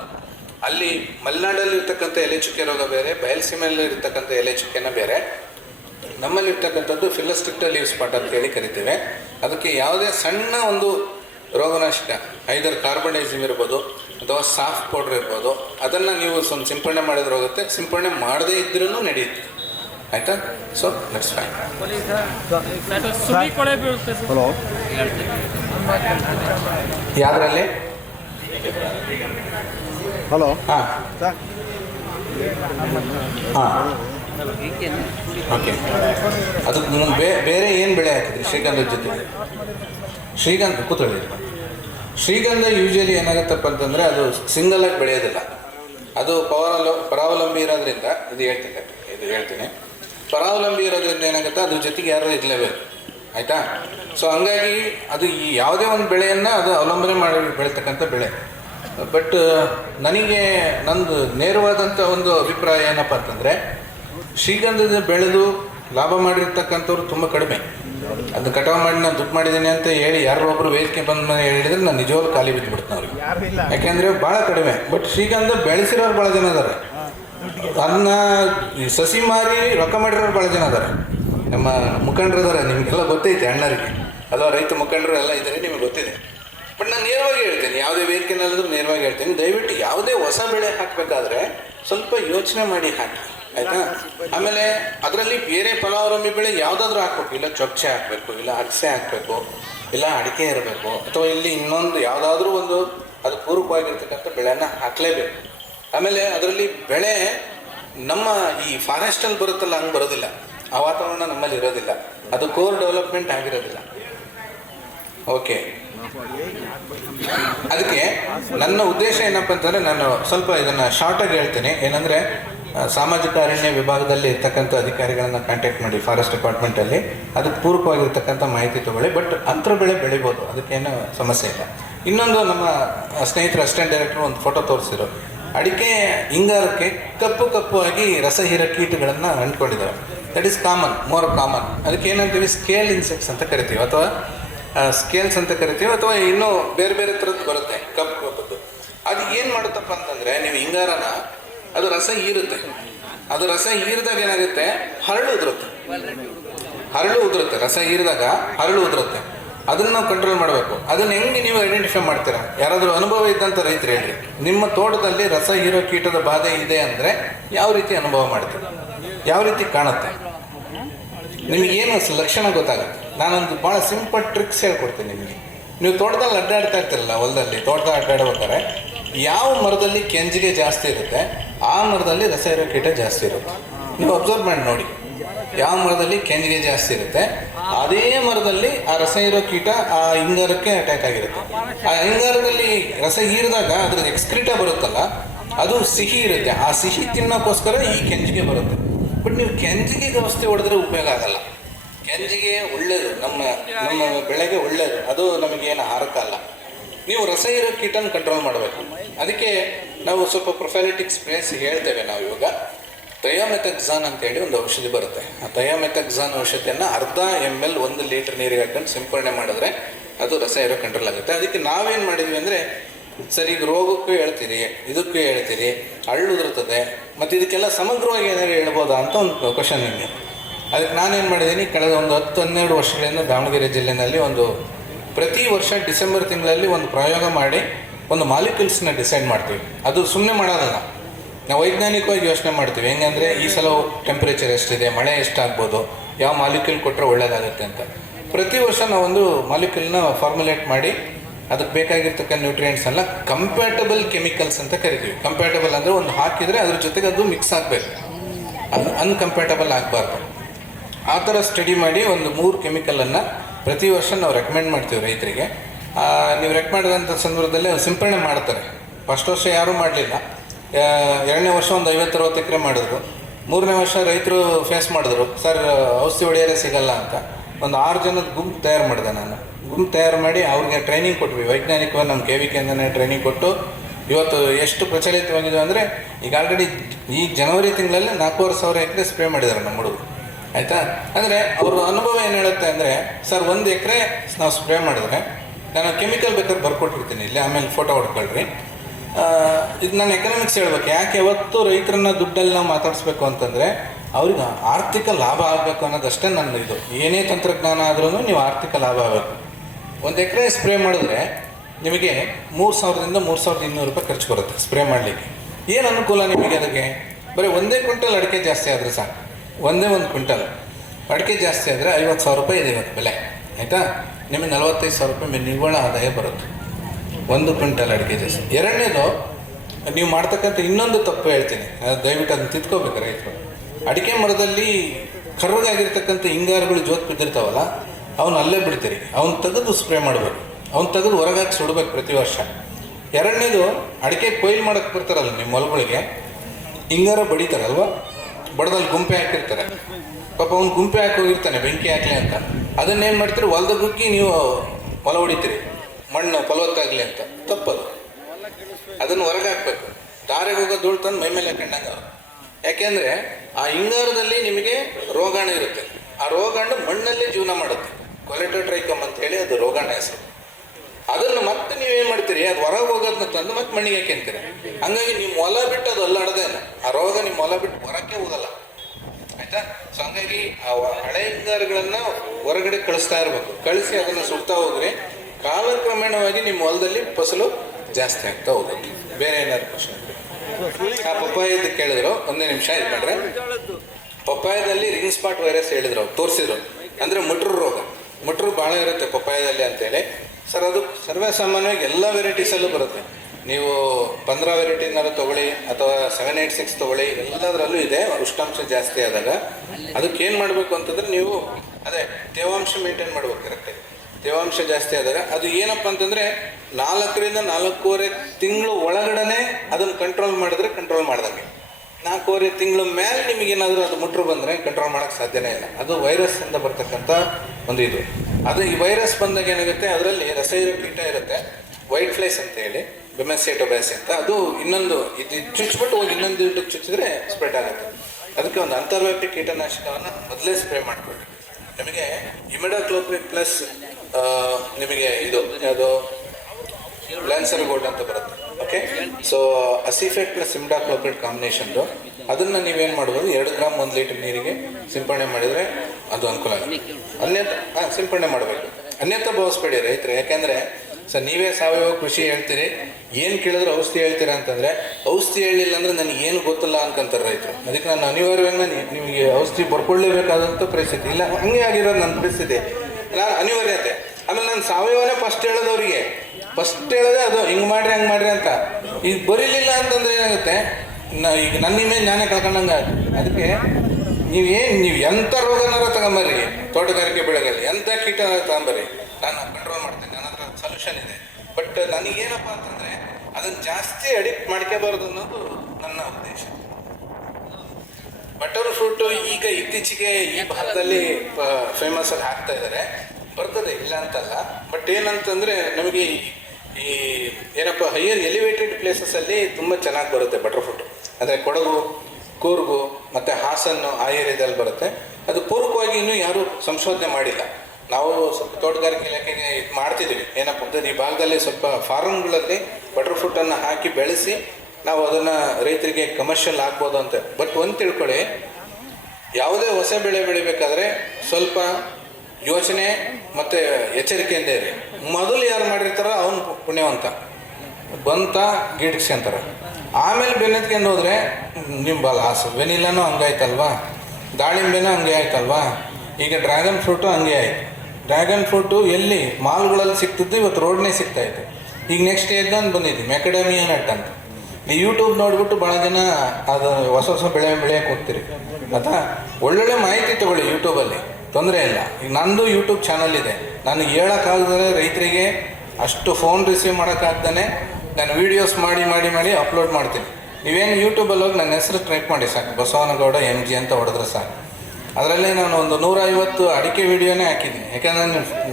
ಅಲ್ಲಿ ಮಲೆನಾಡಲ್ಲಿ ಇರ್ತಕ್ಕಂಥ ಎಲೆ ಚುಕ್ಕೆ ರೋಗ ಬೇರೆ, ಬಯಲುಸೀಮೆಯಲ್ಲಿ ಇರ್ತಕ್ಕಂಥ ಎಲೆ ಚುಕ್ಕೆನ ಬೇರೆ. ನಮ್ಮಲ್ಲಿ ಇರ್ತಕ್ಕಂಥದ್ದು ಫಿಲಸ್ಟಿಕ್ಟಾ ಲೀವ್ ಸ್ಪಾಟ್ ಅಂತ ಹೇಳಿ ಕರಿತೀವಿ. ಅದಕ್ಕೆ ಯಾವುದೇ ಸಣ್ಣ ಒಂದು ರೋಗನಾಶಕ, ಐದರ್ ಕಾರ್ಬನೈಸಿಮ್ ಇರ್ಬೋದು ಅಥವಾ ಸಾಫ್ಟ್ ಪೌಡ್ರ್ ಇರ್ಬೋದು, ಅದನ್ನು ನೀವು ಸ್ವಲ್ಪ ಸಿಂಪರಣೆ ಮಾಡಿದ್ರೆ ಹೋಗುತ್ತೆ, ಸಿಂಪರಣೆ ಮಾಡದೇ ಇದ್ರೂ ನಡೆಯುತ್ತೆ, ಆಯಿತಾ. So that's fine. ಯಾವುದ್ರಲ್ಲಿ? ಹಲೋ. ಹಾಂ ಓಕೆ. ಅದಕ್ಕೆ ಬೇರೆ ಏನು ಬೆಳೆ ಹಾಕಿದ್ರಿ ಶ್ರೀಗಂಧದ ಜೊತೆ? ಶ್ರೀಗಂಧ ಯೂಶಲಿ ಏನಾಗುತ್ತಪ್ಪ ಅಂತಂದರೆ ಅದು ಸಿಂಗಲಾಗಿ ಬೆಳೆಯೋದಿಲ್ಲ, ಅದು ಪರಾವಲಂಬಿ ಇರೋದ್ರಿಂದ ಹೇಳ್ತೀನಿ ಪರಾವಲಂಬಿ ಇರೋದ್ರಿಂದ ಏನಾಗುತ್ತೆ, ಅದ್ರ ಜೊತೆಗೆ ಯಾರು ಇರಲೇಬೇಕು, ಆಯಿತಾ. ಸೊ ಹಂಗಾಗಿ ಅದು ಈ ಯಾವುದೇ ಒಂದು ಬೆಳೆಯನ್ನು ಅದು ಅವಲಂಬನೆ ಮಾಡಿ ಬೆಳೀತಕ್ಕಂಥ ಬೆಳೆ. ಬಟ್ ನನಗೆ ನಂದು ನೇರವಾದಂಥ ಒಂದು ಅಭಿಪ್ರಾಯ ಏನಪ್ಪ ಅಂತಂದರೆ, ಶ್ರೀಗಂಧದ ಬೆಳೆದು ಲಾಭ ಮಾಡಿರ್ತಕ್ಕಂಥವ್ರು ತುಂಬ ಕಡಿಮೆ. ಅದು ಕಟಾವು ಮಾಡಿ ನಾನು ದುಡ್ಡು ಮಾಡಿದ್ದೀನಿ ಅಂತ ಹೇಳಿ ಯಾರೋ ಒಬ್ಬರು ವೇದಿಕೆ ಬಂದು ಹೇಳಿದರೆ ನಾನು ನಿಜವಾಗ್ಲೂ ಖಾಲಿ ಬಿದ್ದುಬಿಡ್ತೀನಿ ಅವ್ರಿಗೆ, ಯಾಕೆಂದರೆ ಭಾಳ ಕಡಿಮೆ. ಬಟ್ ಶ್ರೀಗಂಧ ಬೆಳೆಸಿರೋರು ಭಾಳ ಜನ ಇದ್ದಾರೆ, ಅದನ್ನ ಸಸಿ ಮಾರಿ ರೊಕ್ಕ ಮಾಡಿರೋರು ಭಾಳ ಜನ ಇದ್ದಾರೆ. ನಮ್ಮ ಮುಖಂಡರು ಇದ್ದಾರೆ, ನಿಮಗೆಲ್ಲ ಗೊತ್ತೈತೆ, ಅಣ್ಣರಿಗೆ ಅಲ್ವಾ, ರೈತ ಮುಖಂಡರು ಎಲ್ಲ ಇದ್ದಾರೆ, ನಿಮಗೆ ಗೊತ್ತಿದೆ. ಬಟ್ ನಾನು ನೇರವಾಗಿ ಹೇಳ್ತೀನಿ, ಯಾವುದೇ ವೇದಿಕೆನಲ್ಲಾದರೂ ನೇರವಾಗಿ ಹೇಳ್ತೀನಿ, ದಯವಿಟ್ಟು ಯಾವುದೇ ಹೊಸ ಬೆಳೆ ಹಾಕಬೇಕಾದ್ರೆ ಸ್ವಲ್ಪ ಯೋಚನೆ ಮಾಡಿ ಹಾಕಿ, ಆಯಿತಾ. ಆಮೇಲೆ ಅದರಲ್ಲಿ ಬೇರೆ ಫಲಾವಲಂಬಿ ಬೆಳೆ ಯಾವುದಾದ್ರೂ ಹಾಕ್ಬೇಕು, ಇಲ್ಲ ಚೊಚ್ಚೆ ಹಾಕಬೇಕು, ಇಲ್ಲ ಅಗಸೆ ಹಾಕಬೇಕು, ಇಲ್ಲ ಅಡಿಕೆ ಇರಬೇಕು, ಅಥವಾ ಇಲ್ಲಿ ಇನ್ನೊಂದು ಯಾವುದಾದ್ರೂ ಒಂದು ಅದು ಪೂರಕವಾಗಿರ್ತಕ್ಕಂಥ ಬೆಳೆಯನ್ನು ಹಾಕಲೇಬೇಕು. ಆಮೇಲೆ ಅದರಲ್ಲಿ ಬೆಳೆ ನಮ್ಮ ಈ ಫಾರೆಸ್ಟಲ್ಲಿ ಬರುತ್ತಲ್ಲ, ಹಂಗೆ ಬರೋದಿಲ್ಲ, ಆ ವಾತಾವರಣ ನಮ್ಮಲ್ಲಿ ಇರೋದಿಲ್ಲ, ಅದು ಕೋರ್ ಡೆವಲಪ್ಮೆಂಟ್ ಆಗಿರೋದಿಲ್ಲ. ಓಕೆ, ಅದಕ್ಕೆ ನನ್ನ ಉದ್ದೇಶ ಏನಪ್ಪ ಅಂತಂದರೆ, ನಾನು ಸ್ವಲ್ಪ ಇದನ್ನು ಶಾರ್ಟಾಗಿ ಹೇಳ್ತೀನಿ. ಏನಂದರೆ, ಸಾಮಾಜಿಕ ಅರಣ್ಯ ವಿಭಾಗದಲ್ಲಿ ಇರ್ತಕ್ಕಂಥ ಅಧಿಕಾರಿಗಳನ್ನು ಕಾಂಟ್ಯಾಕ್ಟ್ ಮಾಡಿ ಫಾರೆಸ್ಟ್ ಡಿಪಾರ್ಟ್ಮೆಂಟಲ್ಲಿ, ಅದಕ್ಕೆ ಪೂರಕವಾಗಿರ್ತಕ್ಕಂಥ ಮಾಹಿತಿ ತೊಗೊಳ್ಳಿ. ಬಟ್ ಅಂತರ ಬೆಳೆ ಬೆಳಿಬೋದು, ಅದಕ್ಕೇನು ಸಮಸ್ಯೆ ಇಲ್ಲ. ಇನ್ನೊಂದು, ನಮ್ಮ ಸ್ನೇಹಿತರು ಅಸಿಸ್ಟೆಂಟ್ ಡೈರೆಕ್ಟರ್ ಒಂದು ಫೋಟೋ ತೋರಿಸಿದ್ರು, ಅಡಿಕೆ ಹಿಂಗಾರಕ್ಕೆ ಕಪ್ಪು ಆಗಿ ರಸ ಹೀರೋ ಕೀಟಗಳನ್ನು ಅಂಟ್ಕೊಂಡಿದ್ದಾರೆ. That is more common. ಅದಕ್ಕೆ ಏನಂತೀವಿ, ಸ್ಕೇಲ್ ಇನ್ಸೆಕ್ಟ್ಸ್ ಅಂತ ಕರಿತೀವಿ, ಅಥವಾ ಸ್ಕೇಲ್ಸ್ ಅಂತ ಕರಿತೀವಿ, ಅಥವಾ ಇನ್ನೂ ಬೇರೆ ಥರದ್ದು ಬರುತ್ತೆ ಕಪ್ಪದ್ದು. ಅದು ಏನು ಮಾಡುತ್ತಪ್ಪ ಅಂತಂದರೆ, ನೀವು ಹಿಂಗಾರನ ಅದು ರಸ ಹೀರುತ್ತೆ, ಅದು ರಸ ಹೀರಿದಾಗ ಏನಾಗುತ್ತೆ, ಹರಳು ಉದುರುತ್ತೆ, ರಸ ಹೀರಿದಾಗ ಹರಳು ಉದುರುತ್ತೆ. ಅದನ್ನು ನಾವು ಕಂಟ್ರೋಲ್ ಮಾಡಬೇಕು. ಅದನ್ನು ಹೆಂಗೆ ನೀವು ಐಡೆಂಟಿಫೈ ಮಾಡ್ತೀರಾ? ಯಾರಾದರೂ ಅನುಭವ ಇದ್ದಂಥ ರೈತರು ಹೇಳಿ, ನಿಮ್ಮ ತೋಟದಲ್ಲಿ ರಸ ಹೀರೋ ಕೀಟದ ಬಾಧೆ ಇದೆ ಅಂದರೆ ಯಾವ ರೀತಿ ಅನುಭವ ಮಾಡ್ತೀರಾ, ಯಾವ ರೀತಿ ಕಾಣುತ್ತೆ, ನಿಮಗೇನು ಲಕ್ಷಣ ಗೊತ್ತಾಗುತ್ತೆ. ನಾನೊಂದು ಭಾಳ ಸಿಂಪಲ್ ಟ್ರಿಕ್ಸ್ ಹೇಳ್ಕೊಡ್ತೀನಿ ನಿಮಗೆ. ನೀವು ತೋಟದಲ್ಲಿ ಅಡ್ಡಾಡ್ತಾ ಇರ್ತೀರಲ್ಲ, ಹೊಲದಲ್ಲಿ ತೋಟದಲ್ಲಿ ಅಡ್ಡಾಡ್ಬೇಕಾದ್ರೆ ಯಾವ ಮರದಲ್ಲಿ ಕೆಂಜಿಗೆ ಜಾಸ್ತಿ ಇರುತ್ತೆ, ಆ ಮರದಲ್ಲಿ ರಸ ಹೀರೋ ಕೀಟ ಜಾಸ್ತಿ ಇರುತ್ತೆ. ನೀವು ಅಬ್ಸರ್ವ್ ಮಾಡಿ ನೋಡಿ, ಯಾವ ಮರದಲ್ಲಿ ಕೆಂಜಿಗೆ ಜಾಸ್ತಿ ಇರುತ್ತೆ, ಅದೇ ಮರದಲ್ಲಿ ಆ ರಸ ಹೀರೋ ಕೀಟ ಆ ಹಿಂಗಾರಕ್ಕೆ ಅಟ್ಯಾಕ್ ಆಗಿರುತ್ತೆ. ಆ ಹಿಂಗಾರದಲ್ಲಿ ರಸ ಹೀರಿದಾಗ ಅದ್ರ ಎಕ್ಸ್ಕ್ರೀಟ ಬರುತ್ತಲ್ಲ, ಅದು ಸಿಹಿ ಇರುತ್ತೆ, ಆ ಸಿಹಿ ತಿನ್ನೋಕ್ಕೋಸ್ಕರ ಈ ಕೆಂಜಿಗೆ ಬರುತ್ತೆ. ಬಟ್ ನೀವು ಕೆಂಜಿಗೆ ಔಷಧಿ ಹೊಡೆದ್ರೆ ಉಪಯೋಗ ಆಗಲ್ಲ. ಕೆಂಜಿಗೆ ಒಳ್ಳೆಯದು, ನಮ್ಮ ಬೆಳೆಗೆ ಒಳ್ಳೆಯದು, ಅದು ನಮಗೇನು ಹಾರಕ್ಕಲ್ಲ. ನೀವು ರಸ ಹೀರೋ ಕೀಟನ ಕಂಟ್ರೋಲ್ ಮಾಡಬೇಕು. ಅದಕ್ಕೆ ನಾವು ಸ್ವಲ್ಪ ಪ್ರೊಫೈಲಿಟಿಕ್ ಸ್ಪ್ರೇಸ್ ಹೇಳ್ತೇವೆ. ನಾವು ಇವಾಗ ಥಯೋಮೆಥಾಕ್ಸಾನ್ ಅಂತೇಳಿ ಒಂದು ಔಷಧಿ ಬರುತ್ತೆ. ಆ ಥಯೋಮೆಥಾಕ್ಸಾನ್ ಔಷಧಿಯನ್ನು 0.5 ml 1 ಲೀಟ್ರ್ ನೀರಿಗೆ ಹಾಕೊಂಡು ಸಿಂಪರಣೆ ಮಾಡಿದ್ರೆ ಅದು ರಸ ಹೀರೋ ಕಂಟ್ರೋಲ್ ಆಗುತ್ತೆ. ಅದಕ್ಕೆ ನಾವೇನು ಮಾಡಿದ್ವಿ ಅಂದರೆ, ಸರಿ, ಈಗ ರೋಗಕ್ಕೂ ಹೇಳ್ತೀರಿ, ಇದಕ್ಕೂ ಹೇಳ್ತೀರಿ, ಹಳ್ಳು ಉದುರ್ತದೆ, ಮತ್ತು ಇದಕ್ಕೆಲ್ಲ ಸಮಗ್ರವಾಗಿ ಏನಾದ್ರು ಹೇಳ್ಬೋದಾ ಅಂತ ಒಂದು ಕ್ವಶನ್ ನಿಮಗೆ. ಅದಕ್ಕೆ ನಾನೇನು ಮಾಡಿದ್ದೀನಿ, ಕಳೆದ ಒಂದು 10-12 ವರ್ಷಗಳಿಂದ ದಾವಣಗೆರೆ ಜಿಲ್ಲೆಯಲ್ಲಿ ಪ್ರತಿ ವರ್ಷ ಡಿಸೆಂಬರ್ ತಿಂಗಳಲ್ಲಿ ಒಂದು ಪ್ರಯೋಗ ಮಾಡಿ ಒಂದು ಮಾಲಿಕ್ಯೂಲ್ಸ್ನ ಡಿಸೈಡ್ ಮಾಡ್ತೀವಿ. ಅದು ಸುಮ್ಮನೆ ಮಾಡೋದಲ್ಲ, ನಾವು ವೈಜ್ಞಾನಿಕವಾಗಿ ಯೋಚನೆ ಮಾಡ್ತೀವಿ. ಹೆಂಗಂದರೆ ಈ ಸಲ ಟೆಂಪ್ರೇಚರ್ ಎಷ್ಟಿದೆ, ಮಳೆ ಎಷ್ಟಾಗ್ಬೋದು, ಯಾವ ಮಾಲಿಕ್ಯೂಲ್ ಕೊಟ್ಟರೆ ಒಳ್ಳೆಯದಾಗುತ್ತೆ ಅಂತ. ಪ್ರತಿ ವರ್ಷ ನಾವೊಂದು ಮಾಲಿಕ್ಯೂಲ್ನ ಫಾರ್ಮುಲೇಟ್ ಮಾಡಿ ಅದಕ್ಕೆ ಬೇಕಾಗಿರ್ತಕ್ಕಂಥ ನ್ಯೂಟ್ರಿಯೆಂಟ್ಸ್ ಎಲ್ಲ ಕಂಪ್ಯಾಟಬಲ್ ಕೆಮಿಕಲ್ಸ್ ಅಂತ ಕರಿತೀವಿ. ಕಂಪ್ಯಾಟಬಲ್ ಅಂದರೆ ಒಂದು ಹಾಕಿದರೆ ಅದ್ರ ಜೊತೆಗೆ ಅದು ಮಿಕ್ಸ್ ಆಗಬೇಕು, ಅದು ಅನ್ಕಂಪ್ಯಾಟಬಲ್ ಆಗಬಾರ್ದು. ಆ ಥರ ಸ್ಟಡಿ ಮಾಡಿ ಒಂದು 3 ಕೆಮಿಕಲನ್ನು ಪ್ರತಿ ವರ್ಷ ನಾವು ರೆಕಮೆಂಡ್ ಮಾಡ್ತೀವಿ ರೈತರಿಗೆ. ನೀವು ರೆಕಮೆಂಡ್ ಮಾಡಿದಂಥ ಸಂದರ್ಭದಲ್ಲಿ ಅವ್ರು ಸಿಂಪಡಣೆ ಮಾಡ್ತಾರೆ. ಫಸ್ಟ್ ವರ್ಷ ಯಾರೂ ಮಾಡಲಿಲ್ಲ, 2ನೇ ವರ್ಷ ಒಂದು 50-60 ಎಕರೆ ಮಾಡಿದ್ರು. 3ನೇ ವರ್ಷ ರೈತರು ಫೇಸ್ ಮಾಡಿದ್ರು, ಸರ್ ಔಷಧಿ ಹೊಡೆಯೋರೇ ಸಿಗಲ್ಲ ಅಂತ. ಒಂದು 6 ಜನದ ಗುಂಪು ತಯಾರು ಮಾಡಿದೆ ನಾನು. ಗುಂಪು ತಯಾರು ಮಾಡಿ ಅವ್ರಿಗೆ ಟ್ರೈನಿಂಗ್ ಕೊಟ್ವಿ. ವೈಜ್ಞಾನಿಕವಾಗಿ ನಮ್ಮ KVKಯಿಂದನೇ ಟ್ರೈನಿಂಗ್ ಕೊಟ್ಟು ಇವತ್ತು ಎಷ್ಟು ಪ್ರಚಲಿತವಾಗಿದೆ ಅಂದರೆ ಈಗ ಆಲ್ರೆಡಿ ಈ ಜನವರಿ ತಿಂಗಳಲ್ಲಿ 4,500 ಎಕರೆ ಸ್ಪ್ರೇ ಮಾಡಿದ್ದಾರೆ ನಮ್ಮ ಹುಡುಗರು. ಆಯಿತಾ? ಅಂದರೆ ಅವ್ರ ಅನುಭವ ಏನು ಹೇಳುತ್ತೆ ಅಂದರೆ, ಸರ್ 1 ಎಕರೆ ನಾವು ಸ್ಪ್ರೇ ಮಾಡಿದ್ರೆ ನಾನು ಕೆಮಿಕಲ್ ಬೇಕಾದ್ರೆ ಬರ್ಕೊಟ್ಟಿರ್ತೀನಿ ಇಲ್ಲಿ, ಆಮೇಲೆ ಫೋಟೋ ಹೊಡ್ಕೊಳ್ರಿ. ಇದು ನಾನು ಎಕನಾಮಿಕ್ಸ್ ಹೇಳ್ಬೇಕು. ಯಾಕೆ ಯಾವತ್ತು ರೈತರನ್ನ ದುಡ್ಡಲ್ಲಿ ನಾವು ಮಾತಾಡಿಸ್ಬೇಕು ಅಂತಂದರೆ ಅವ್ರಿಗೆ ಆರ್ಥಿಕ ಲಾಭ ಆಗಬೇಕು ಅನ್ನೋದಷ್ಟೇ ನನ್ನ ಇದು. ಏನೇ ತಂತ್ರಜ್ಞಾನ ಆದ್ರೂ ನೀವು ಆರ್ಥಿಕ ಲಾಭ ಆಗಬೇಕು. 1 ಎಕರೆ ಸ್ಪ್ರೇ ಮಾಡಿದ್ರೆ ನಿಮಗೆ 3,000ರಿಂದ 3,200 ರೂಪಾಯಿ ಖರ್ಚು ಬರುತ್ತೆ ಸ್ಪ್ರೇ ಮಾಡಲಿಕ್ಕೆ. ಏನು ಅನುಕೂಲ ನಿಮಗೆ ಅದಕ್ಕೆ? ಬರೀ 1 ಕ್ವಿಂಟಲ್ ಅಡಿಕೆ ಜಾಸ್ತಿ ಆದರೆ ಸಾಕು. 1 ಕ್ವಿಂಟಲ್ ಅಡಿಕೆ ಜಾಸ್ತಿ ಆದರೆ 50,000 ರೂಪಾಯಿ ಇದೆ ಇವತ್ತು ಬೆಲೆ. ಆಯಿತಾ? ನಿಮಗೆ 45,000 ರೂಪಾಯಿ ನಿವ್ವಳ ಆದಾಯ ಬರುತ್ತೆ 1 ಕ್ವಿಂಟಲ್ ಅಡಿಕೆ ಜಾಸ್ತಿ. ಎರಡನೇದು, ನೀವು ಮಾಡ್ತಕ್ಕಂಥ ಇನ್ನೊಂದು ತಪ್ಪು ಹೇಳ್ತೀನಿ, ದಯವಿಟ್ಟು ಅದನ್ನು ತಿದ್ಕೋಬೇಕು ರೈತರು. ಅಡಿಕೆ ಮರದಲ್ಲಿ ಕರ್ರಗಾಗಿರ್ತಕ್ಕಂಥ ಹಿಂಗಾರುಗಳು ಜೋತ್ ಬಿದ್ದಿರ್ತಾವಲ್ಲ, ಅವನು ಅಲ್ಲೇ ಬಿಡ್ತೀರಿ. ಅವ್ನು ತೆಗೆದು ಸ್ಪ್ರೇ ಮಾಡಬೇಕು, ಅವ್ನು ತೆಗೆದು ಹೊರಗಾಕಿ ಸುಡಬೇಕು ಪ್ರತಿ ವರ್ಷ. ಎರಡನೇದು, ಅಡಿಕೆ ಕೊಯ್ಲು ಮಾಡೋಕ್ಕೆ ಬರ್ತಾರಲ್ಲ ನಿಮ್ಮ ಹೊಲಗಳಿಗೆ, ಹಿಂಗಾರ ಬಡಿತಾರಲ್ವ, ಬಡದಲ್ಲಿ ಗುಂಪೆ ಹಾಕಿರ್ತಾರೆ. ಪಾಪ ಅವ್ನು ಗುಂಪೆ ಹಾಕಿ ಹೋಗಿರ್ತಾನೆ ಬೆಂಕಿ ಹಾಕಲಿ ಅಂತ. ಅದನ್ನೇನು ಮಾಡ್ತೀರಿ, ಹೊಲದ ಗುಕ್ಕಿ ನೀವು ಹೊಲ ಹೊಡಿತೀರಿ ಮಣ್ಣು ಫಲವತ್ತಾಗಲಿ ಅಂತ. ತಪ್ಪದು. ಅದನ್ನು ಹೊರಗೆ ಹಾಕಬೇಕು. ದಾರಿಗೆ ಹೋಗೋ ಧೂಳು ತಂದು ಮೈ ಮೇಲೆ ಹಾಕೊಂಡಂಗೆ ಅವರು. ಯಾಕೆಂದರೆ ಆ ಹಿಂಗಾರದಲ್ಲಿ ನಿಮಗೆ ರೋಗಾಣು ಇರುತ್ತೆ. ಆ ರೋಗಾಣು ಮಣ್ಣಲ್ಲಿ ಜೀವನ ಮಾಡುತ್ತೆ. ಕೊಲೆಟೋಟ್ರೈಕಮ್ ಅಂತ ಹೇಳಿ ಅದು ರೋಗಾಣ ಹೆಸರು. ಅದನ್ನು ಮತ್ತೆ ನೀವೇನು ಮಾಡ್ತೀರಿ, ಅದು ಹೊರಗೆ ಹೋಗೋದನ್ನ ತಂದು ಮತ್ತೆ ಮಣ್ಣಿಗೆ ಹಾಕ್ಯಂತೀರಿ. ಹಂಗಾಗಿ ನಿಮ್ಮ ಹೊಲ ಬಿಟ್ಟು ಅದು ಅಲ್ಲಾಡೋದೇನು, ಆ ರೋಗ ನಿಮ್ಮ ಹೊಲ ಬಿಟ್ಟು ಹೊರಕ್ಕೆ ಹೋಗಲ್ಲ. ಆಯಿತಾ? ಸೊ ಹಂಗಾಗಿ ಆ ಹಳೆ ಹಿಂಗಾರುಗಳನ್ನು ಹೊರಗಡೆ ಕಳಿಸ್ತಾ ಇರಬೇಕು. ಕಳಿಸಿ ಅದನ್ನು ಸುಡ್ತಾ ಹೋಗ್ರಿ, ಕಾಲಕ್ರಮೇಣವಾಗಿ ನಿಮ್ಮ ಹೊಲದಲ್ಲಿ ಫಸಲು ಜಾಸ್ತಿ ಆಗ್ತಾ ಹೋಗುತ್ತೆ. ಬೇರೆ ಏನಾದ್ರು ಪ್ರಶ್ನೆ? ಆ ಪಪ್ಪಾಯದ್ದು ಕೇಳಿದ್ರು, 1 ನಿಮಿಷ ಇದು ಮಾಡ್ರೆ. ಪಪ್ಪಾಯದಲ್ಲಿ ರಿಂಗ್ ಸ್ಪಾಟ್ ವೈರಸ್ ಹೇಳಿದ್ರು, ಅವ್ರು ತೋರಿಸಿದ್ರು. ಅಂದರೆ ಮುಟ್ರು ರೋಗ, ಮುಟ್ರು ಭಾಳ ಇರುತ್ತೆ ಪಪ್ಪಾಯದಲ್ಲಿ ಅಂತೇಳಿ. ಸರ್ ಅದು ಸರ್ವೇ ಸಾಮಾನ್ಯವಾಗಿ ಎಲ್ಲ ವೆರೈಟೀಸಲ್ಲೂ ಬರುತ್ತೆ. ನೀವು 15 ವೆರೈಟಿನಾದ್ರು ತೊಗೊಳ್ಳಿ ಅಥವಾ 786 ತೊಗೊಳ್ಳಿ, ಎಲ್ಲದರಲ್ಲೂ ಇದೆ. ಉಷ್ಣಾಂಶ ಜಾಸ್ತಿ ಆದಾಗ ಅದಕ್ಕೇನು ಮಾಡಬೇಕು ಅಂತಂದರೆ, ನೀವು ಅದೇ ತೇವಾಂಶ ಮೇಂಟೈನ್ ಮಾಡ್ಬೇಕು ಕರೆಕ್ಟಾಗಿ. ತೇವಾಂಶ ಜಾಸ್ತಿ ಆದಾಗ ಅದು ಏನಪ್ಪ ಅಂತಂದರೆ 4ರಿಂದ 4.5 ತಿಂಗಳು ಒಳಗಡೆ ಅದನ್ನು ಕಂಟ್ರೋಲ್ ಮಾಡಿದ್ರೆ ಕಂಟ್ರೋಲ್ ಮಾಡ್ದಂಗೆ. 4.5 ತಿಂಗಳು ಮೇಲೆ ನಿಮಗೇನಾದರೂ ಅದು ಮುಟ್ರು ಬಂದರೆ ಕಂಟ್ರೋಲ್ ಮಾಡೋಕ್ಕೆ ಸಾಧ್ಯನೇ ಇಲ್ಲ. ಅದು ವೈರಸ್ಸಿಂದ ಬರ್ತಕ್ಕಂಥ ಒಂದು ಇದು. ಅದು ಈ ವೈರಸ್ ಬಂದಾಗ ಏನಾಗುತ್ತೆ, ಅದರಲ್ಲಿ ರಸಹೀರೋ ಕೀಟ ಇರುತ್ತೆ, ವೈಟ್ ಫ್ಲೈಸ್ ಅಂತ ಹೇಳಿ, ಬೆಮೆಸೈಟೋಬ್ಯಾಸಿ ಅಂತ. ಅದು ಇನ್ನೊಂದು ಇದು ಚುಚ್ಚಿಬಿಟ್ಟು ಹೋಗಿ ಇನ್ನೊಂದು ಚುಚ್ಚಿದ್ರೆ ಸ್ಪ್ರೆಡ್ ಆಗುತ್ತೆ. ಅದಕ್ಕೆ ಒಂದು ಅಂತರ್ವ್ಯಾಪಿ ಕೀಟನಾಶಕವನ್ನು ಮೊದಲೇ ಸ್ಪ್ರೇ ಮಾಡಿಕೊಡಿ. ನಿಮಗೆ ಇಮಿಡಾಕ್ಲೋಪ್ರಿಡ್ ಪ್ಲಸ್ ನಿಮಗೆ ಇದು ಯಾವುದು ಲ್ಯಾನ್ಸರ್ ಗೋಲ್ಡ್ ಅಂತ ಬರುತ್ತೆ. ಓಕೆ, ಸೊ ಅಸಿಫೆಟ್ ಪ್ಲಸ್ ಇಮಿಡಾಕ್ಲೋಪ್ರಿಡ್ ಕಾಂಬಿನೇಷನ್ದು ಅದನ್ನು ನೀವೇನು ಮಾಡ್ಬೋದು, 2 ಗ್ರಾಮ್ 1 ಲೀಟರ್ ನೀರಿಗೆ ಸಿಂಪಡಣೆ ಮಾಡಿದರೆ ಅದು ಅನುಕೂಲ ಆಗುತ್ತೆ. ಸಿಂಪಡಣೆ ಮಾಡಬೇಕು. ಅನ್ಯಥ ಭಾವಿಸ್ಬೇಡಿ ರೈತರು. ಯಾಕೆಂದರೆ ಸರ್ ನೀವೇ ಸಾವಯವ ಕೃಷಿ ಹೇಳ್ತೀರಿ, ಏನು ಕೇಳಿದ್ರೆ ಔಷಧಿ ಹೇಳ್ತೀರಾ ಅಂತಂದರೆ, ಔಷಧಿ ಹೇಳಲಿಲ್ಲ ಅಂದರೆ ನನಗೆ ಏನು ಗೊತ್ತಿಲ್ಲ ಅನ್ಕೊಂತಾರೆ ರೈತರು. ಅದಕ್ಕೆ ನಾನು ಅನಿವಾರ್ಯವಾಗಿ ನಿಮಗೆ ಔಷಧಿ ಬರ್ಕೊಳ್ಳೇಬೇಕಾದಂಥ ಪರಿಸ್ಥಿತಿ ಇಲ್ಲ. ಹಂಗೆ ಆಗಿರೋದು ನನ್ನ ಪರಿಸ್ಥಿತಿ, ನಾನು ಅನಿವಾರ್ಯತೆ. ಆಮೇಲೆ ನಾನು ಸಾವಯವನೇ ಫಸ್ಟ್ ಹೇಳೋದವ್ರಿಗೆ, ಫಸ್ಟ್ ಹೇಳೋದೆ ಅದು, ಹಿಂಗೆ ಮಾಡಿರಿ ಹಂಗೆ ಮಾಡಿರಿ ಅಂತ. ಈಗ ಬರೀಲಿಲ್ಲ ಅಂತಂದರೆ ಏನಾಗುತ್ತೆ, ಈಗ ನನ್ನ ಇಮೇಜ್ ನಾನೇ ಕಳ್ಕೊಂಡಂಗೆ. ಅದಕ್ಕೆ ನೀವು ಎಂಥ ರೋಗನಾರ ತಗೊಂಬರ್ರಿ, ತೋಟಗಾರಿಕೆ ಬೆಳೆಗಳಲ್ಲಿ ಎಂಥ ಕೀಟನಾರ ತಗೊಂಬರ್ರಿ, ನಾನು ಕಂಟ್ರೋಲ್ ಮಾಡ್ತೇನೆ. ನನ್ನ ಹತ್ರ ಸೊಲ್ಯೂಷನ್ ಇದೆ. ಬಟ್ ನನಗೇನಪ್ಪ ಅಂತಂದರೆ ಅದನ್ನು ಜಾಸ್ತಿ ಅಡಿಕ್ಟ್ ಮಾಡ್ಕೋಬಾರ್ದು ಅನ್ನೋದು ನನ್ನ ಉದ್ದೇಶ. ಬಟರ್ ಫ್ರೂಟು ಈಗ ಇತ್ತೀಚೆಗೆ ಈ ಭಾರತದಲ್ಲಿ ಫೇಮಸ್ ಆಗಿ ಹಾಕ್ತಾ ಇದ್ದಾರೆ. ಬರ್ತದೆ, ಇಲ್ಲ ಅಂತಲ್ಲ. ಬಟ್ ಏನಂತಂದರೆ ನಮಗೆ ಈ ಏನಪ್ಪ ಹೈಯರ್ ಎಲಿವೇಟೆಡ್ ಪ್ಲೇಸಸ್ಸಲ್ಲಿ ತುಂಬ ಚೆನ್ನಾಗಿ ಬರುತ್ತೆ ಬಟರ್ ಫ್ರೂಟು. ಅಂದರೆ ಕೊಡಗು, ಕೂರ್ಗು ಮತ್ತು ಹಾಸನ್ನು ಆ ಏರಿಯಾದಲ್ಲಿ ಬರುತ್ತೆ. ಅದು ಪೂರ್ವಕವಾಗಿ ಇನ್ನೂ ಯಾರೂ ಸಂಶೋಧನೆ ಮಾಡಿಲ್ಲ. ನಾವು ಸ್ವಲ್ಪ ತೋಟಗಾರಿಕೆ ಇಲಾಖೆಗೆ ಇದು ಮಾಡ್ತಿದ್ದೀವಿ. ಏನಪ್ಪ ಅಂದರೆ ಈ ಭಾಗದಲ್ಲಿ ಸ್ವಲ್ಪ ಫಾರ್ಮ್ಗಳಲ್ಲಿ ಬಟರ್ ಫ್ರೂಟನ್ನು ಹಾಕಿ ಬೆಳೆಸಿ ನಾವು ಅದನ್ನು ರೈತರಿಗೆ ಕಮರ್ಷಿಯಲ್ ಆಗ್ಬೋದು ಅಂತ. ಬಟ್ ಒಂದು ತಿಳ್ಕೊಳ್ಳಿ, ಯಾವುದೇ ಹೊಸ ಬೆಳೆ ಬೆಳಿಬೇಕಾದ್ರೆ ಸ್ವಲ್ಪ ಯೋಚನೆ ಮತ್ತು ಎಚ್ಚರಿಕೆಯಿಂದ ಇರಿ. ಮೊದಲು ಯಾರು ಮಾಡಿರ್ತಾರೋ ಅವನು ಪುಣ್ಯವಂತ, ಬಂತ ಗಿಡ್ಸ್ಕೊಂತಾರೆ. ಆಮೇಲೆ ಬೆನ್ನತ್ಕೊಂಡು ಹೋದರೆ ನಿಮ್ಮ ಲಾಸ್. ವೆನಿಲಾನು ಹಂಗಾಯ್ತಲ್ವಾ, ದಾಳಿಂಬೆನೂ ಹಂಗೆ ಆಯ್ತಲ್ವಾ, ಈಗ ಡ್ರ್ಯಾಗನ್ ಫ್ರೂಟು ಹಂಗೆ ಆಯಿತು. ಡ್ರ್ಯಾಗನ್ ಫ್ರೂಟು ಎಲ್ಲಿ ಮಾಲ್ಗಳಲ್ಲಿ ಸಿಗ್ತಿದ್ದು ಇವತ್ತು ರೋಡ್ನೇ ಸಿಗ್ತಾಯಿತ್ತು. ಈಗ ನೆಕ್ಸ್ಟ್ ಏಜ್ದೊಂದು ಬಂದಿದ್ದು ಮೆಕಡಮಿಯಾ ನಟ್ ಅಂತ. ಈ ಯೂಟ್ಯೂಬ್ ನೋಡಿಬಿಟ್ಟು ಭಾಳ ಜನ ಅದು ಹೊಸ ಹೊಸ ಬೆಳೆಯೋಕ್ಕೆ ಹೋಗ್ತೀರಿ. ಆಯ್ತಾ, ಒಳ್ಳೊಳ್ಳೆ ಮಾಹಿತಿ ತೊಗೊಳ್ಳಿ ಯೂಟ್ಯೂಬಲ್ಲಿ, ತೊಂದರೆ ಇಲ್ಲ. ಈಗ ನಂದು ಯೂಟ್ಯೂಬ್ ಚಾನಲ್ ಇದೆ, ನನಗೆ ಹೇಳೋಕ್ಕಾಗದೇ ರೈತರಿಗೆ ಅಷ್ಟು ಫೋನ್ ರಿಸೀವ್ ಮಾಡೋಕ್ಕಾಗ್ದೇ ನಾನು ವೀಡಿಯೋಸ್ ಮಾಡಿ ಮಾಡಿ ಮಾಡಿ ಅಪ್ಲೋಡ್ ಮಾಡ್ತೀನಿ. ನೀವೇನು ಯೂಟ್ಯೂಬಲ್ಲಿ ಹೋಗಿ ನನ್ನ ಹೆಸರು ಟೈಪ್ ಮಾಡಿ ಸಾಕು, ಬಸವನಗೌಡ MG ಅಂತ ಹೊಡೆದ್ರೆ ಸಾಕು. ಅದರಲ್ಲೇ ನಾನು ಒಂದು 150 ಅಡಿಕೆ ವೀಡಿಯೋನೇ ಹಾಕಿದ್ದೀನಿ. ಯಾಕಂದರೆ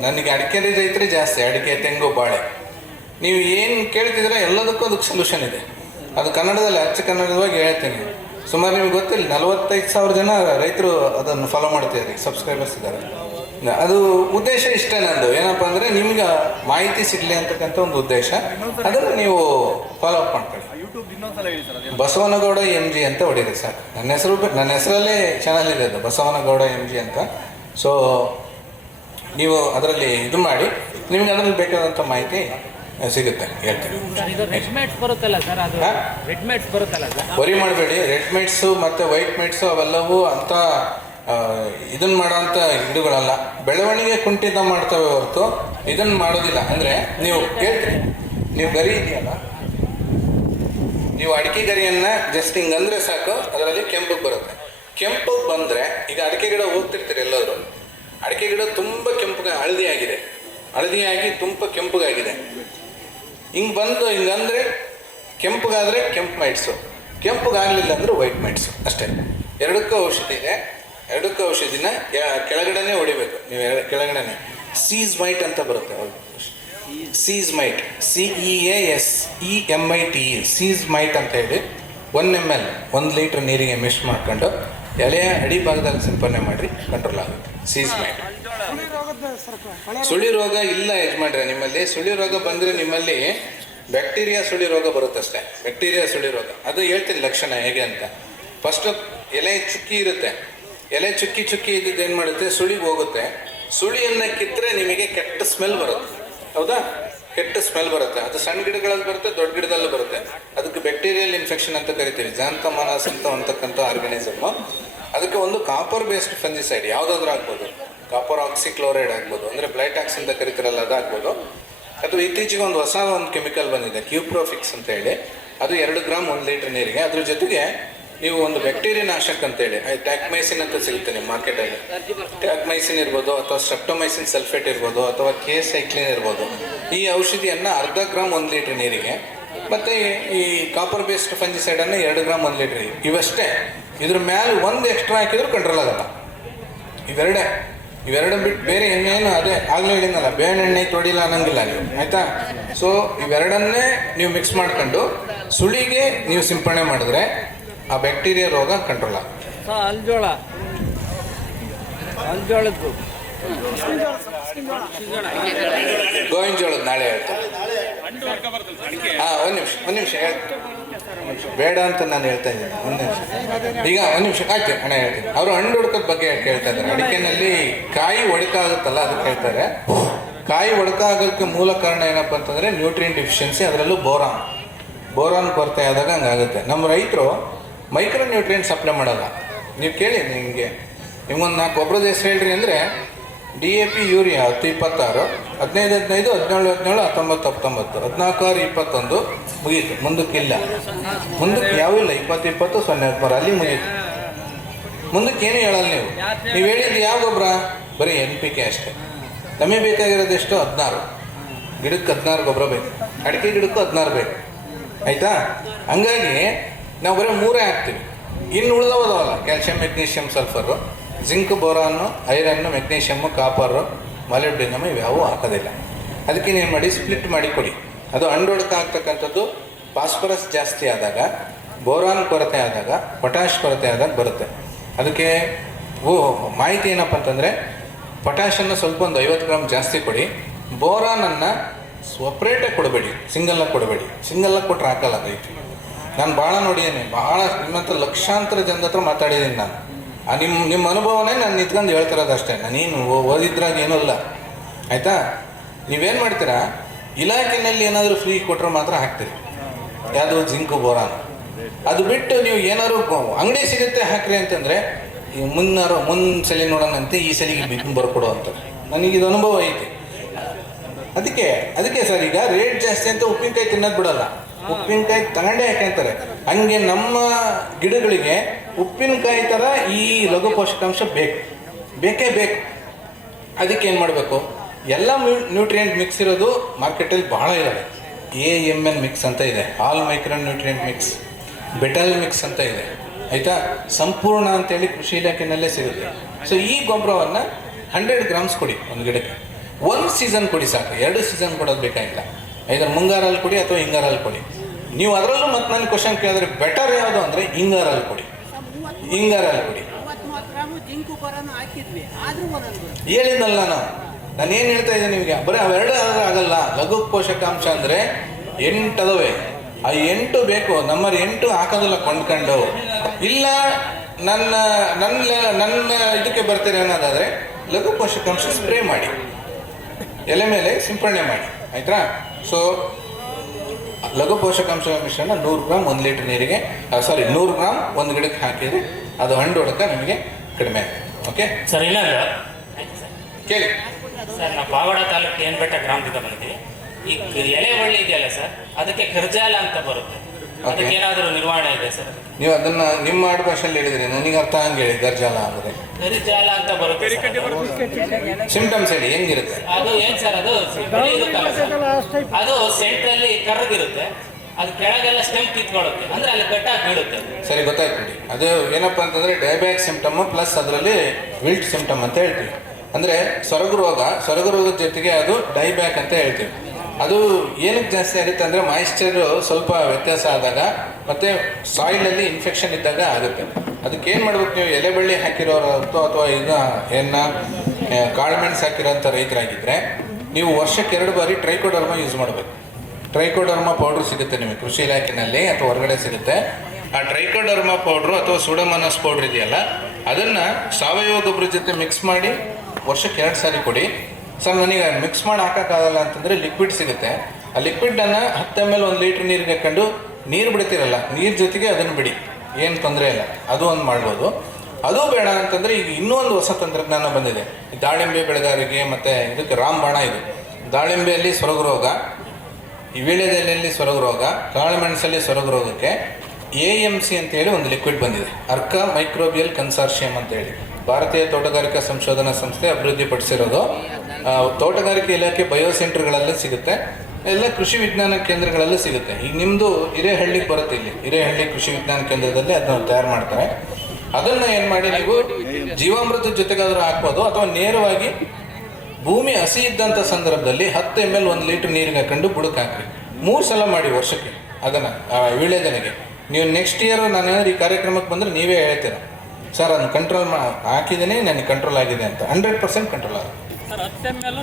ನನಗೆ ಅಡಿಕೆ ರೈತರೇ ಜಾಸ್ತಿ, ಅಡಿಕೆ, ತೆಂಗು, ಬಾಳೆ. ನೀವು ಏನು ಕೇಳ್ತಿದ್ರೆ ಎಲ್ಲದಕ್ಕೂ ಅದಕ್ಕೆ ಸೊಲ್ಯೂಷನ್ ಇದೆ. ಅದು ಕನ್ನಡದಲ್ಲಿ ಅಚ್ಚ ಕನ್ನಡವಾಗಿ ಹೇಳ್ತೀನಿ. ಸುಮಾರು ನಿಮ್ಗೆ ಗೊತ್ತಿಲ್ಲ 45,000 ಜನ ರೈತರು ಅದನ್ನು ಫಾಲೋ ಮಾಡ್ತಿದ್ದಾರೆ, ಸಬ್ಸ್ಕ್ರೈಬರ್ಸ್ ಇದ್ದಾರೆ. ಅದು ಉದ್ದೇಶ ಇಷ್ಟೇ ನಂದು, ಏನಪ್ಪ ಅಂದರೆ ನಿಮ್ಗೆ ಮಾಹಿತಿ ಸಿಗಲಿ ಅಂತಕ್ಕಂಥ ಒಂದು ಉದ್ದೇಶ. ಅದನ್ನು ನೀವು ಫಾಲೋ ಅಪ್ ಮಾಡ್ಕೊಳ್ಳಿ. ಬಸವನಗೌಡ MG ಅಂತ ಹೊಡೀರಿ ಸರ್. ನನ್ನ ಹೆಸರಲ್ಲೇ ಚಾನಲ್ ಇದೆ, ಅದು ಬಸವನಗೌಡ MG ಅಂತ. ಸೊ ನೀವು ಅದರಲ್ಲಿ ಇದು ಮಾಡಿ, ನಿಮ್ಗೆ ಅದರಲ್ಲಿ ಬೇಕಾದಂಥ ಮಾಹಿತಿ ಸಿಗುತ್ತೆ, ಹೇಳ್ತೀನಿ. ವರಿ ಮಾಡಬೇಡಿ. ರೆಡ್ ಮೇಟ್ಸು ಮತ್ತು ವೈಟ್ ಮೇಟ್ಸು ಅವೆಲ್ಲವೂ ಅಂತ ಇದನ್ನು ಮಾಡೋಂಥ ಗಿಡಗಳಲ್ಲ. ಬೆಳವಣಿಗೆ ಕುಂಠಿತ ಮಾಡ್ತವೆ ಹೊರತು ಇದನ್ನು ಮಾಡೋದಿಲ್ಲ. ಅಂದರೆ ನೀವು ಕೇಳ್ತೀರಿ, ನೀವು ಗರಿ ಇದೆಯಲ್ಲ, ನೀವು ಅಡಿಕೆ ಗರಿಯನ್ನು ಜಸ್ಟ್ ಹಿಂಗಂದರೆ ಸಾಕು, ಅದರಲ್ಲಿ ಕೆಂಪಗೆ ಬರುತ್ತೆ. ಕೆಂಪಗೆ ಬಂದರೆ ಈಗ ಅಡಿಕೆ ಗಿಡ ಹೋಗ್ತಿರ್ತೀರಿ ಎಲ್ಲರೂ, ಅಡಿಕೆ ಗಿಡ ತುಂಬ ಕೆಂಪಗೆ ಹಳದಿಯಾಗಿ ತುಂಬ ಕೆಂಪಗಾಗಿದೆ. ಹಿಂಗೆ ಬಂದು ಹಿಂಗಂದರೆ ಕೆಂಪಗಾದರೆ ಕೆಂಪು ಮೈಟ್ಸು, ಕೆಂಪಗಾಗಲಿಲ್ಲ ಅಂದರೆ ವೈಟ್ ಮೈಟ್ಸು ಅಷ್ಟೇ. ಎರಡಕ್ಕೂ ಔಷಧಿ ಇದೆ. ಎರಡಕ್ಕೂ ಔಷಧಿನ ಕೆಳಗಡೆನೇ ಹೊಡಿಬೇಕು ನೀವು, ಕೆಳಗಡೆನೆ. ಸೀಸ್ ಮೈಟ್ ಅಂತ ಬರುತ್ತೆ, ಸೀಸ್ ಮೈಟ್, CEASEMITE, ಸೀಸ್ ಮೈಟ್ ಅಂತ ಹೇಳಿ 1 ml 1 ಲೀಟ್ರ್ ನೀರಿಗೆ ಮಿಕ್ಸ್ ಮಾಡ್ಕೊಂಡು ಎಲೆಯ ಅಡಿಭಾಗದಲ್ಲಿ ಸಿಂಪಡಣೆ ಮಾಡಿರಿ, ಕಂಟ್ರೋಲ್ ಆಗುತ್ತೆ ಸೀಸ್ ಮೈಟ್. ಸುಳಿ ರೋಗ ಇಲ್ಲ ಯಜಮಾನ್ರೆ ನಿಮ್ಮಲ್ಲಿ. ಸುಳಿ ರೋಗ ಬಂದರೆ ನಿಮ್ಮಲ್ಲಿ ಬ್ಯಾಕ್ಟೀರಿಯಾ ಸುಳಿ ರೋಗ ಬರುತ್ತಷ್ಟೇ, ಬ್ಯಾಕ್ಟೀರಿಯಾ ಸುಳಿ ರೋಗ. ಅದು ಹೇಳ್ತೀನಿ ಲಕ್ಷಣ ಹೇಗೆ ಅಂತ. ಫಸ್ಟು ಎಲೆ ಚುಕ್ಕಿ ಇರುತ್ತೆ, ಎಲೆ ಚುಕ್ಕಿ ಇದ್ದಿದ್ದು ಏನು ಮಾಡುತ್ತೆ, ಸುಳಿಗೆ ಹೋಗುತ್ತೆ. ಸುಳಿಯನ್ನು ಕಿತ್ತರೆ ನಿಮಗೆ ಕೆಟ್ಟ ಸ್ಮೆಲ್ ಬರುತ್ತೆ, ಹೌದಾ? ಕೆಟ್ಟ ಸ್ಮೆಲ್ ಬರುತ್ತೆ. ಅದು ಸಣ್ಣ ಗಿಡಗಳಲ್ಲಿ ಬರುತ್ತೆ, ದೊಡ್ಡ ಗಿಡದಲ್ಲೂ ಬರುತ್ತೆ. ಅದಕ್ಕೆ ಬ್ಯಾಕ್ಟೀರಿಯಲ್ ಇನ್ಫೆಕ್ಷನ್ ಅಂತ ಕರಿತೀವಿ, ಜಾಂತಮಾನಸ್ ಅಂತ ಅಂತಕ್ಕಂಥ ಆರ್ಗನಿಸಮ್ಮು. ಅದಕ್ಕೆ ಒಂದು ಕಾಪರ್ ಬೇಸ್ಡ್ ಫಂಜಿಸೈಡ್ ಯಾವುದಾದ್ರೂ ಆಗ್ಬೋದು, ಕಾಪರ್ ಆಕ್ಸಿಕ್ಲೋರೈಡ್ ಆಗ್ಬೋದು, ಅಂದರೆ ಬ್ಲೈಟಾಕ್ಸ್ ಅಂತ ಕರಿತಿರಲ್ಲ ಅದು ಆಗ್ಬೋದು. ಅಥವಾ ಇತ್ತೀಚೆಗೆ ಒಂದು ಹೊಸ ಕೆಮಿಕಲ್ ಬಂದಿದೆ, ಕ್ಯೂಪ್ರೋಫಿಕ್ಸ್ ಅಂತ ಹೇಳಿ. ಅದು 2 ಗ್ರಾಮ್ 1 ಲೀಟ್ರ್ ನೀರಿಗೆ. ಅದ್ರ ಜೊತೆಗೆ ನೀವು ಒಂದು ಬ್ಯಾಕ್ಟೀರಿಯಾ ನಾಶಕ ಅಂತೇಳಿ ಟ್ಯಾಕ್ಮೈಸಿನ್ ಅಂತ ಸಿಗುತ್ತೆ ನಿಮ್ಮ ಮಾರ್ಕೆಟಲ್ಲಿ. ಟ್ಯಾಕ್ಮೈಸಿನ್ ಇರ್ಬೋದು, ಅಥವಾ ಸ್ಟ್ರೆಪ್ಟೊಮೈಸಿನ್ ಸಲ್ಫೇಟ್ ಇರ್ಬೋದು, ಅಥವಾ ಸೈಕ್ಲಿನ್ ಇರ್ಬೋದು. ಈ ಔಷಧಿಯನ್ನು 1/2 ಗ್ರಾಮ್ 1 ಲೀಟ್ರ್ ನೀರಿಗೆ, ಮತ್ತು ಈ ಕಾಪರ್ ಬೇಸ್ಡ್ ಫಂಜಿಸೈಡನ್ನು 2 ಗ್ರಾಮ್ 1 ಲೀಟ್ರ್ ನೀರಿಗೆ. ಇವಷ್ಟೇ. ಇದ್ರ ಮೇಲೆ ಒಂದು ಎಕ್ಸ್ಟ್ರಾ ಹಾಕಿದ್ರೂ ಕಂಟ್ರೋಲ್ ಆಗಲ್ಲ. ಇವೆರಡು ಬಿಟ್ಟು ಬೇರೆ ಎಣ್ಣೆಯನ್ನು ಅದೇ ಆಗಲೇ ಹೇಳಿದ್ನಲ್ಲ, ಬೇವಿನ ಎಣ್ಣೆ ತೊಡಿಲ್ಲ ಅನ್ನಂಗಿಲ್ಲ ನೀವು, ಆಯಿತಾ? ಸೊ ಇವೆರಡನ್ನೇ ನೀವು ಮಿಕ್ಸ್ ಮಾಡ್ಕೊಂಡು ಸುಳಿಗೆ ನೀವು ಸಿಂಪಡಣೆ ಮಾಡಿದ್ರೆ ಆ ಬ್ಯಾಕ್ಟೀರಿಯಾ ರೋಗ ಕಂಟ್ರೋಲ್ ಆಗುತ್ತೆ. ಗೋವಿನ ಜೋಳದ ನಾಳೆ ಹೇಳ್ತಾರೆ. ಒಂದು ನಿಮಿಷ ಹೇಳ್ತೀನಿ. ಬೇಡ ಅಂತ ನಾನು ಹೇಳ್ತಾ ಇದ್ದೀನಿ, ಒಂದು ನಿಮಿಷ ಆಯ್ತು ಅಣ್ಣ ಹೇಳ್ತೀನಿ. ಅವರು ಹಣ್ಣು ಹುಡ್ಕೋದ್ ಬಗ್ಗೆ ಕೇಳ್ತಾ ಇದ್ದಾರೆ. ಅಡಿಕೆನಲ್ಲಿ ಕಾಯಿ ಒಡಕ ಆಗುತ್ತಲ್ಲ ಅದಕ್ಕೆ ಹೇಳ್ತಾರೆ. ಕಾಯಿ ಒಡಕ ಆಗೋಕ್ಕೆ ಮೂಲ ಕಾರಣ ಏನಪ್ಪ ಅಂತಂದರೆ ನ್ಯೂಟ್ರಿಯನ್ ಡಿಫಿಷಿಯನ್ಸಿ, ಅದರಲ್ಲೂ ಬೋರಾನ್ ಕೊರತೆ ಆದಾಗ ಹಂಗಾಗುತ್ತೆ. ನಮ್ಮ ರೈತರು ಮೈಕ್ರೋ ನ್ಯೂಟ್ರಿಯೆಂಟ್ ಸಪ್ಲೈ ಮಾಡೋಲ್ಲ. ನೀವು ಕೇಳಿ, ನಿಮ್ಗೊಂದು 4 ಗೊಬ್ಬರದ ಹೆಸರು ಹೇಳ್ರಿ ಅಂದರೆ DAP, ಯೂರಿಯಾ 10-26, 15-15, 17-17, 19-19, 14-21 ಮುಗೀತು. ಮುಂದಕ್ಕಿಲ್ಲ, ಮುಂದಕ್ಕೆ ಯಾವಿಲ್ಲ. 20-20, 0-13 ಅಲ್ಲಿ ಮುಗೀತು. ಮುಂದಕ್ಕೆ ಏನು ಹೇಳಲ್ಲ ನೀವು ಹೇಳಿದ್ದು ಯಾವ ಗೊಬ್ಬರ? ಬರೀ NPK ಅಷ್ಟೇ. ನಮಗೆ ಬೇಕಾಗಿರೋದು ಎಷ್ಟು? 16. ಗಿಡಕ್ಕೆ 16 ಗೊಬ್ಬರ ಬೇಕು, ಅಡಿಕೆ ಗಿಡಕ್ಕೂ 16 ಬೇಕು, ಆಯಿತಾ? ಹಂಗಾಗಿ ನಾವು ಬರೀ 3 ಹಾಕ್ತೀವಿ. ಇನ್ನು ಉಳಿದವಲ್ಲ, calcium, magnesium, sulphur, zinc, boron, iron, magnesium, copper, molybdenum ಇವ್ಯಾವೂ ಹಾಕೋದಿಲ್ಲ. ಅದಕ್ಕೆ ಏನು ಮಾಡಿ, ಸ್ಪ್ಲಿಟ್ ಮಾಡಿ ಕೊಡಿ. ಅದು ಹಣ್ಣೊಡಕ ಆಗ್ತಕ್ಕಂಥದ್ದು ಫಾಸ್ಫರಸ್ ಜಾಸ್ತಿ ಆದಾಗ, ಬೋರಾನ್ ಕೊರತೆ ಆದಾಗ, ಪೊಟ್ಯಾಷ್ ಕೊರತೆ ಆದಾಗ ಬರುತ್ತೆ. ಅದಕ್ಕೆ ಮಾಹಿತಿ ಏನಪ್ಪ ಅಂತಂದರೆ, ಪೊಟ್ಯಾಷನ್ನು ಸ್ವಲ್ಪ ಒಂದು 50 ಗ್ರಾಮ್ ಜಾಸ್ತಿ ಕೊಡಿ. ಬೋರಾನನ್ನು ಸಪ್ರೇಟಾಗಿ ಕೊಡಬೇಡಿ, ಸಿಂಗಲ್ಲಾಗಿ ಕೊಡಬೇಡಿ. ಸಿಂಗಲ್ಲಾಗಿ ಕೊಟ್ಟರೆ ಹಾಕಲ್ಲ ರೈತ. ನಾನು ಭಾಳ ನೋಡಿದ್ದೀನಿ, ಭಾಳ ನಿಮ್ಮಂಥ ಲಕ್ಷಾಂತರ ಜನದ ಹತ್ರ ಮಾತಾಡಿದ್ದೀನಿ ನಾನು. ನಿಮ್ಮ ಅನುಭವನೇ ನಾನು ನಿಂತ್ಕೊಂಡು ಹೇಳ್ತಿರೋದು ಅಷ್ಟೇ. ನಾನೇನು ಓದಿದ್ರಾಗ ಏನೂ ಇಲ್ಲ, ಆಯಿತಾ? ನೀವೇನು ಮಾಡ್ತೀರಾ, ಇಲಾಖೆಯಲ್ಲಿ ಏನಾದರೂ ಫ್ರೀ ಕೊಟ್ಟರೆ ಮಾತ್ರ ಹಾಕ್ತೀರಿ. ಯಾವುದು? Zinc, boron. ಅದು ಬಿಟ್ಟು ನೀವು ಏನಾದ್ರು ಅಂಗಡಿ ಸಿಗುತ್ತೆ ಹಾಕ್ರಿ ಅಂತಂದರೆ ಈ ಮುನ್ಸಲಿ ನೋಡೋಣಂತೆ ಈ ಸಲಿಗೆ ಬಿಟ್ಟು ಬರ್ಕೊಡು ಅಂತ ನನಗಿದು ಅನುಭವ ಐತಿ. ಅದಕ್ಕೆ ಸರ್ ಈಗ ರೇಟ್ ಜಾಸ್ತಿ ಅಂತ ಉಪ್ಪಿನಕಾಯಿ ತಿನ್ನೋದು ಬಿಡಲ್ಲ, ಉಪ್ಪಿನಕಾಯಿ ತಗೊಂಡೇ ಹಾಕಂತಾರೆ. ಹಂಗೆ ನಮ್ಮ ಗಿಡಗಳಿಗೆ ಉಪ್ಪಿನಕಾಯಿ ಥರ ಈ ಲಘು ಪೋಷಕಾಂಶ ಬೇಕೇ ಬೇಕು. ಅದಕ್ಕೆ ಏನು ಮಾಡಬೇಕು, ಎಲ್ಲ ನ್ಯೂಟ್ರಿಯೆಂಟ್ ಮಿಕ್ಸ್ ಇರೋದು ಮಾರ್ಕೆಟಲ್ಲಿ ಭಾಳ ಇದ್ದಾವೆ. AMN ಮಿಕ್ಸ್ ಅಂತ ಇದೆ, all micro nutrient mix, battle mix ಅಂತ ಇದೆ, ಆಯಿತಾ. ಸಂಪೂರ್ಣ ಅಂತೇಳಿ ಕೃಷಿ ಇಲಾಖೆನಲ್ಲೇ ಸಿಗುತ್ತೆ. ಸೊ ಈ ಗೊಬ್ಬರವನ್ನು 100 ಗ್ರಾಮ್ಸ್ ಕೊಡಿ ಒಂದು ಗಿಡಕ್ಕೆ. 1 ಸೀಸನ್ ಕೊಡಿ ಸಾಕು, 2 ಸೀಸನ್ ಕೊಡೋದು ಬೇಕಾಗಿಲ್ಲ. ಐದರ್ ಮುಂಗಾರಲ್ಲಿ ಕೊಡಿ ಅಥವಾ ಹಿಂಗಾರಲ್ಲಿ ಕೊಡಿ. ನೀವು ಅದರಲ್ಲೂ ಮತ್ತೆ ನಾನು ಕ್ವಶನ್ ಕೇಳಿದ್ರೆ ಬೆಟರ್ ಯಾವುದು ಅಂದರೆ ಹಿಂಗಾರಲ್ಲಿ ಕೊಡಿ. ಹೇಳಿದ್ನಲ್ಲ ನಾನು ಏನು ಹೇಳ್ತಾ ಇದ್ದೀನಿ ನಿಮಗೆ, ಬರೀ ಅವೆರಡು ಆದ್ರೆ ಆಗಲ್ಲ. ಲಘು ಪೋಷಕಾಂಶ ಅಂದರೆ 8 ಅದಾವೆ, ಆ 8 ಬೇಕು. ನಮ್ಮಲ್ಲಿ 8 ಹಾಕೋದಿಲ್ಲ ಕೊಂಡ್ಕೊಂಡು. ಇಲ್ಲ ನನ್ನ ಇದಕ್ಕೆ ಬರ್ತೀರಿ ಅನ್ನೋದಾದರೆ ಲಘು ಪೋಷಕಾಂಶ ಸ್ಪ್ರೇ ಮಾಡಿ, ಎಲೆ ಮೇಲೆ ಸಿಂಪಡಣೆ ಮಾಡಿ, ಆಯ್ತಾ. ಸೊ ಲಘು ಪೋಷಕಾಂಶ ಮಿಶ್ರಣ 100 ಗ್ರಾಮ್ 1 ಲೀಟರ್ ನೀರಿಗೆ 100 ಗ್ರಾಮ್ ಒಂದು ಗಿಡಕ್ಕೆ ಹಾಕಿದರೆ ಅದು ಹಣ್ಣು ಹೊಡಕ ನಿಮಗೆ ಕಡಿಮೆ. ಓಕೆ ಸರ್, ಇನ್ನೊಂದು ಕೇಳಿ ಸರ್, ನಾವು ಪಾವಡ ತಾಲೂಕು ಏನ್ಬೆಟ್ಟ ಗ್ರಾಮದಿಂದ ಬಂದಿದ್ದೀವಿ. ಈ ಎಲೆ ಬಳ್ಳಿ ಇದೆಯಲ್ಲ ಸರ್, ಅದಕ್ಕೆ ಕರ್ಜಾಲ ಅಂತ ಬರುತ್ತೆ. ಅದಕ್ಕೆ ಏನಾದರೂ ನಿರ್ವಹಣೆ ಇದೆ ಸರ್? ನೀವು ಅದನ್ನ ನಿಮ್ಮ ಆಡು ಭಾಷೆಯಲ್ಲಿ ಹೇಳಿದ್ರಿ, ನನಗೆ ಅರ್ಥ ಹಂಗೆ ಹೇಳಿ. ಗರ್ಜಾಲ ಅಂದರೆ ಕರಿಜಾಲ ಅಂತ ಬರುತ್ತೆ. ಸಿಂಪ್ಟಮ್ಸ್ ಹೇಳಿ, ಹೆಂಗಿರುತ್ತೆ ಅದು ಏನ್ ಸರ್, ಅದು ಬಳ್ಳಿ ಇರುತ್ತಲ್ಲ ಸರ್, ಅದು ಸೆಂಟ್ರಲ್ಲಿ ಕರ್ರಗಿರುತ್ತೆ, ಅದು ಕೆಳಗೆಲ್ಲ ಸ್ಟೆಮ್ ಕಿತ್ಕೊಳ್ಳುತ್ತೆ, ಅಂದ್ರೆ ಅಲ್ಲಿ ಗಟ್ಟಾಗಿ ಬೀಳುತ್ತೆ. ಸರಿ, ಗೊತ್ತಾಯ್ತು ಬಿಡಿ. ಅದು ಏನಪ್ಪ ಅಂತಂದರೆ ಡೈಬ್ಯಾಕ್ ಸಿಂಪ್ಟಮು ಪ್ಲಸ್ ಅದರಲ್ಲಿ ವಿಲ್ಟ್ ಸಿಂಪ್ಟಮ್ ಅಂತ ಹೇಳ್ತೀವಿ. ಅಂದರೆ ಸೊರಗು ರೋಗದ ಜೊತೆಗೆ ಅದು ಡೈಬ್ಯಾಕ್ ಅಂತ ಹೇಳ್ತೀವಿ. ಅದು ಏನಕ್ಕೆ ಜಾಸ್ತಿ ಆಗುತ್ತೆ ಅಂದರೆ ಮಾಯಿಶ್ಚರು ಸ್ವಲ್ಪ ವ್ಯತ್ಯಾಸ ಆದಾಗ ಮತ್ತು ಸಾಯಿಲಲ್ಲಿ ಇನ್ಫೆಕ್ಷನ್ ಇದ್ದಾಗ ಆಗುತ್ತೆ. ಅದಕ್ಕೆ ಏನು ಮಾಡ್ಬೇಕು, ನೀವು ಎಲೆ ಬಳ್ಳಿ ಹಾಕಿರೋರು ಅಥವಾ ಈಗ ಕಾಳುಮೆಣಸು ಹಾಕಿರೋಂಥ ರೈತರಾಗಿದ್ದರೆ ನೀವು ವರ್ಷಕ್ಕೆ 2 ಬಾರಿ ಟ್ರೈಕೋಡರ್ಮಾ ಯೂಸ್ ಮಾಡಬೇಕು. ಟ್ರೈಕೋಡರ್ಮಾ ಪೌಡ್ರ್ ಸಿಗುತ್ತೆ ನಿಮಗೆ ಕೃಷಿ ಇಲಾಖೆಯಲ್ಲಿ ಅಥವಾ ಹೊರಗಡೆ ಸಿಗುತ್ತೆ. ಆ ಟ್ರೈಕೋಡರ್ಮಾ ಪೌಡ್ರು ಅಥವಾ ಸೂಡೋಮೋನಾಸ್ ಪೌಡ್ರ್ ಇದೆಯಲ್ಲ, ಅದನ್ನು ಸಾವಯವ ಗೊಬ್ಬರ ಜೊತೆ ಮಿಕ್ಸ್ ಮಾಡಿ ವರ್ಷಕ್ಕೆ 2 ಸಾರಿ ಕೊಡಿ. ಸರ್, ನನಗೆ ಮಿಕ್ಸ್ ಮಾಡಿ ಹಾಕೋಕ್ಕಾಗಲ್ಲ ಅಂತಂದರೆ ಲಿಕ್ವಿಡ್ ಸಿಗುತ್ತೆ. ಆ ಲಿಕ್ವಿಡನ್ನು 10 ml 1 ಲೀಟ್ರ್ ನೀರಿಗೆ ಹಾಕೊಂಡು ನೀರು ಬಿಡ್ತಿರಲ್ಲ, ನೀರು ಜೊತೆಗೆ ಅದನ್ನು ಬಿಡಿ, ಏನು ತೊಂದರೆ ಇಲ್ಲ. ಅದು ಒಂದು ಮಾಡ್ಬೋದು. ಅದು ಬೇಡ ಅಂತಂದರೆ ಈಗ ಇನ್ನೂ ಒಂದು ಹೊಸ ತಂತ್ರಜ್ಞಾನ ಬಂದಿದೆ. ದಾಳಿಂಬೆ ಬೆಳೆಗಾರರಿಗೆ ಮತ್ತು ಇದಕ್ಕೆ ರಾಮಬಾಣ ಇದು. ದಾಳಿಂಬೆಯಲ್ಲಿ ಸೊರಗು ರೋಗ, ಈ ವೀಳ್ಯದೆಲೆಯಲ್ಲಿ ಸೊರಗು ರೋಗ, ಕಾಳುಮೆಣಸಲ್ಲಿ ಸೊರಗು ರೋಗಕ್ಕೆ AMC ಅಂತೇಳಿ ಒಂದು ಲಿಕ್ವಿಡ್ ಬಂದಿದೆ. ಅರ್ಕಾ ಮೈಕ್ರೋಬಿಯಲ್ ಕನ್ಸಾರ್ಷಿಯಂ ಅಂತೇಳಿ ಭಾರತೀಯ ತೋಟಗಾರಿಕಾ ಸಂಶೋಧನಾ ಸಂಸ್ಥೆ ಅಭಿವೃದ್ಧಿಪಡಿಸಿರೋದು. ತೋಟಗಾರಿಕೆ ಇಲಾಖೆ ಬಯೋಸೆಂಟರ್ಗಳಲ್ಲಿ ಸಿಗುತ್ತೆ, ಎಲ್ಲ ಕೃಷಿ ವಿಜ್ಞಾನ ಕೇಂದ್ರಗಳಲ್ಲೂ ಸಿಗುತ್ತೆ. ಈಗ ನಿಮ್ಮದು ಹಿರೇಹಳ್ಳಿಗೆ ಬರುತ್ತೆ, ಇಲ್ಲಿ ಹಿರೇಹಳ್ಳಿ ಕೃಷಿ ವಿಜ್ಞಾನ ಕೇಂದ್ರದಲ್ಲಿ ಅದನ್ನು ತಯಾರು ಮಾಡ್ತಾರೆ. ಅದನ್ನು ಏನು ಮಾಡಿ ನೀವು ಜೀವಾಮೃತದ ಜೊತೆಗಾದರೂ ಹಾಕ್ಬೋದು, ಅಥವಾ ನೇರವಾಗಿ ಭೂಮಿ ಹಸಿ ಇದ್ದಂಥ ಸಂದರ್ಭದಲ್ಲಿ 10 ml 1 ಲೀಟ್ರ್ ನೀರಿಗೆ ಹಾಕೊಂಡು ಬುಡಕ್ಕೆ ಹಾಕ್ರಿ. 3 ಸಲ ಮಾಡಿ ವರ್ಷಕ್ಕೆ ಅದನ್ನು ವೀಳ್ಯದೆಲೆಗೆ. ನೀವು ನೆಕ್ಸ್ಟ್ ಇಯರ್ ನಾನು ಈ ಕಾರ್ಯಕ್ರಮಕ್ಕೆ ಬಂದರೆ ನೀವೇ ಹೇಳ್ತೀರ, ಸರ್ ಅದನ್ನು ಕಂಟ್ರೋಲ್ ಹಾಕಿದ್ದೀನಿ, ನನಗೆ ಕಂಟ್ರೋಲ್ ಆಗಿದೆ ಅಂತ. 100% ಕಂಟ್ರೋಲ್ ಆಗುತ್ತೆ ಸರ್. 10 ml